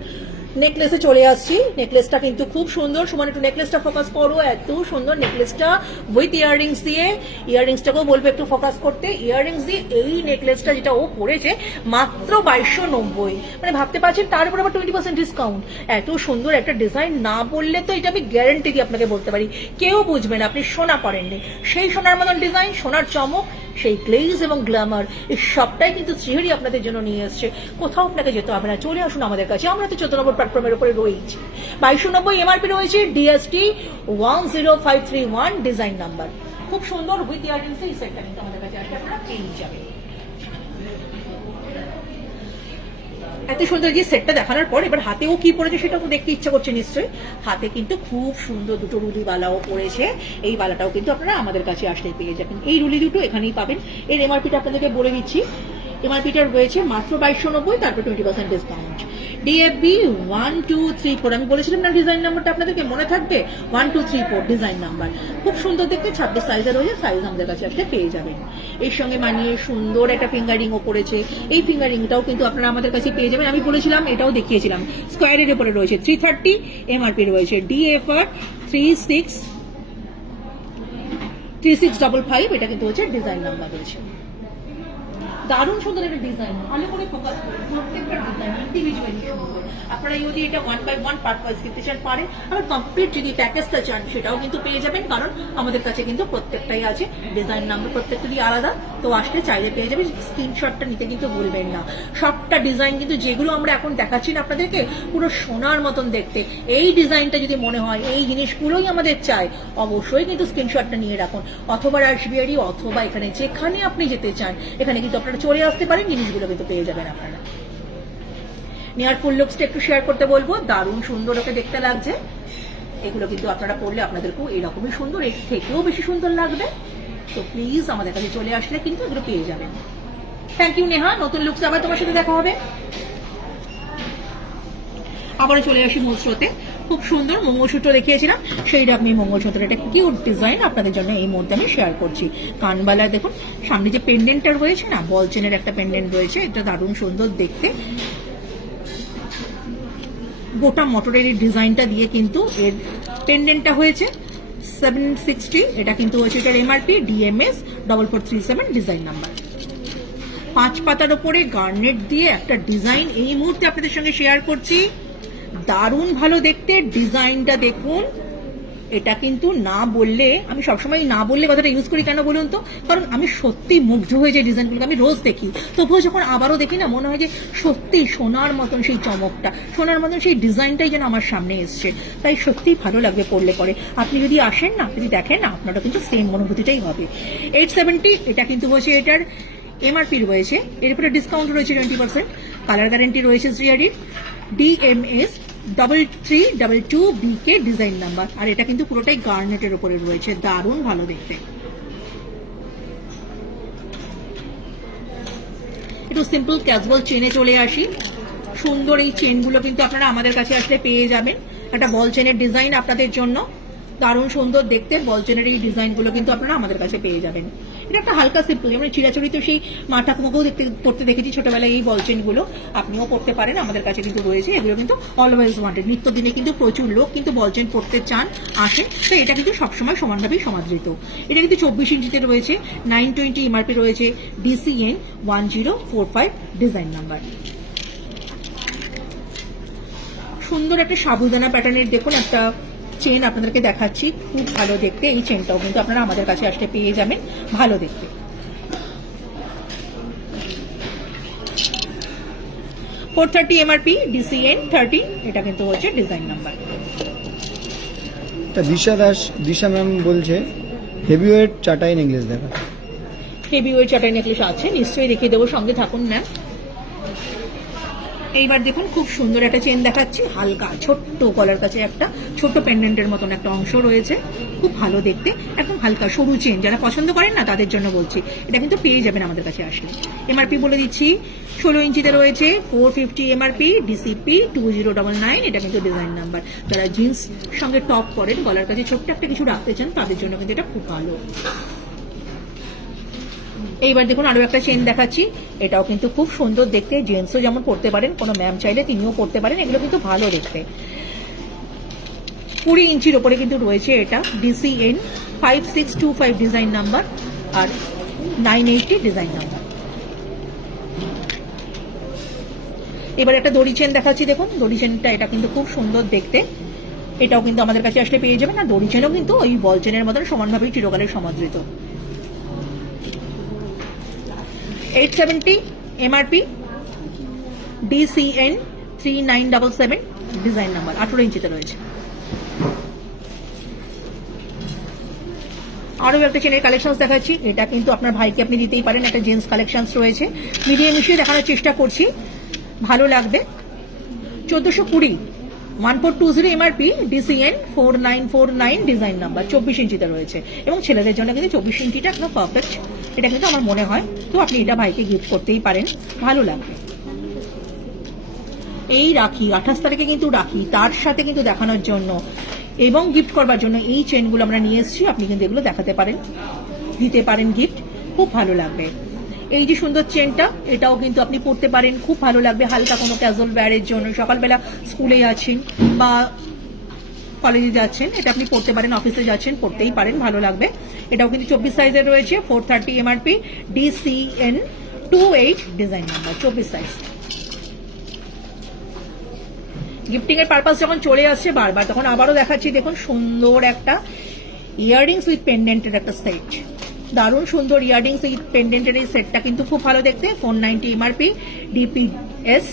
নেকলেসে চলে আসছি, নেকলেসটা কিন্তু খুব সুন্দর, সমান একটু নেকলেসটা ফোকাস করো, এত সুন্দর নেকলেসটা উইথ ইয়াররিংস দিয়ে, ইয়াররিংসটাকেও বলবো একটু ফোকাস করতে। ইয়াররিংস দিয়ে এই নেকলেসটা যেটা ও পরেছে মাত্র 2290, মানে ভাবতে পারছেন তার উপর আবার 20% ডিসকাউন্ট। এত সুন্দর একটা ডিজাইন না বললে তো এটা আমি গ্যারান্টি দিয়ে আপনাকে বলতে পারি কেউ বুঝবে না আপনি সোনা পরেননি। সেই সোনার মতন ডিজাইন, সোনার চমক, সেই গ্লেজ এবং গ্ল্যামার, এই সবটাই কিন্তু শ্রীহরি আপনাদের জন্য নিয়ে এসছে, কোথাও আপনাকে যেতে হবে না, চলে আসুন আমাদের কাছে, আমরা তো 14 নম্বর প্ল্যাটফর্মের উপরে রয়েছি। 2290 এমআরপি রয়েছে, ডিএসটি 10531 ডিজাইন নাম্বার, খুব সুন্দর উইথ ইয়াররিংস। এই সেটটা কিন্তু আমাদের কাছে আসলে আপনারা পেয়ে যাবেন। এত সুন্দর যে সেটটা দেখানোর পর এবার হাতেও কি পড়েছে সেটা তো দেখতে ইচ্ছা করছে নিশ্চয়ই। হাতে কিন্তু খুব সুন্দর দুটো রুলি বালাও পড়েছে, এই বালাটাও কিন্তু আপনারা আমাদের কাছে আসলেই পেয়ে যাবেন। এই রুলি দুটো এখানেই পাবেন। এর এমআরপিটা আপনাদেরকে বলে দিচ্ছি, এমআরপিটা রয়েছে মাত্র 2290, তারপর 20% ডিসকাউন্ট। ডিএফবি 1234, আমি বলেছিলাম না ডিজাইন নাম্বারটা আপনাদেরকে মনে থাকবে, 1234 ডিজাইন নাম্বার, খুব সুন্দর দেখতে, 26 সাইজের রয়েছে, সাইজ আমাদের কাছে আসলে পেয়ে যাবেন। এর সঙ্গে মানিয়ে সুন্দর একটা ফিঙ্গারিংও পড়েছে, এই ফিঙ্গারিংটাও কিন্তু আপনারা আমাদের কাছে পেয়ে যাবেন। আমি বলেছিলাম, এটাও দেখিয়েছিলাম, স্কোয়ারের উপরে রয়েছে, 330 এমআরপি রয়েছে, ডিএফআর 3655, এটা কিন্তু হচ্ছে ডিজাইন নাম্বার রয়েছে। দারুণ সুন্দর একটা ডিজাইন, ভালো করে ফোকাস করুন, প্রত্যেকটা ডিজাইন ইন্ডিভিজুয়ালি সুন্দর। আপনারা যদি এটা 1 by 1 পার্ট ওয়াইজ কিনতে চান পারেন, আবার কমপ্লিট যদি প্যাকেজটা চান সেটাও কিন্তু পেয়ে যাবেন, কারণ আমাদের কাছে কিন্তু প্রত্যেকটাই আছে, ডিজাইন নাম্বার প্রত্যেকটাই আলাদা, তো আসলে চাইলে পেয়ে যাবেন। স্ক্রিনশটটা নিতে কিন্তু ভুলবেন না। সবটা ডিজাইন কিন্তু যেগুলো আমরা এখন দেখাচ্ছি না আপনাদেরকে, পুরো সোনার মতন দেখতে, এই ডিজাইনটা যদি মনে হয় এই জিনিসগুলোই আমাদের চাই, অবশ্যই কিন্তু স্ক্রিনশটটা নিয়ে রাখুন, অথবা রাসবিহারি অথবা এখানে যেখানে আপনি যেতে চান এখানে কিন্তু আপনারা চলে আসতে পারেন, জিনিসগুলো কিন্তু পেয়ে যাবেন আপনারা। নেয়ার ফুল লুকসটা একটু শেয়ার করতে বলবো, দারুণ সুন্দর ওকে দেখতে লাগছে। এগুলো কিন্তু আপনারা পরলে আপনাদেরকেও এরকমই সুন্দর, এর থেকেও বেশি সুন্দর লাগবে। তো প্লিজ আমাদের কাছে চলে আসলে কিন্তু এগুলো পেয়ে যাবেন। থ্যাংক ইউ নেহা, নতুন লুকস আবার তোমার সাথে দেখা হবে। আবারও চলে আসি মূল স্রোতে। খুব সুন্দর মঙ্গলসূত্র দেখিয়েছিলাম, সেই রকমই মঙ্গলসূত্র। এটা কিউট ডিজাইন আপনাদের জন্য এই মুহূর্তে আমি শেয়ার করছি। কানবালা দেখুন, সামনে যে পেন্ডেন্টটা রয়েছে না, বল চেনের একটা পেন্ডেন্ট রয়েছে, এটা দারুণ সুন্দর দেখতে। গোটা মটরের এই ডিজাইনটা দিয়ে কিন্তু এর পেন্ডেন্টটা হয়েছে 760। এটা কিন্তু হয়েছে এটার এমআরপি DMS 4437 ডিজাইন নাম্বার। 5 পাতার ওপরে গার্নেট দিয়ে একটা ডিজাইন এই মুহূর্তে আপনাদের সঙ্গে শেয়ার করছি। দারুণ ভালো দেখতে ডিজাইনটা দেখুন। এটা কিন্তু না বললে, আমি সবসময় না বললে কথাটা ইউজ করি কেন বলুন তো, কারণ আমি সত্যি মুগ্ধ হয়ে যে ডিজাইনগুলোকে আমি রোজ দেখি, তবুও যখন আবারও দেখি না, মনে হয় যে সত্যি সোনার মতন সেই চমকটা, সোনার মতন সেই ডিজাইনটাই যেন আমার সামনে এসছে। তাই সত্যিই ভালো লাগবে পড়লে পরে। আপনি যদি আসেন না, যদি দেখেন না, আপনারও কিন্তু সেম অনুভূতিটাই হবে। 870 এটা কিন্তু হচ্ছে এটার এমআরপি রয়েছে, এর উপরে ডিসকাউন্ট রয়েছে 20%। কালার গ্যারেন্টি রয়েছে শ্রিয়ারির। DMS 3322 BK design number. আর এটা কিন্তু পুরোটাই গার্নেটের উপরে রয়েছে, দারুণ ভালো দেখতে। একটু সিম্পল ক্যাজুয়াল চেনে চলে আসি। সুন্দর এই চেনগুলো কিন্তু আপনারা আমাদের কাছে আসলে পেয়ে যাবেন। একটা বল চেনের ডিজাইন আপনাদের জন্য, দারুণ সুন্দর দেখতে বল চেনের এই ডিজাইনগুলো কিন্তু আপনারা আমাদের কাছে পেয়ে যাবেন। এটা একটা হালকা সিম্পল, যেমন চিরাচরিত সেই মা ঠাকুমাকেও পড়তে দেখেছি ছোটবেলায় এই বল চেনগুলো, আপনিও পড়তে পারেন, আমাদের কাছে কিন্তু রয়েছে। এগুলো কিন্তু অলওয়েজ ওয়ান্টেড, নিত্যদিনে কিন্তু প্রচুর লোক কিন্তু বল চেন পড়তে চান, আসেন। তো এটা কিন্তু সবসময় সমানভাবেই সমাদৃত। এটা কিন্তু 24 ইঞ্চিতে রয়েছে, 920 এমআরপি রয়েছে, DCN 1045 ডিজাইন নাম্বার। সুন্দর একটা সাবুদানা প্যাটার্নের দেখুন একটা চেন আপনাদেরকে দেখাচ্ছি, খুব ভালো দেখতে। এই চেনটাও কিন্তু আপনারা আমাদের কাছে আসলে পেয়ে যাবেন, ভালো দেখতে। 430 এমআরপি, DCN 30, এটা কিন্তু হচ্ছে ডিজাইন নাম্বার। দিশা ম্যাম বলছে হেভিওয়েট চাটাই নেকলেস দেখা। হেভিওয়েট চাটাই নেকলেস আছে, নিশ্চয়ই দেখিয়ে দেবো, সঙ্গে থাকুন ম্যাম। এইবার দেখুন খুব সুন্দর একটা চেন দেখাচ্ছি, হালকা ছোট্ট গলার কাছে একটা ছোট্ট পেন্ডেন্টের মতন একটা অংশ রয়েছে, খুব ভালো দেখতে, একদম হালকা সরু চেন। যারা পছন্দ করেন না তাদের জন্য বলছি, এটা কিন্তু পেয়ে যাবেন আমাদের কাছে আসলে। এমআরপি বলে দিচ্ছি, 16 ইঞ্চিতে রয়েছে, 450 এমআরপি, DCP 2099, এটা কিন্তু ডিজাইন নাম্বার। যারা জিন্স সঙ্গে টপ করেন, গলার কাছে ছোট্ট একটা কিছু রাখতে চান, তাদের জন্য কিন্তু এটা খুব ভালো। এইবার দেখুন আরো একটা চেন দেখাচ্ছি, এটাও কিন্তু খুব সুন্দর দেখতে, জেন্টসও যেমন পড়তে পারেন, কোনো ম্যাম চাইলে তিনিও পড়তে পারেন, এগুলো কিন্তু ভালো দেখতে। 20 ইঞ্চির ওপরে কিন্তু রয়েছে এটা, DCN 5625 ডিজাইন নাম্বার আর 980 ডিজাইন নাম্বার। এবার একটা দড়ি চেন দেখাচ্ছি, দেখুন দড়ি চেনটা, এটা কিন্তু খুব সুন্দর দেখতে, এটাও কিন্তু আমাদের কাছে আসলে পেয়ে যাবেন। আর দড়ি চেনও কিন্তু ওই বল চেনের মতন সমানভাবেই চিরকালের সমাদৃত। 870 এমআরপি, DCN 3977 ডিজাইন নাম্বার, 18 ইঞ্চিতে রয়েছে। আরো একটা চেনের কালেকশন দেখাচ্ছি, এটা কিন্তু আপনার ভাইকে আপনি দিতেই পারেন, একটা জেন্টস কালেকশন রয়েছে, মিলিয়ে মিশিয়ে দেখানোর চেষ্টা করছি, ভালো লাগবে। 1420 1420 এমআরপি, DCN 4949 ডিজাইন নাম্বার, 24 ইঞ্চিতে রয়েছে। এবং ছেলেদের জন্য কিন্তু 24 ইঞ্চিটা একদম পারফেক্ট, এটা কিন্তু আমার মনে হয়। তো আপনি এটা ভাইকে গিফট করতেই পারেন, ভালো লাগবে। এই রাখি 28 তারিখে কিন্তু রাখি, তার সাথে কিন্তু দেখানোর জন্য এবং গিফট করবার জন্য এই চেনগুলো আমরা নিয়ে এসেছি। আপনি কিন্তু এগুলো দেখাতে পারেন, দিতে পারেন গিফট, খুব ভালো লাগবে। এই যে সুন্দর চেনটা, এটাও কিন্তু আপনি পড়তে পারেন, খুব ভালো লাগবে, হালকা কোনো ক্যাজুয়াল ওয়্যারের জন্য। সকালবেলা স্কুলে যাচ্ছেন বা কলেজে যাচ্ছেন, এটা আপনি পড়তে পারেন, অফিসে যাচ্ছেন, পড়তেই পারেন, ভালো লাগবে। এটাও কিন্তু 24 সাইজের রয়েছে, 430 MRP, DCN 28 design number, 24 size. Gifting এর পারপাস যখন চলে আসছে বারবার, তখন আবারও দেখাচ্ছি, দেখুন সুন্দর একটা ইয়াররিংস উইথ পেন্ডেন্টের একটা সেট, দারুণ সুন্দর ইয়াররিংস উইথ পেন্ডেন্টের এই সেটটা কিন্তু খুব ভালো দেখতে। 490 এমআরপি, DPS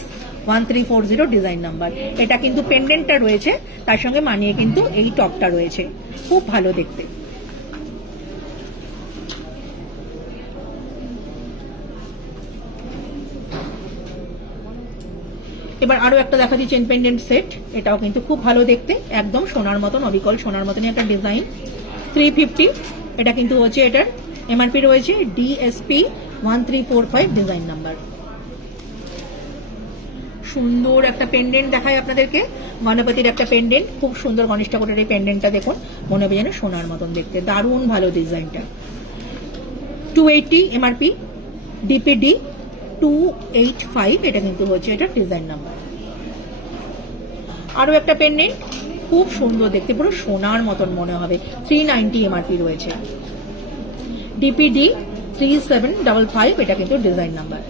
1340 ডিজাইন নাম্বার। এটা কিন্তু পেন্ডেন্টটা রয়েছে, তার সঙ্গে মানিয়ে কিন্তু এই টপটা রয়েছে, খুব ভালো দেখতে। এবার আরো একটা দেখাচ্ছি চেন পেন্ডেন্ট সেট, এটাও কিন্তু খুব ভালো দেখতে, একদম সোনার মতন, অবিকল সোনার মতনই একটা ডিজাইন। 350, এটা কিন্তু হচ্ছে এটার এমআরপি রয়েছে, DSP 1345 ডিজাইন নাম্বার। সুন্দর একটা পেন্ডেন্ট দেখায় আপনাদেরকে, গণপতির একটা পেন্ডেন্ট, খুব সুন্দর গণেশ ঠাকুরের এই পেন্ডেন্টটা দেখুন, মনে হবে যেন সোনার মতন দেখতে, দারুণ ভালো ডিজাইনটা। 280 এমআরপি, ডিপিডি 285, এটা কিন্তু হচ্ছে এটা ডিজাইন নাম্বার। আরো একটা পেন্ডেন্ট খুব সুন্দর দেখতে, পুরো সোনার মতন মনে হবে, 390 এমআরপি রয়েছে, ডিপিডি 3755, এটা কিন্তু ডিজাইন নাম্বার।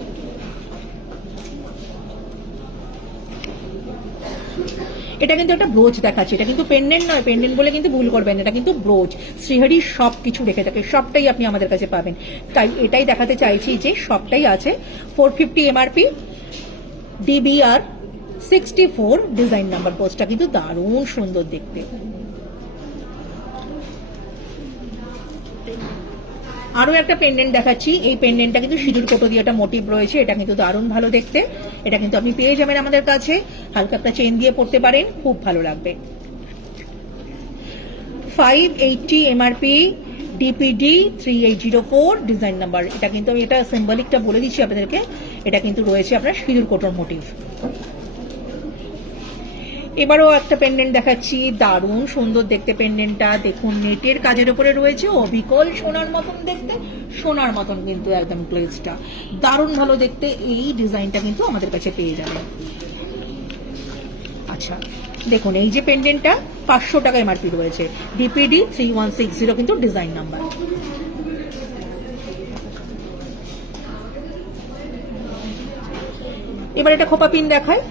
এটা কিন্তু একটা ব্রোচ দেখাচ্ছে, এটা কিন্তু পেন্ডেন্ট নয়, পেন্ডেন্ট বলে কিন্তু ভুল করবেন, এটা কিন্তু ব্রোচ। শ্রীহরি সব কিছু রেখে থাকে, সবটাই আপনি আমাদের কাছে পাবেন, তাই এটাই দেখাতে চাইছি যে সবটাই আছে। 450 এমআরপি, ডিবিআর 64, ডিজাইন নাম্বার। পোস্টটা কিন্তু দারুণ সুন্দর দেখতে। আরো একটা পেন্ডেন্ট দেখাচ্ছি, এই পেন্ডেন্টটা কিন্তু সিঁদুর কোটো দিয়ে একটা মোটিভ রয়েছে, এটা কিন্তু দারুণ ভালো দেখতে, এটা কিন্তু আপনি পেয়ে যাবেন আমাদের কাছে, হালকা একটা চেন দিয়ে পড়তে পারেন, খুব ভালো লাগবে। 580 এমআরপি, ডিপিডি 3804, ডিজাইন নাম্বার। এটা কিন্তু আমি এটা সিম্বলিকটা বলে দিচ্ছি আপনাদেরকে, এটা কিন্তু রয়েছে আপনার সিঁদুর কোটোর মোটিভ। এবারও একটা পেন্ডেন্ট দেখাচ্ছি, দারুণ সুন্দর দেখতে পেন্ডেন্টটা, দেখুন নেটের কাজের উপরে রয়েছে, অবিকল সোনার মতন দেখতে, সোনার মতন কিন্তু একদম গ্লেজটা দারুণ ভালো দেখতে। এই ডিজাইনটা কিন্তু আমাদের কাছে পেয়ে যাবেন। আচ্ছা দেখুন, এই যে পেন্ডেন্টটা 500 টাকা এমআরপি রয়েছে, ডিপিডি 3160, কিন্তু ডিজাইন নাম্বার। এবার এটা খোপা পিন দেখায়,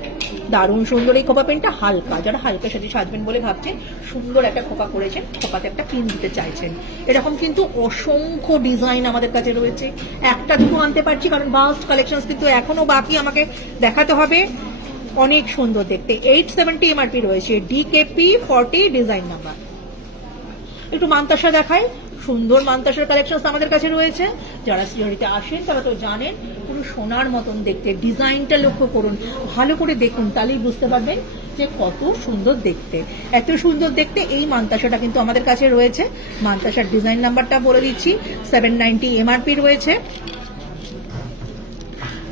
দারুণ সুন্দর এই খোপা পিনটা, হালকা, যারা হালকা সাথে সাজবেন বলে ভাবছেন, সুন্দর একটা খোপা করেছেন, খোপাতে একটা পিন দিতে চাইছেন, এরকম কিন্তু অসংখ্য ডিজাইন আমাদের কাছে রয়েছে। একটা দুটো আনতে পারছি কারণ ভাস্ট কালেকশন কিন্তু এখনো বাকি, আমাকে দেখাতে হবে, অনেক সুন্দর দেখতে। 870 এমআরপি রয়েছে, ডিকেপি 40, ডিজাইন নাম্বার। একটু মানতাসা দেখায়, সুন্দর মানতাসার কালেকশন আমাদের কাছে রয়েছে, যারা শ্রীহরিতে আসেন তারা তো জানেন, পুরো সোনার মতন দেখতে। ডিজাইনটা লক্ষ্য করুন, ভালো করে দেখুন, তাহলেই বুঝতে পারবেন যে কত সুন্দর দেখতে, এত সুন্দর দেখতে। এই মানতাসাটা কিন্তু আমাদের কাছে রয়েছে, মানতাসার ডিজাইন নাম্বারটা বলে দিচ্ছি, 790 এমআরপি রয়েছে,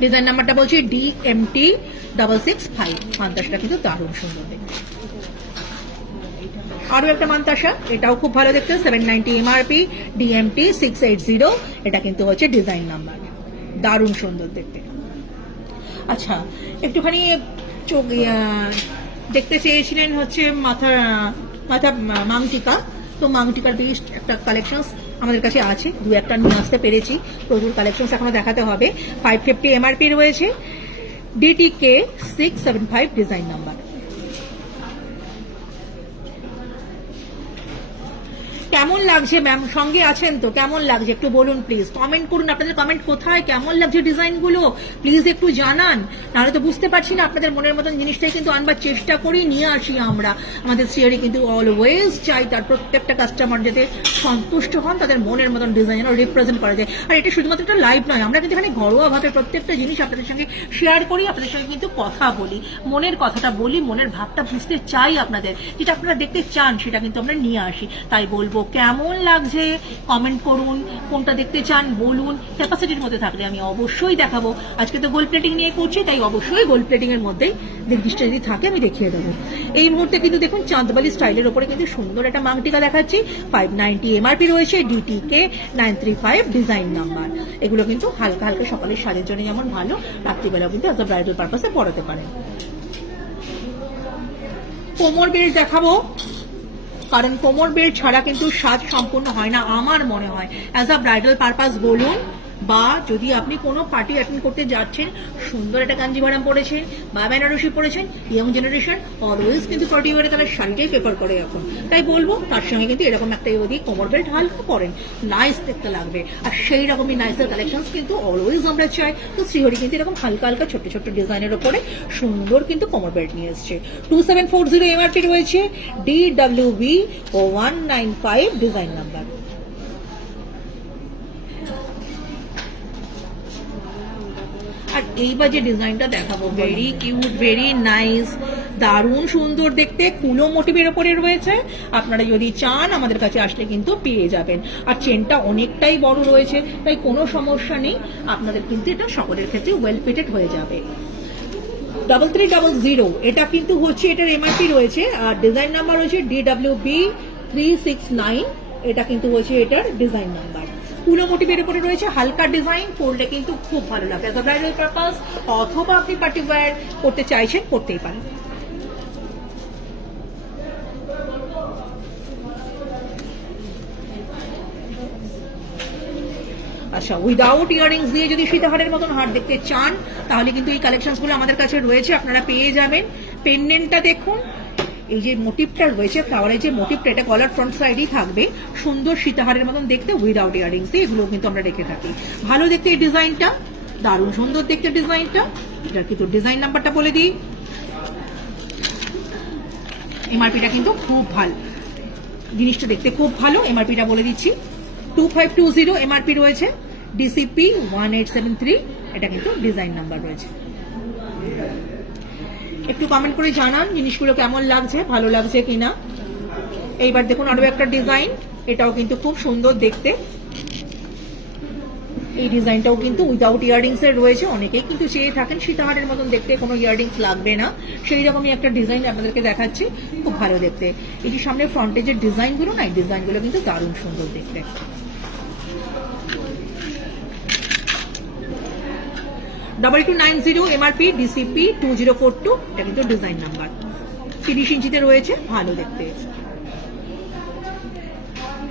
ডিজাইন নাম্বারটা বলছি ডিএমটি 665। মানতাসাটা কিন্তু দারুণ সুন্দর দেখতে। আরো একটা মানতাসা, এটাও খুব ভালো দেখতে, 790 এমআরপি, ডিএমটি 680, এটা কিন্তু হচ্ছে ডিজাইন নাম্বার, দারুণ সুন্দর দেখতে। আচ্ছা একটুখানি চোখ দেখতে চেয়েছিলেন হচ্ছে মাথা মাংটিকা, তো মাংটিকার বেস্ট একটা কালেকশন আমাদের কাছে আছে, দু একটা নিয়ে আসতে পেরেছি, প্রচুর কালেকশন এখনো দেখাতে হবে। 550 এমআরপি রয়েছে, ডিটিকে 675, ডিজাইন নাম্বার। কেমন লাগছে ম্যাম, সঙ্গে আছেন তো, কেমন লাগছে একটু বলুন প্লিজ, কমেন্ট করুন, আপনাদের কমেন্ট কোথায়, কেমন লাগছে ডিজাইনগুলো প্লিজ একটু জানান, নাহলে তো বুঝতে পারছি না। আপনাদের মনের মতন জিনিসটাই কিন্তু আনবার চেষ্টা করি, নিয়ে আসি আমরা। আমাদের শ্রীহরি কিন্তু অলওয়েজ চাই তার প্রত্যেকটা কাস্টমার যাতে সন্তুষ্ট হন, তাদের মনের মতন ডিজাইন রিপ্রেজেন্ট করা যায়। আর এটা শুধুমাত্র একটা লাইভ নয়, আমরা কিন্তু এখানে ঘরোয়াভাবে প্রত্যেকটা জিনিস আপনাদের সঙ্গে শেয়ার করি, আপনাদের সঙ্গে কিন্তু কথা বলি, মনের কথাটা বলি, মনের ভাবটা বুঝতে চাই, আপনাদের যেটা আপনারা দেখতে চান সেটা কিন্তু আমরা নিয়ে আসি। তাই বলবো কেমন লাগছে কমেন্ট করুন, কোনটা দেখতে চান বলুন, ক্যাপাসিটির মধ্যে থাকলে আমি অবশ্যই দেখাবো। আজকে তো গোল্ড প্লেটিং নিয়ে করছি, তাই অবশ্যই গোল্ড প্লেটিং এর মধ্যেই নির্দিষ্ট যদি থাকে আমি দেখিয়ে দেবো। এই মুহূর্তে কিন্তু দেখুন চাঁদবালি স্টাইলের উপরে কিন্তু সুন্দর একটা মাংটিকা দেখাচ্ছি, 590 এমআরপি রয়েছে, ডিটিকে 935, ডিজাইন নাম্বার। এগুলো কিন্তু হালকা হালকা সকালের সাজের জন্য যেমন ভালো, রাত্রিবেলা কিন্তু অ্যাজ আ ব্রাইডাল পারপাসে পরাতে পারেন। কোমর বেল্ট দেখাবো, কারণ কোমর বেল্ট ছাড়া কিন্তু সাজ সম্পূর্ণ হয় না আমার মনে হয়, অ্যাজ আ ব্রাইডাল পারপাস বলুন, বা যদি আপনি কোনো পার্টি অ্যাটেন্ড করতে যাচ্ছেন, সুন্দর একটা কাঞ্জিভারাম পরেছেন বা বেনারসি পরেছেন, ইয়ং জেনারেশন অলওয়েজ কিন্তু পার্টি ওয়ারে তারা শাড়িটাই প্রেফার করে এখন, তাই বলবো তার সঙ্গে কিন্তু এরকম একটা যদি কোমর বেল্ট হালকা পরেন, নাইস দেখতে লাগবে। আর সেই রকমই নাইসের কালেকশন কিন্তু অলওয়েজ আমরা চাই, তো শ্রীহরি কিন্তু এরকম হালকা হালকা ছোট্ট ছোট্ট ডিজাইনের উপরে সুন্দর কিন্তু কোমর বেল্ট নিয়ে এসছে। 2740 এমআরপি রয়েছে, ডিডব্লিউবি 195, ডিজাইন নাম্বার। আর এইবার যে ডিজাইনটা দেখাবো, ভেরি কিউট, ভেরি নাইস, দারুণ সুন্দর দেখতে, কুলো মোটিভের ওপরে রয়েছে। আপনারা যদি চান আমাদের কাছে আসলে কিন্তু পেয়ে যাবেন। আর চেনটা অনেকটাই বড় রয়েছে, তাই কোনো সমস্যা নেই, আপনাদের কিন্তু এটা সকলের ক্ষেত্রে ওয়েল ফিটেড হয়ে যাবে। 3300 এটা কিন্তু হচ্ছে এটার এমআরপি রয়েছে আর ডিজাইন নাম্বার রয়েছে DWB369, এটা কিন্তু হচ্ছে এটার ডিজাইন নাম্বার। পুরো মোটিভের উপরে রয়েছে, হালকা ডিজাইন, পরলে কিন্তু খুব ভালো লাগে অ্যাজ আ ব্রাইডাল পারপাস, অথবা আপনি পার্টি ওয়্যার করতে চাইছেন করতেই পারেন। আচ্ছা, উইদাউট ইয়াররিংস দিয়ে যদি সীতাহারের মতন হার দেখতে চান তাহলে কিন্তু এই কালেকশনস গুলো আমাদের কাছে রয়েছে, আপনারা পেয়ে যাবেন। পেন্ডেন্টটা দেখুন, এই যে মোটিভটা রয়েছে ফ্লাওয়ারের যে মোটিভটা, এটা গলার ফ্রন্ট সাইডেই থাকবে, সুন্দর সীতাহারের মতন দেখতে উইদাউট ইয়াররিংস দিয়ে, এগুলো কিন্তু আমরা রেখে থাকি। ভালো দেখতে এই ডিজাইনটা, দারুণ সুন্দর দেখতে ডিজাইনটা। এটার কিন্তু ডিজাইন নাম্বারটা বলে দিই, এমআরপিটা কিন্তু খুব ভালো, জিনিসটা দেখতে খুব ভালো। এমআরপিটা বলে দিচ্ছি, 2520 এমআরপি রয়েছে, DCP 1873, এটা কিন্তু ডিজাইন নাম্বার রয়েছে। একটু কমেন্ট করে জানান জিনিসগুলো কেমন লাগছে, ভালো লাগছে কিনা। এইবার দেখুন আরো একটা ডিজাইন, এটাও কিন্তু খুব সুন্দর দেখতে। এই ডিজাইনটাও কিন্তু উইদাউট ইয়াররিংস এর রয়েছে, অনেকেই কিন্তু চেয়ে থাকেন সীতাহারের মতন দেখতে, কোনো ইয়াররিংস লাগবে না, সেই রকমই একটা ডিজাইন আপনাদেরকে দেখাচ্ছি, খুব ভালো দেখতে। এই যে সামনে ফ্রন্টে যে ডিজাইনগুলো না, এই ডিজাইনগুলো কিন্তু দারুণ সুন্দর দেখতে। ডাবল 290 এমআরপি, DCP 2042, এটা কিন্তু ডিজাইন নাম্বার। 30 ইঞ্চিতে রয়েছে, ভালো দেখতে।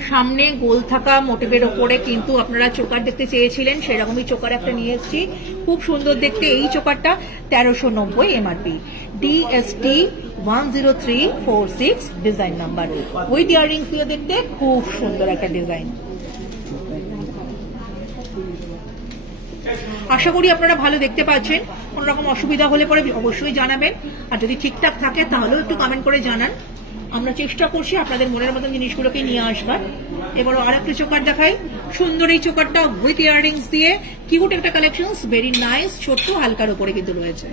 সামনে গোল থাকা মোটিভের ওপরে কিন্তু আপনারা চোকার দেখতে চেয়েছিলেন, সেরকমই চোকার একটা নিয়ে এসেছি, খুব সুন্দর দেখতে। এই চোকারটা 1390 MRP, DST 10346 design number, with earrings দিয়ে দেখতে খুব সুন্দর একটা ডিজাইন। আশা করি আপনারা ভালো দেখতে পাচ্ছেন। কোন রকম অসুবিধা হলে পরে অবশ্যই জানাবেন, আর যদি ঠিকঠাক থাকে তাহলেও একটু কমেন্ট করে জানান। আমরা চেষ্টা করছি আপনাদের মনের মতন জিনিসগুলোকে নিয়ে আসবার। এবারও আর একটা চোকার দেখাই, সুন্দর এই চোকারটা উইথ ইয়াররিংস দিয়ে, কিউট একটা কালেকশন, ভেরি নাইস, ছোট্ট হালকার উপরে কিন্তু রয়েছে।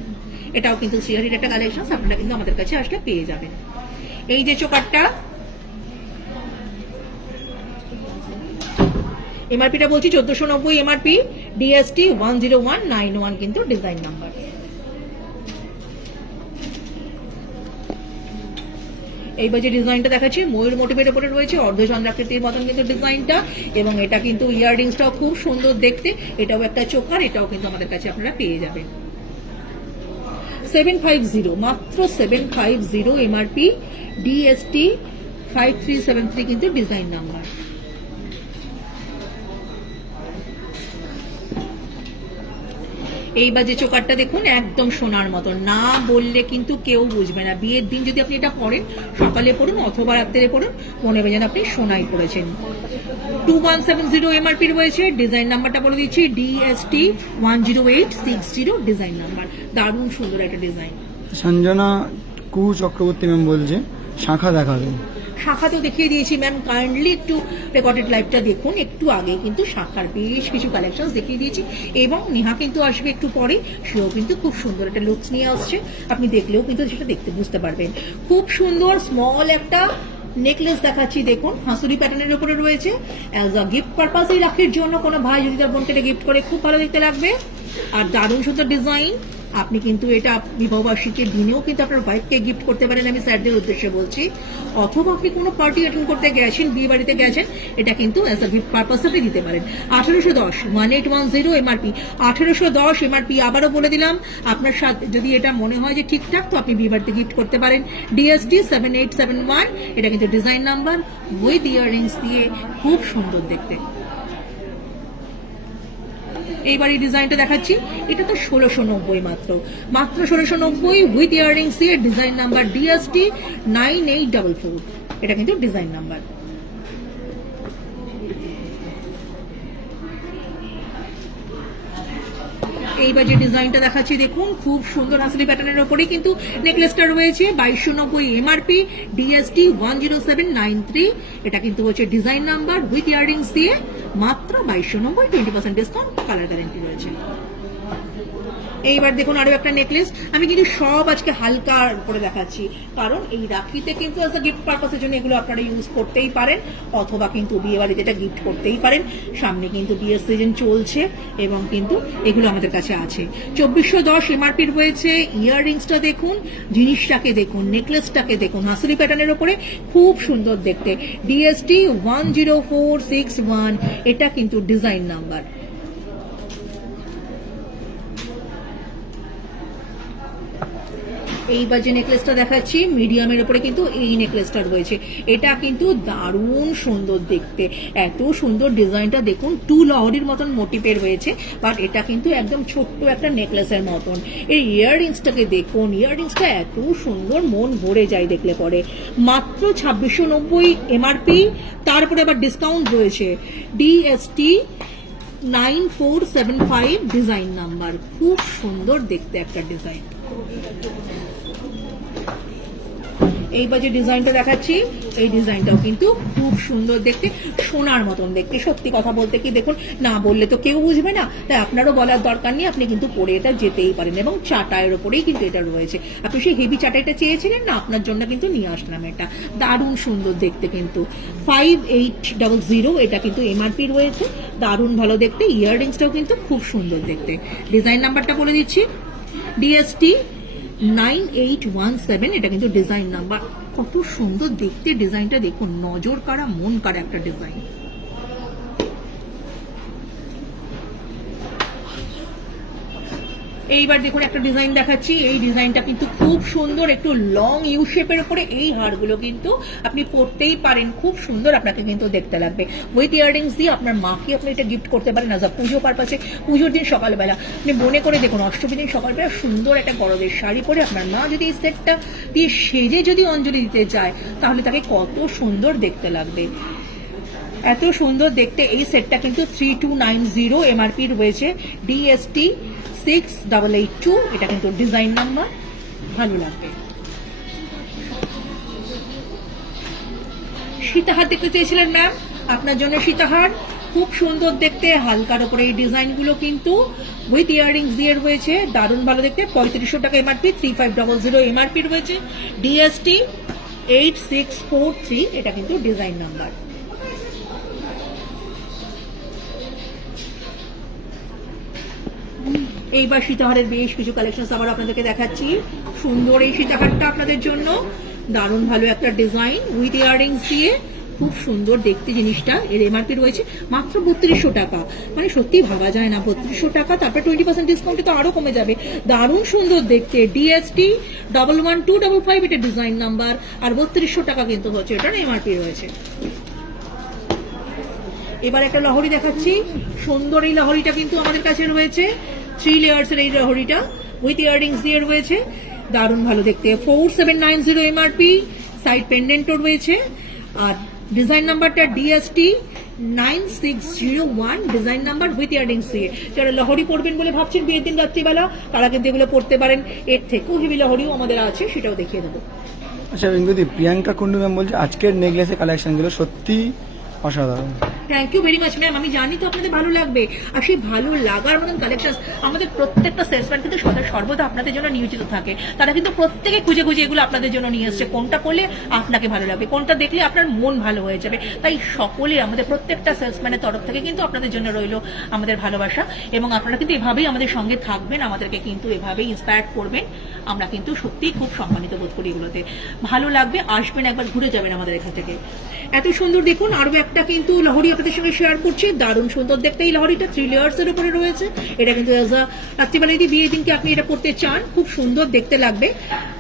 এটাও কিন্তু সিয়ারির একটা কালেকশন, আপনারা কিন্তু আমাদের কাছে আসলে পেয়ে যাবেন। এই যে চোকারটা, এমআরপিটা বলছি 1490 এমআরপি, DST 10191 কিন্তু ডিজাইন নাম্বার। এইবার যে ডিজাইনটা দেখাচ্ছি ময়ূর মোটিভের উপরে রয়েছে, অর্ধচন্দ্রাকৃতির মতন কিন্তু ডিজাইনটা, এবং এটা কিন্তু ইয়াররিংসটাও খুব সুন্দর দেখতে। এটাও একটা চোকার, এটাও কিন্তু আমাদের কাছে আপনারা পেয়ে যাবেন। 750, মাত্র 750 এমআরপি, DST 5373 কিন্তু ডিজাইন নাম্বার। এইবার যে চোকারটা দেখুন, একদম সোনার মতন, না বললে কিন্তু কেউ বুঝবে না। বিয়ের দিন যদি আপনি এটা পরেন, সকালে পড়ুন অথবা রাত্রে পড়ুন, মনে হবে যেন আপনি সোনাই পড়েছেন। 2170 এমআরপি রয়েছে, ডিজাইন নাম্বারটা বলে দিচ্ছি, DST 10860 ডিজাইন নাম্বার। দারুণ সুন্দর একটা ডিজাইন। সঞ্জনা চক্রবর্তী ম্যাম বলছে শাখা দেখাবে। শাখাতেও দেখিয়ে দিয়েছি ম্যাম, কাইন্ডলি একটু রেকর্ডেড লাইভটা দেখুন। একটু আগে কিন্তু শাখার বেশ কিছু কালেকশন দেখিয়ে দিয়েছি, এবং নেহা কিন্তু আসবে একটু পরে, সেও কিন্তু খুব সুন্দর একটা লুকস নিয়ে আসছে, আপনি দেখলেও কিন্তু সেটা দেখতে বুঝতে পারবেন। খুব সুন্দর স্মল একটা নেকলেস দেখাচ্ছি, দেখুন হাসুরি প্যাটার্নের উপরে রয়েছে, অ্যাজ আ গিফট পারপাসেই রাখির জন্য কোনো ভাই যদি তার বোনকে গিফট করে খুব ভালো দেখতে লাগবে। আর দারুণ সুন্দর ডিজাইন, আপনি কিন্তু এটা বিবাহবার্ষিকীর দিনেও কিন্তু আপনার ওয়াইফকে গিফট করতে পারেন, আমি স্যারদের উদ্দেশ্যে বলছি। অথবা আপনি কোনো পার্টি অ্যাটেন্ড করতে গেছেন, বিয়ে বাড়িতে গেছেন, এটা কিন্তু অ্যাজ আ গিফট পারপাস আপনি দিতে পারেন। 1810 1810 এমআরপি, 1810 এমআরপি। আবারও বলে দিলাম, আপনার সাথে যদি এটা মনে হয় যে ঠিকঠাক, তো আপনি বিয়ে বাড়িতে গিফট করতে পারেন। DST 7871, এটা কিন্তু ডিজাইন নাম্বার, উইথ ইয়াররিংস দিয়ে খুব সুন্দর দেখতে। এইবার এই ডিজাইনটা দেখাচ্ছি, এটা তো 1690 মাত্র 1690 উইথ ইয়াররিংস দিয়ে, ডিজাইন নাম্বার DST 9844, এটা কিন্তু ডিজাইন নাম্বার। এইবার যে ডিজাইনটা দেখাচ্ছি দেখুন, খুব সুন্দর হাসলি প্যাটার্নের উপরেই কিন্তু নেকলেসটা রয়েছে, 2290 এমআরপি, DST 10793, এটা কিন্তু হচ্ছে ডিজাইন নাম্বার, উইথ ইয়াররিংস দিয়ে মাত্র 2290, 20% ডিসকাউন্ট, কালার গ্যারান্টি রয়েছে। এইবার দেখুন আরো একটা নেকলেস, আমি কিন্তু সব আজকে হালকা করে দেখাচ্ছি, কারণ এই রাখিতে কিন্তু অ্যাজ আ গিফট পারপাসের জন্য এগুলো আপনারা ইউজ করতেই পারেন, অথবা কিন্তু বিয়ে বাড়িতে এটা গিফট করতেই পারেন। সামনে কিন্তু বিয়ের সিজন চলছে এবং কিন্তু এগুলো আমাদের কাছে আছে। 2410 এমআরপি রয়েছে। ইয়াররিংসটা দেখুন, জিনিসটাকে দেখুন, নেকলেসটাকে দেখুন, হাসুরি প্যাটার্নের উপরে খুব সুন্দর দেখতে। ডিএসটি 10461, এটা কিন্তু ডিজাইন নাম্বার। এইবার যে নেকলেসটা দেখাচ্ছি মিডিয়ামের উপরে কিন্তু এই নেকলেসটা রয়েছে, এটা কিন্তু দারুণ সুন্দর দেখতে, এত সুন্দর ডিজাইনটা দেখুন, 2 লহরির মতন মোটিভের রয়েছে, বাট এটা কিন্তু একদম ছোট্ট একটা নেকলেসের মতন। এই ইয়াররিংসটাকে দেখুন, ইয়াররিংসটা এত সুন্দর, মন ভরে যায় দেখলে পরে। মাত্র 2690 এমআরপি, তারপরে আবার ডিসকাউন্ট রয়েছে। ডিএসটি 9475 ডিজাইন নাম্বার, খুব সুন্দর দেখতে একটা ডিজাইন। এইবার যে ডিজাইনটা দেখাচ্ছি এই ডিজাইনটাও কিন্তু খুব সুন্দর দেখতে, সোনার মতন দেখতে। সত্যি কথা বলতে কি দেখুন, না বললে তো কেউ বুঝবে না, তাই আপনারও বলার দরকার নেই, আপনি কিন্তু পরে এটা যেতেই পারেন। এবং চাটাইয়ের ওপরেই কিন্তু এটা রয়েছে, আপনি সেই হেভি চাটাইটা চেয়েছিলেন না, আপনার জন্য কিন্তু নিয়ে আসলাম এটা, দারুণ সুন্দর দেখতে কিন্তু। 5800 এটা কিন্তু এমআরপি রয়েছে, দারুণ ভালো দেখতে। ইয়াররিংসটাও কিন্তু খুব সুন্দর দেখতে। ডিজাইন নাম্বারটা বলে দিচ্ছি, ডিএসটি 9817, এটা কিন্তু ডিজাইন নাম্বার। কত সুন্দর দেখতে ডিজাইনটা দেখুন, নজর কাড়া, মন কাড়া একটা ডিজাইন। এইবার দেখুন একটা ডিজাইন দেখাচ্ছি, এই ডিজাইনটা কিন্তু খুব সুন্দর, একটু লং ইউ শেপের উপরে এই হারগুলো কিন্তু আপনি পরতেই পারেন, খুব সুন্দর আপনাকে কিন্তু দেখতে লাগবে। উইথ ইয়াররিংস দিয়ে আপনার মাকে আপনি এটা গিফট করতে পারেন অ্যাজ আ পুজো পারপাসে। পুজোর দিন সকালবেলা আপনি মনে করে দেখুন, অষ্টমীর দিন সকালবেলা সুন্দর একটা গরমের শাড়ি পরে আপনার মা যদি এই সেটটা দিয়ে সেজে যদি অঞ্জলি দিতে যায়, তাহলে তাকে কত সুন্দর দেখতে লাগবে। এত সুন্দর দেখতে এই সেটটা কিন্তু 3290 এমআরপি রয়েছে। ডিএসটি 6882, এটা কিন্তু ডিজাইন নাম্বার, ভালো লাগবে। সীতাহার দেখতে চেয়েছিলেন ম্যাম, আপনার জন্য সীতাহার খুব সুন্দর দেখতে, হালকার উপরে এই ডিজাইনগুলো কিন্তু উইথ ইয়াররিংস দিয়ে রয়েছে, দারুণ ভালো দেখতে। 3500 টাকা এমআরপি, 3500 এমআরপি রয়েছে। ডিএসটি 8643, এটা কিন্তু ডিজাইন নাম্বার। এইবার সীতাহারের বেশ কিছু কালেকশন আবার আপনাদেরকে দেখাচ্ছি। সুন্দর এই সীতাহারটা আপনাদের জন্য, দারুণ ভালো একটা ডিজাইন উইথ ইয়াররিংস দিয়ে, খুব সুন্দর দেখতে জিনিসটা। এর এমআরপি রয়েছে মাত্র 3200 টাকা, মানে সত্যি ভাবা যায় না 3200 টাকা। তারপর 20% ডিসকাউন্টে তো আরো কমে যাবে, দারুণ সুন্দর দেখতে। ডিএসটি 11255, এটা ডিজাইন নাম্বার, আর 3200 টাকা কিন্তু হচ্ছে, এটার এমআরপি রয়েছে। এবার একটা লহরি দেখাচ্ছি, সুন্দর এই লহরিটা কিন্তু আমাদের কাছে রয়েছে, 3 লেয়ার্সের এই লহরিটা উইথ ইয়াররিংস দিয়ে রয়েছে, দারুণ ভালো দেখতে। 4790 এমআরপি, সাইড পেন্ডেন্টও রয়েছে, আর ডিজাইন নাম্বারটা DST 9601, design number with earrings দিয়ে। যারা লহরি পরবেন বলে ভাবছেন বিয়ের দিন রাত্রিবেলা, তারা কিন্তু এগুলো পড়তে পারেন। এর থেকেও হেভি লহরিও আমাদের আছে, সেটাও দেখিয়ে দেবো। আচ্ছা রিঙ্কুদি, প্রিয়াঙ্কা কুন্ডু ম্যাম বলছে আজকের নেকলেসের কালেকশনগুলো সত্যি অসাধারণ। Thank you very much ma'am, আমি জানি তো আপনাদের ভালো লাগবে, আর সেই ভালো লাগার মতন কালেকশন আমাদের প্রত্যেকটা সেলসম্যান কিন্তু সর্বদা আপনাদের জন্য নিয়োজিত থাকে। তারা কিন্তু প্রত্যেকে খুঁজে খুঁজে এগুলো আপনাদের জন্য নিয়ে এসছে, কোনটা করলে আপনাকে ভালো লাগবে, কোনটা দেখলে আপনার মন ভালো হয়ে যাবে। তাই সকলে আমাদের প্রত্যেকটা সেলসম্যানের তরফ থেকে কিন্তু আপনাদের জন্য রইল আমাদের ভালোবাসা, এবং আপনারা কিন্তু এভাবেই আমাদের সঙ্গে থাকবেন, আমাদেরকে কিন্তু এভাবেই ইন্সপায়ার করবেন। আমরা কিন্তু সত্যিই খুব সম্মানিত বোধ করি এগুলোতে। ভালো লাগবে, আসবেন একবার, ঘুরে যাবেন আমাদের এখান থেকে। এত সুন্দর দেখুন, আরো একটা কিন্তু লহরি আপনাদের সঙ্গে শেয়ার করছি, দারুণ সুন্দর দেখতে এই লহরিটা, 3 লেয়ার্সের উপরে রয়েছে। এটা কিন্তু রাত্রিবেলা যদি বিয়ে দিনকে আপনি এটা পড়তে চান, খুব সুন্দর দেখতে লাগবে।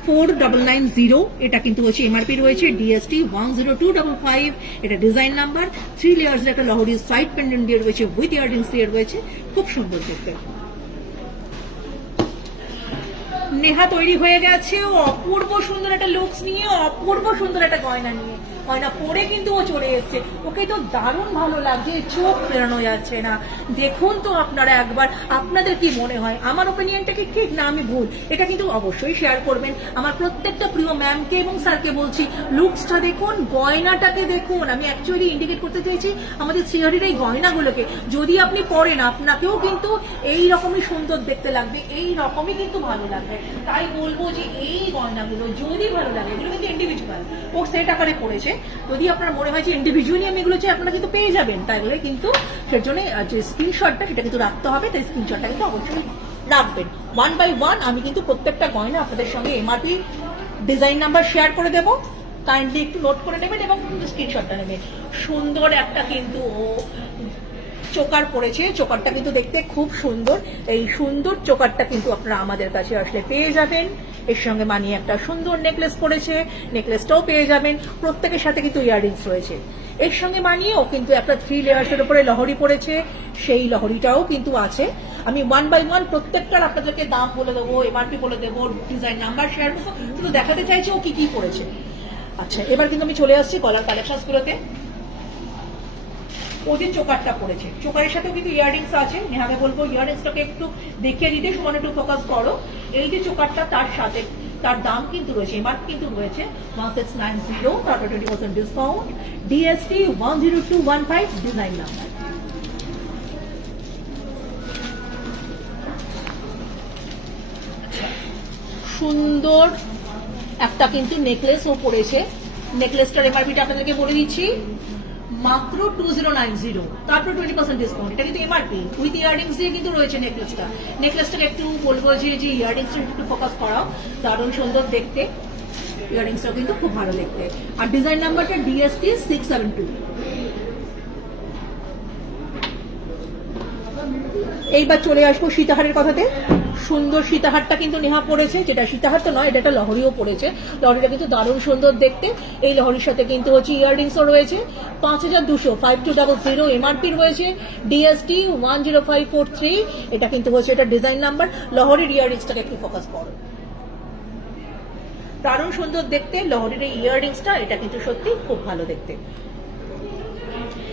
4990, এটা কিন্তু হচ্ছে এমআরপি রয়েছে। ডিএসটি 10255, এটা ডিজাইন নাম্বার। 3 লেয়ার্সের একটা লহরি সাইড পেন্ডেন্ট দিয়ে রয়েছে, উইথ ইয়াররিংস দিয়ে রয়েছে, খুব সুন্দর দেখতে। নেহা তৈরি হয়ে গেছে অপূর্ব সুন্দর একটা লুকস নিয়ে, অপূর্ব সুন্দর একটা গয়না নিয়ে। গয়না পরে কিন্তু ও চলে এসছে, ওকে তো দারুণ ভালো লাগছে, চোখ ফেরানো যাচ্ছে না। দেখুন তো আপনারা একবার, আপনাদের কি মনে হয় আমার ওপিনিয়নটা কি ঠিক না আমি ভুল? এটা কিন্তু অবশ্যই শেয়ার করবেন। আমার প্রত্যেকটা প্রিয় ম্যামকে এবং স্যারকে বলছি, লুকসটা দেখুন, গয়নাটাকে দেখুন। আমি অ্যাকচুয়ালি ইন্ডিকেট করতে চাইছি আমাদের শ্রীহরির এই গয়নাগুলোকে, যদি আপনি পরেন আপনাকেও কিন্তু এই রকমই সুন্দর দেখতে লাগবে, এই রকমই কিন্তু ভালো লাগবে। তাই বলবো যে এই গয়নাগুলো যদি ভালো লাগে, এগুলো কিন্তু ইন্ডিভিজুয়াল, ও সেট আকারে পড়েছে, যদি আপনার মনে হয় যে ইন্ডিভিজুয়ালি আমি এগুলো চাই আপনারা কিন্তু পেয়ে যাবেন। তাই বলে কিন্তু সেজন্য যে স্ক্রিনশটটা সেটা কিন্তু রাখতে হবে, তাই স্ক্রিনশটটা কিন্তু অবশ্যই রাখবেন। 1 by 1 আমি কিন্তু প্রত্যেকটা গয়না আপনাদের সঙ্গে এমআরপি ডিজাইন নাম্বার শেয়ার করে দেবো, কাইন্ডলি একটু নোট করে নেবেন এবং স্ক্রিনশটটা নেবেন। সুন্দর একটা কিন্তু ও চোকার পড়েছে, চোকারটা কিন্তু দেখতে খুব সুন্দর। এই সুন্দর চোকারটা কিন্তু আপনারা আমাদের কাছে আসলে পেয়ে যাবেন। এর সঙ্গে মানিয়ে একটা সুন্দর নেকলেস পড়েছে, নেকলেসটাও পেয়ে যাবেন। প্রত্যেকের সাথে কিন্তু ইয়াররিংস রয়েছে। এর সঙ্গে মানিয়েও কিন্তু একটা 3 লেয়ার্সের উপরে লহরি পড়েছে, সেই লহরিটাও কিন্তু আছে। আমি 1 by 1 প্রত্যেকটার আপনাদেরকে দাম বলে দেবো, এমআরপি বলে দেবো, ডিজাইন নাম্বার শেয়ার করবো, কিন্তু দেখাতে চাইছি ও কি কি পড়েছে। আচ্ছা, এবার কিন্তু আমি চলে আসছি কলার কালেকশনস গুলোতে। ওদের চোকারটা পড়েছে, চোকারের সাথেও কিন্তু ইয়াররিংস আছে। নেহাকে বলবো ইয়াররিংসটাকে একটু দেখিয়ে দিতে, সমান একটু ফোকাস করো। এই যে চোকারটা, তার সাথে তার দাম কিন্তু রয়েছে, এমআরপি কিন্তু রয়েছে 1690, তারপর 20% ডিসকাউন্ট, ডিএসটি 10215, ডিজাইন নাম্বার। সুন্দর একটা কিন্তু নেকলেসও পড়েছে। নেকলেসটার এমআরপিটা আপনাদেরকে বলে দিচ্ছি, মাত্র 2090, তারপর 20% ডিসকাউন্ট। এটা কিন্তু এমআরপি উইথ ইয়াররিংস দিয়ে কিন্তু রয়েছে নেকলেসটা। নেকলেসটাকে একটু বলবো যে ইয়াররিংসটা একটু ফোকাস করাও, দারুণ সুন্দর দেখতে। ইয়াররিংসটাও কিন্তু খুব ভালো দেখতে। আর ডিজাইন নাম্বারটা ডিএসটি 672। এইবার চলে আসবো সীতাহারের কথাতে। সুন্দর সীতাহারটা কিন্তু নেহা পড়েছে, যেটা সীতাহার তো নয়, এটা একটা লহরিও পড়েছে। লহরিটা কিন্তু দারুণ সুন্দর দেখতে। এই লহরির সাথে কিন্তু হচ্ছে ইয়াররিংসও রয়েছে। 5200, 5200 এমআরপি রয়েছে, ডিএসটি 10543। এটা কিন্তু হচ্ছে এটা ডিজাইন নাম্বার। লহরির ইয়াররিংসটাকে একটু ফোকাস করো, দারুণ সুন্দর দেখতে লহরির এই ইয়াররিংসটা। এটা কিন্তু সত্যি খুব ভালো দেখতে।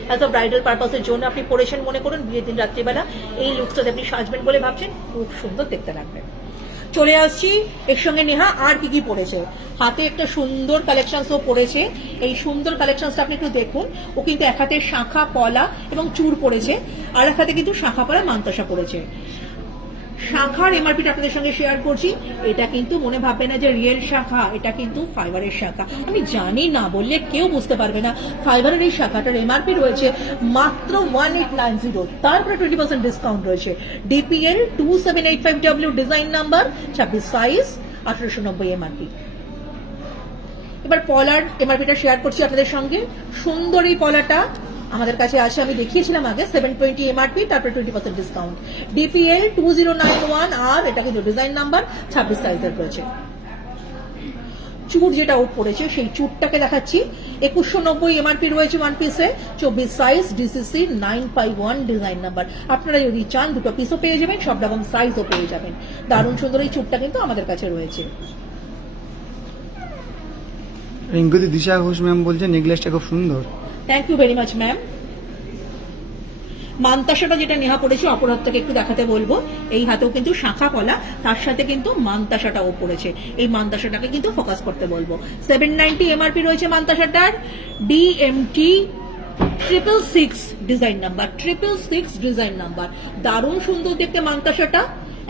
অ্যাজ আ ব্রাইডাল পারপাসের জন্য আপনি পরেছেন মনে করুন, বিয়ের দিন রাত্রিবেলা এই লুকসটাতে আপনি সাজবেন বলে ভাবছেন, খুব সুন্দর দেখতে লাগবে। চলে আসছি এর সঙ্গে নেহা আর কি কি পড়েছে। হাতে একটা সুন্দর কালেকশনসও পড়েছে। এই সুন্দর কালেকশনসটা আপনি একটু দেখুন। ও কিন্তু এক হাতে শাঁখা পলা এবং চূড় পড়েছে, আর এক হাতে কিন্তু শাঁখা পলা মান্তাসা পড়েছে। শাখার এমআরপিটা আপনাদের সঙ্গে শেয়ার করছি। এটা কিন্তু মনে ভাববে না যে রিয়েল শাখা, এটা কিন্তু ফাইবারের শাখা। আমি জানি না বললে কেউ বুঝতে পারবে না। ফাইবারের এই শাখাটার এমআরপি রয়েছে মাত্র 1890, তারপরে 20% ডিসকাউন্ট রয়েছে। DPL 2785W, design number 26 size, 1890 MRP. এবার পলার এমআরপিটা শেয়ার করছি আপনাদের সঙ্গে। সুন্দর এই পলাটা আমাদের কাছে আছে, আমি দেখিয়েছিলাম আগে, 720 এমআরপি, তারপরে 20% ডিসকাউন্ট। ডিপিএল 2091, আর এটা কিন্তু ডিজাইন নাম্বার 26 সাইজের রয়েছে। চুড় যেটা ও পড়েছে সেই চুড়টাকে দেখাচ্ছি। 2190 এমআরপি রয়েছে ওয়ান পিসে, 24 সাইজ, ডিসিসি 951, ডিজাইন নাম্বার। আপনারা যদি চান দুটো পিসও পেয়ে যাবেন, সব রকম সাইজও পেয়ে যাবেন। দারুণ সুন্দর এই চুড়টা কিন্তু আমাদের কাছে রয়েছে। রিঙ্কুদি দিশা ঘোষ ম্যাম বলছে নেকলেসটা খুব সুন্দর। Thank you very much ma'am. মান্তাসাটা যেটা নেহা পড়েছে, অপর হাতটাকে একটু দেখাতে বলবো। এই হাতেও কিন্তু শাখা পলা, তার সাথে কিন্তু মান্তাসাটাও পড়েছে। এই মান্তাসাটাকে কিন্তু ফোকাস করতে বলবো। 790 এমআরপি রয়েছে মান্তাসাটার, DMT 666, design number 666, design number. দারুণ সুন্দর দেখতে মান্তাসাটা,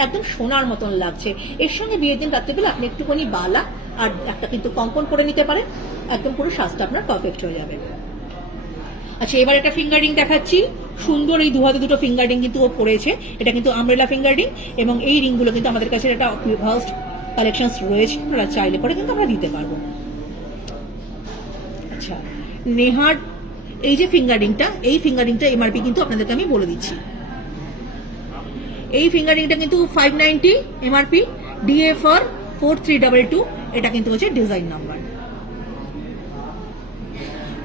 একদম সোনার মতন লাগছে। এর সঙ্গে বিয়ের দিন রাত্রিবেলা আপনি একটুখানি বালা আর একটা কিন্তু কম্পন করে নিতে পারেন, একদম পুরো সাজটা আপনার পারফেক্ট হয়ে যাবে। আচ্ছা, এবার একটা ফিঙ্গারিং দেখাচ্ছি। সুন্দর এই দুহাতে দুটো ফিঙ্গারিং কিন্তু ও পড়েছে। এটা কিন্তু আমব্রেলা ফিঙ্গারিং, এবং এই রিংগুলো কিন্তু আমাদের কাছে একটা ফার্স্ট কালেকশনস রয়েছে, আমরা চাইলে পরে কিন্তু আমরা দিতে পারবো। আচ্ছা, নেহার এই যে ফিঙ্গারিংটা, এই ফিঙ্গারিংটা এমআরপি কিন্তু আপনাদেরকে আমি বলে দিচ্ছি। এই ফিঙ্গারিংটা কিন্তু 590 এমআরপি, ডিএফআর 4322, এটা কিন্তু হচ্ছে ডিজাইন নাম্বার।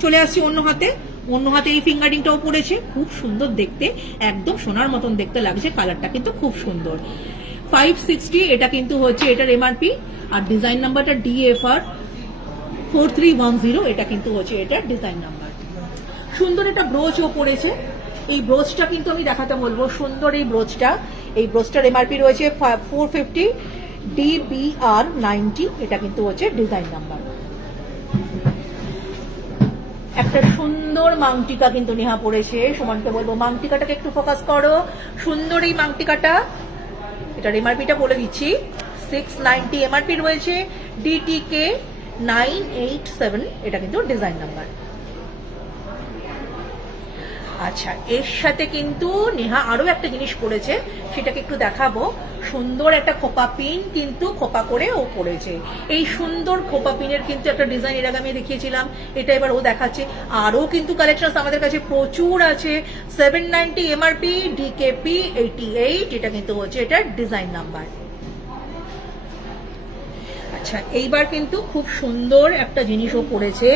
চলে আসছি অন্য হাতে। অন্য হাতে এই ফিঙ্গারিংটাও পড়েছে, খুব সুন্দর দেখতে, একদম সোনার মতন দেখতে লাগছে। কালারটা কিন্তু খুব সুন্দর। 560, এটা কিন্তু হচ্ছে এটার এমআরপি, আর ডিজাইন নাম্বারটা ডিএফআর 4310, এটা কিন্তু হচ্ছে এটার ডিজাইন নাম্বার। সুন্দর একটা ব্রোচও পড়েছে। এই ব্রোচটা কিন্তু আমি দেখাতে বলবো, সুন্দর এই ব্রোচটা। এই ব্রোচটার এমআরপি রয়েছে 450, DBR 90, এটা কিন্তু হচ্ছে ডিজাইন নাম্বার। একটা সুন্দর মাংটিকা কিন্তু নেহা পড়েছে। সুমনকে বলবো মাংটিকাটাকে একটু ফোকাস করো। সুন্দর এই মাংটিকাটা, এটার এমআরপিটা বলে দিচ্ছি, 690 এমআরপি রয়েছে, DTK 987, এটা কিন্তু ডিজাইন নাম্বার। আচ্ছা, এর সাথে কিন্তু নেহা আরো একটা জিনিস পড়েছে, সেটাকে একটু দেখাবো। সুন্দর একটা খোপা পিন কিন্তু খোপা করে ও পড়েছে। এই সুন্দর খোপা পিনের কিন্তু একটা ডিজাইন এর আগে আমি দেখিয়েছিলাম, এটা এবার ও দেখাচ্ছে। আরো কিন্তু কালেকশন আমাদের কাছে প্রচুর আছে। 790 এমআরপি, DKP 88, এটা কিন্তু হচ্ছে এটার ডিজাইন নাম্বার। আচ্ছা, এইবার কিন্তু খুব সুন্দর একটা জিনিসও পড়েছে।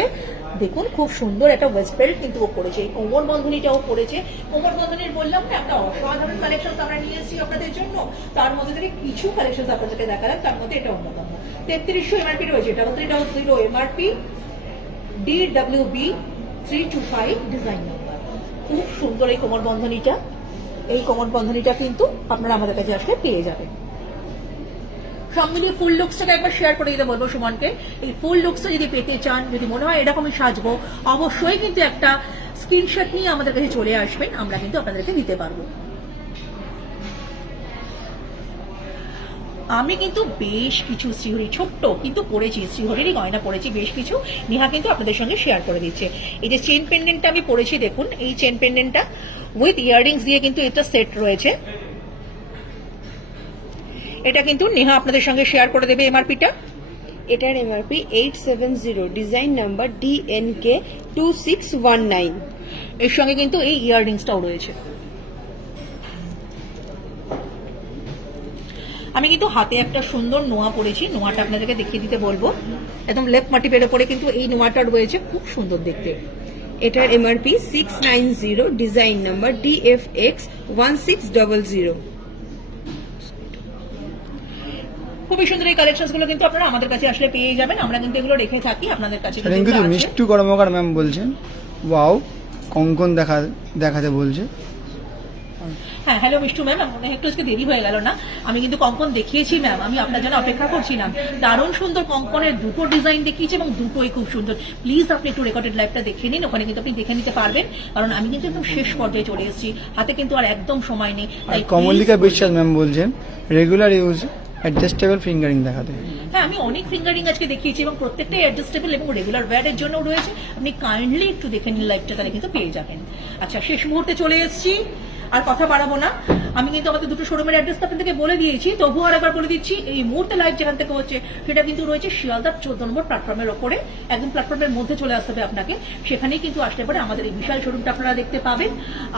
দেখুন, খুব সুন্দর একটা ওয়েস্ট বেল্ট কিন্তু ও পড়েছে। এই কোমর বন্ধনীটাও পড়েছে। কোমর বন্ধনীর বললাম না, একটা অসাধারণ কালেকশন আমরা নিয়ে এসেছি আপনাদের জন্য। তার মধ্যে থেকে কিছু কালেকশন আপনাদেরকে দেখালাম, তার মধ্যে এটা অন্যতম। 3300 এমআরপি রয়েছে, 3300 এমআরপি, DWB 325, ডিজাইন নাম্বার। খুব সুন্দর এই কোমর বন্ধনীটা। এই কোমর বন্ধনীটা কিন্তু আপনারা আমাদের কাছে আসলে পেয়ে যাবেন। সব মিলিয়ে ফুল লুকসটাকে একবার শেয়ার করে দিতে বলবো সুমনকে। এই ফুল লুকসটা যদি পেতে চান, যদি মনে হয় এরকমই সাজবো, অবশ্যই কিন্তু একটা স্ক্রিনশট নিয়ে আমাদের কাছে চলে আসবেন, আমরা কিন্তু আপনাদেরকে দিতে পারবো। আমি কিন্তু বেশ কিছু শ্রীহরি ছোট্ট কিন্তু পরেছি, শ্রীহরিরই গয়না পরেছি বেশ কিছু, নেহা কিন্তু আপনাদের সঙ্গে শেয়ার করে দিচ্ছে। এই যে চেন পেন্ডেন্টটা আমি পরেছি, দেখুন এই চেন পেন্ডেন্টটা উইথ ইয়াররিংস দিয়ে কিন্তু এটা সেট রয়েছে। এটা কিন্তু নেহা আপনাদের সঙ্গে শেয়ার করে দেবে এমআরপিটা। এটার এমআরপি 870, ডিজাইন নাম্বার DNK 2619। এর সঙ্গে কিন্তু এই ইয়াররিংসটাও রয়েছে। আমি কিন্তু হাতে একটা সুন্দর নোয়া পরেছি, নোয়াটা আপনাদেরকে দেখিয়ে দিতে বলবো। একদম লেফট মাটিপের উপরে কিন্তু এই নোয়াটা রয়েছে, খুব সুন্দর দেখতে। এটার এমআরপি 690, ডিজাইন নাম্বার DFX 1600। খুবই সুন্দর এই কালেকশনস গুলো কিন্তু আপনারা আমাদের কাছে আসলে পেয়ে যাবেন। আমরা কিন্তু এগুলো রেখে থাকি আপনাদের কাছে। কিন্তু মিষ্টু কর্মকার ম্যাম বলছেন ওয়াও, কঙ্কন দেখাতে বলছে। হ্যাঁ, হ্যালো মিষ্টু ম্যাম, মনে হয় একটু আজকে দেরি হয়ে গেল না? আমি কিন্তু কঙ্কন দেখিয়েছি ম্যাম, আমি আপনার জন্য অপেক্ষা করছিলাম। দারুণ সুন্দর কঙ্কনের দুটো ডিজাইন দেখিয়েছি এবং দুটোই খুব সুন্দর। প্লিজ আপনি একটু রেকর্ডেড লাইভটা দেখে নিন, ওখানে কিন্তু আপনি দেখে নিতে পারবেন, কারণ আমি কিন্তু একদম শেষ পর্যায়ে চলে এসেছি, হাতে কিন্তু আর একদম সময় নেই। তাই কমলিকা বিশ্বাস ম্যাম বলছেন রেগুলার ইউজ অ্যাডজাস্টেবল ফিঙ্গারিং দেখাতে। হ্যাঁ, আমি অনেক ফিঙ্গারিং আজকে দেখিয়েছি এবং প্রত্যেকটাই অ্যাডজাস্টেবল এবং রেগুলার ওয়্যারের জন্য রয়েছে। আপনি কাইন্ডলি একটু দেখে নিন লাইভটা, তাহলে কিন্তু পেয়ে যাবেন। আচ্ছা, শেষ মুহূর্তে চলে এসেছি, আর কথা বাড়াবো না। আমি কিন্তু আমাদের দুটো শোরুমের অ্যাড্রেস আপনাদেরকে বলে দিয়েছি, তবুও আর একবার বলে দিচ্ছি। এই মুহূর্তে লাইভ যেখান থেকে হচ্ছে সেটা কিন্তু রয়েছে শিয়ালদার 14 নম্বর প্ল্যাটফর্মের ওপরে, একদম প্ল্যাটফর্মের মধ্যে চলে আসতে হবে আপনাকে। সেখানেই কিন্তু আসলে পরে আমাদের এই বিশাল শোরুমটা আপনারা দেখতে পাবেন।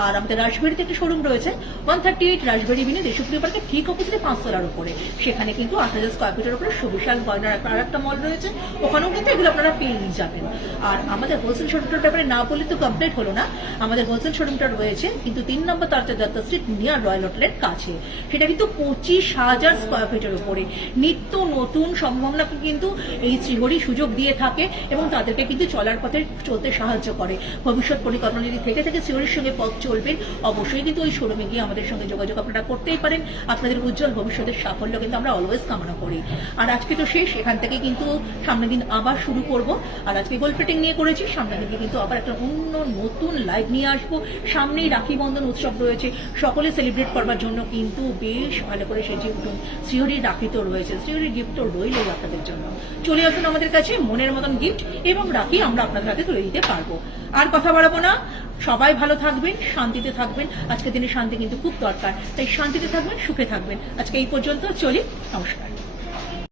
আর আমাদের রাজবাড়িতে একটি শোরুম রয়েছে, 138 রাজবাড়ি বিনে দেশপ্রিয় পার্কের ঠিক অপোজিটে 5 তলার উপরে। সেখানে কিন্তু 8000 স্কোয়ার ফিটের উপরে সুবিশাল গয়নার আর একটা মল রয়েছে, ওখানেও কিন্তু এগুলো আপনারা পেয়ে যাবেন। আর আমাদের হোলসেল শোরুমটার ব্যাপারে না বললে তো কমপ্লিট হলো না। আমাদের হোলসেল শোরুমটা রয়েছে কিন্তু 3 নম্বর তারচা দত্ত স্ট্রিট নিয়ার রয়্যাল হোটেলের কাছে। সেটা কিন্তু 25,000 স্কোয়ার ফিটের উপরে। নিত্য নতুন সম্ভাবনাকে কিন্তু এই শ্রীহরি সুযোগ দিয়ে থাকে এবং তাদেরকে কিন্তু চলার পথে চলতে সাহায্য করে। ভবিষ্যৎ পরিকল্পনা যদি থেকে থাকে শ্রীহরির সঙ্গে পথ চলবেন, অবশ্যই কিন্তু ওই শোরুমে গিয়ে আমাদের সঙ্গে যোগাযোগ আপনারা করতেই পারেন। আপনাদের উজ্জ্বল ভবিষ্যতের সাফল্য কিন্তু আমরা অলওয়েজ কামনা করি। আর আজকে তো শেষ, এখান থেকে কিন্তু সামনের দিন আবার শুরু করব। আর আজকে গোল্ড প্লেটিং নিয়ে করেছি, সামনের দিকে কিন্তু আবার একটা অন্য নতুন লাইভ নিয়ে আসবো। সামনেই রাখি বন্ধন উৎসব রয়েছে, সকলে সেলিব্রেট করবার জন্য কিন্তু বেশ ভালো করে সেজে উঠুন। শ্রীহরির রাখি তো রয়েছে, শ্রীহরির গিফট তো রইলই আপনাদের জন্য। চলে আসুন আমাদের কাছে, মনের মতন গিফট এবং রাখি আমরা আপনাদের হাতে তুলে দিতে পারবো। আর কথা বাড়াবো না, সবাই ভালো থাকবেন, শান্তিতে থাকবেন। আজকের দিনে শান্তি কিন্তু খুব দরকার, তাই শান্তিতে থাকবেন, সুখে থাকবেন। আজকে এই পর্যন্ত, চলি, নমস্কার।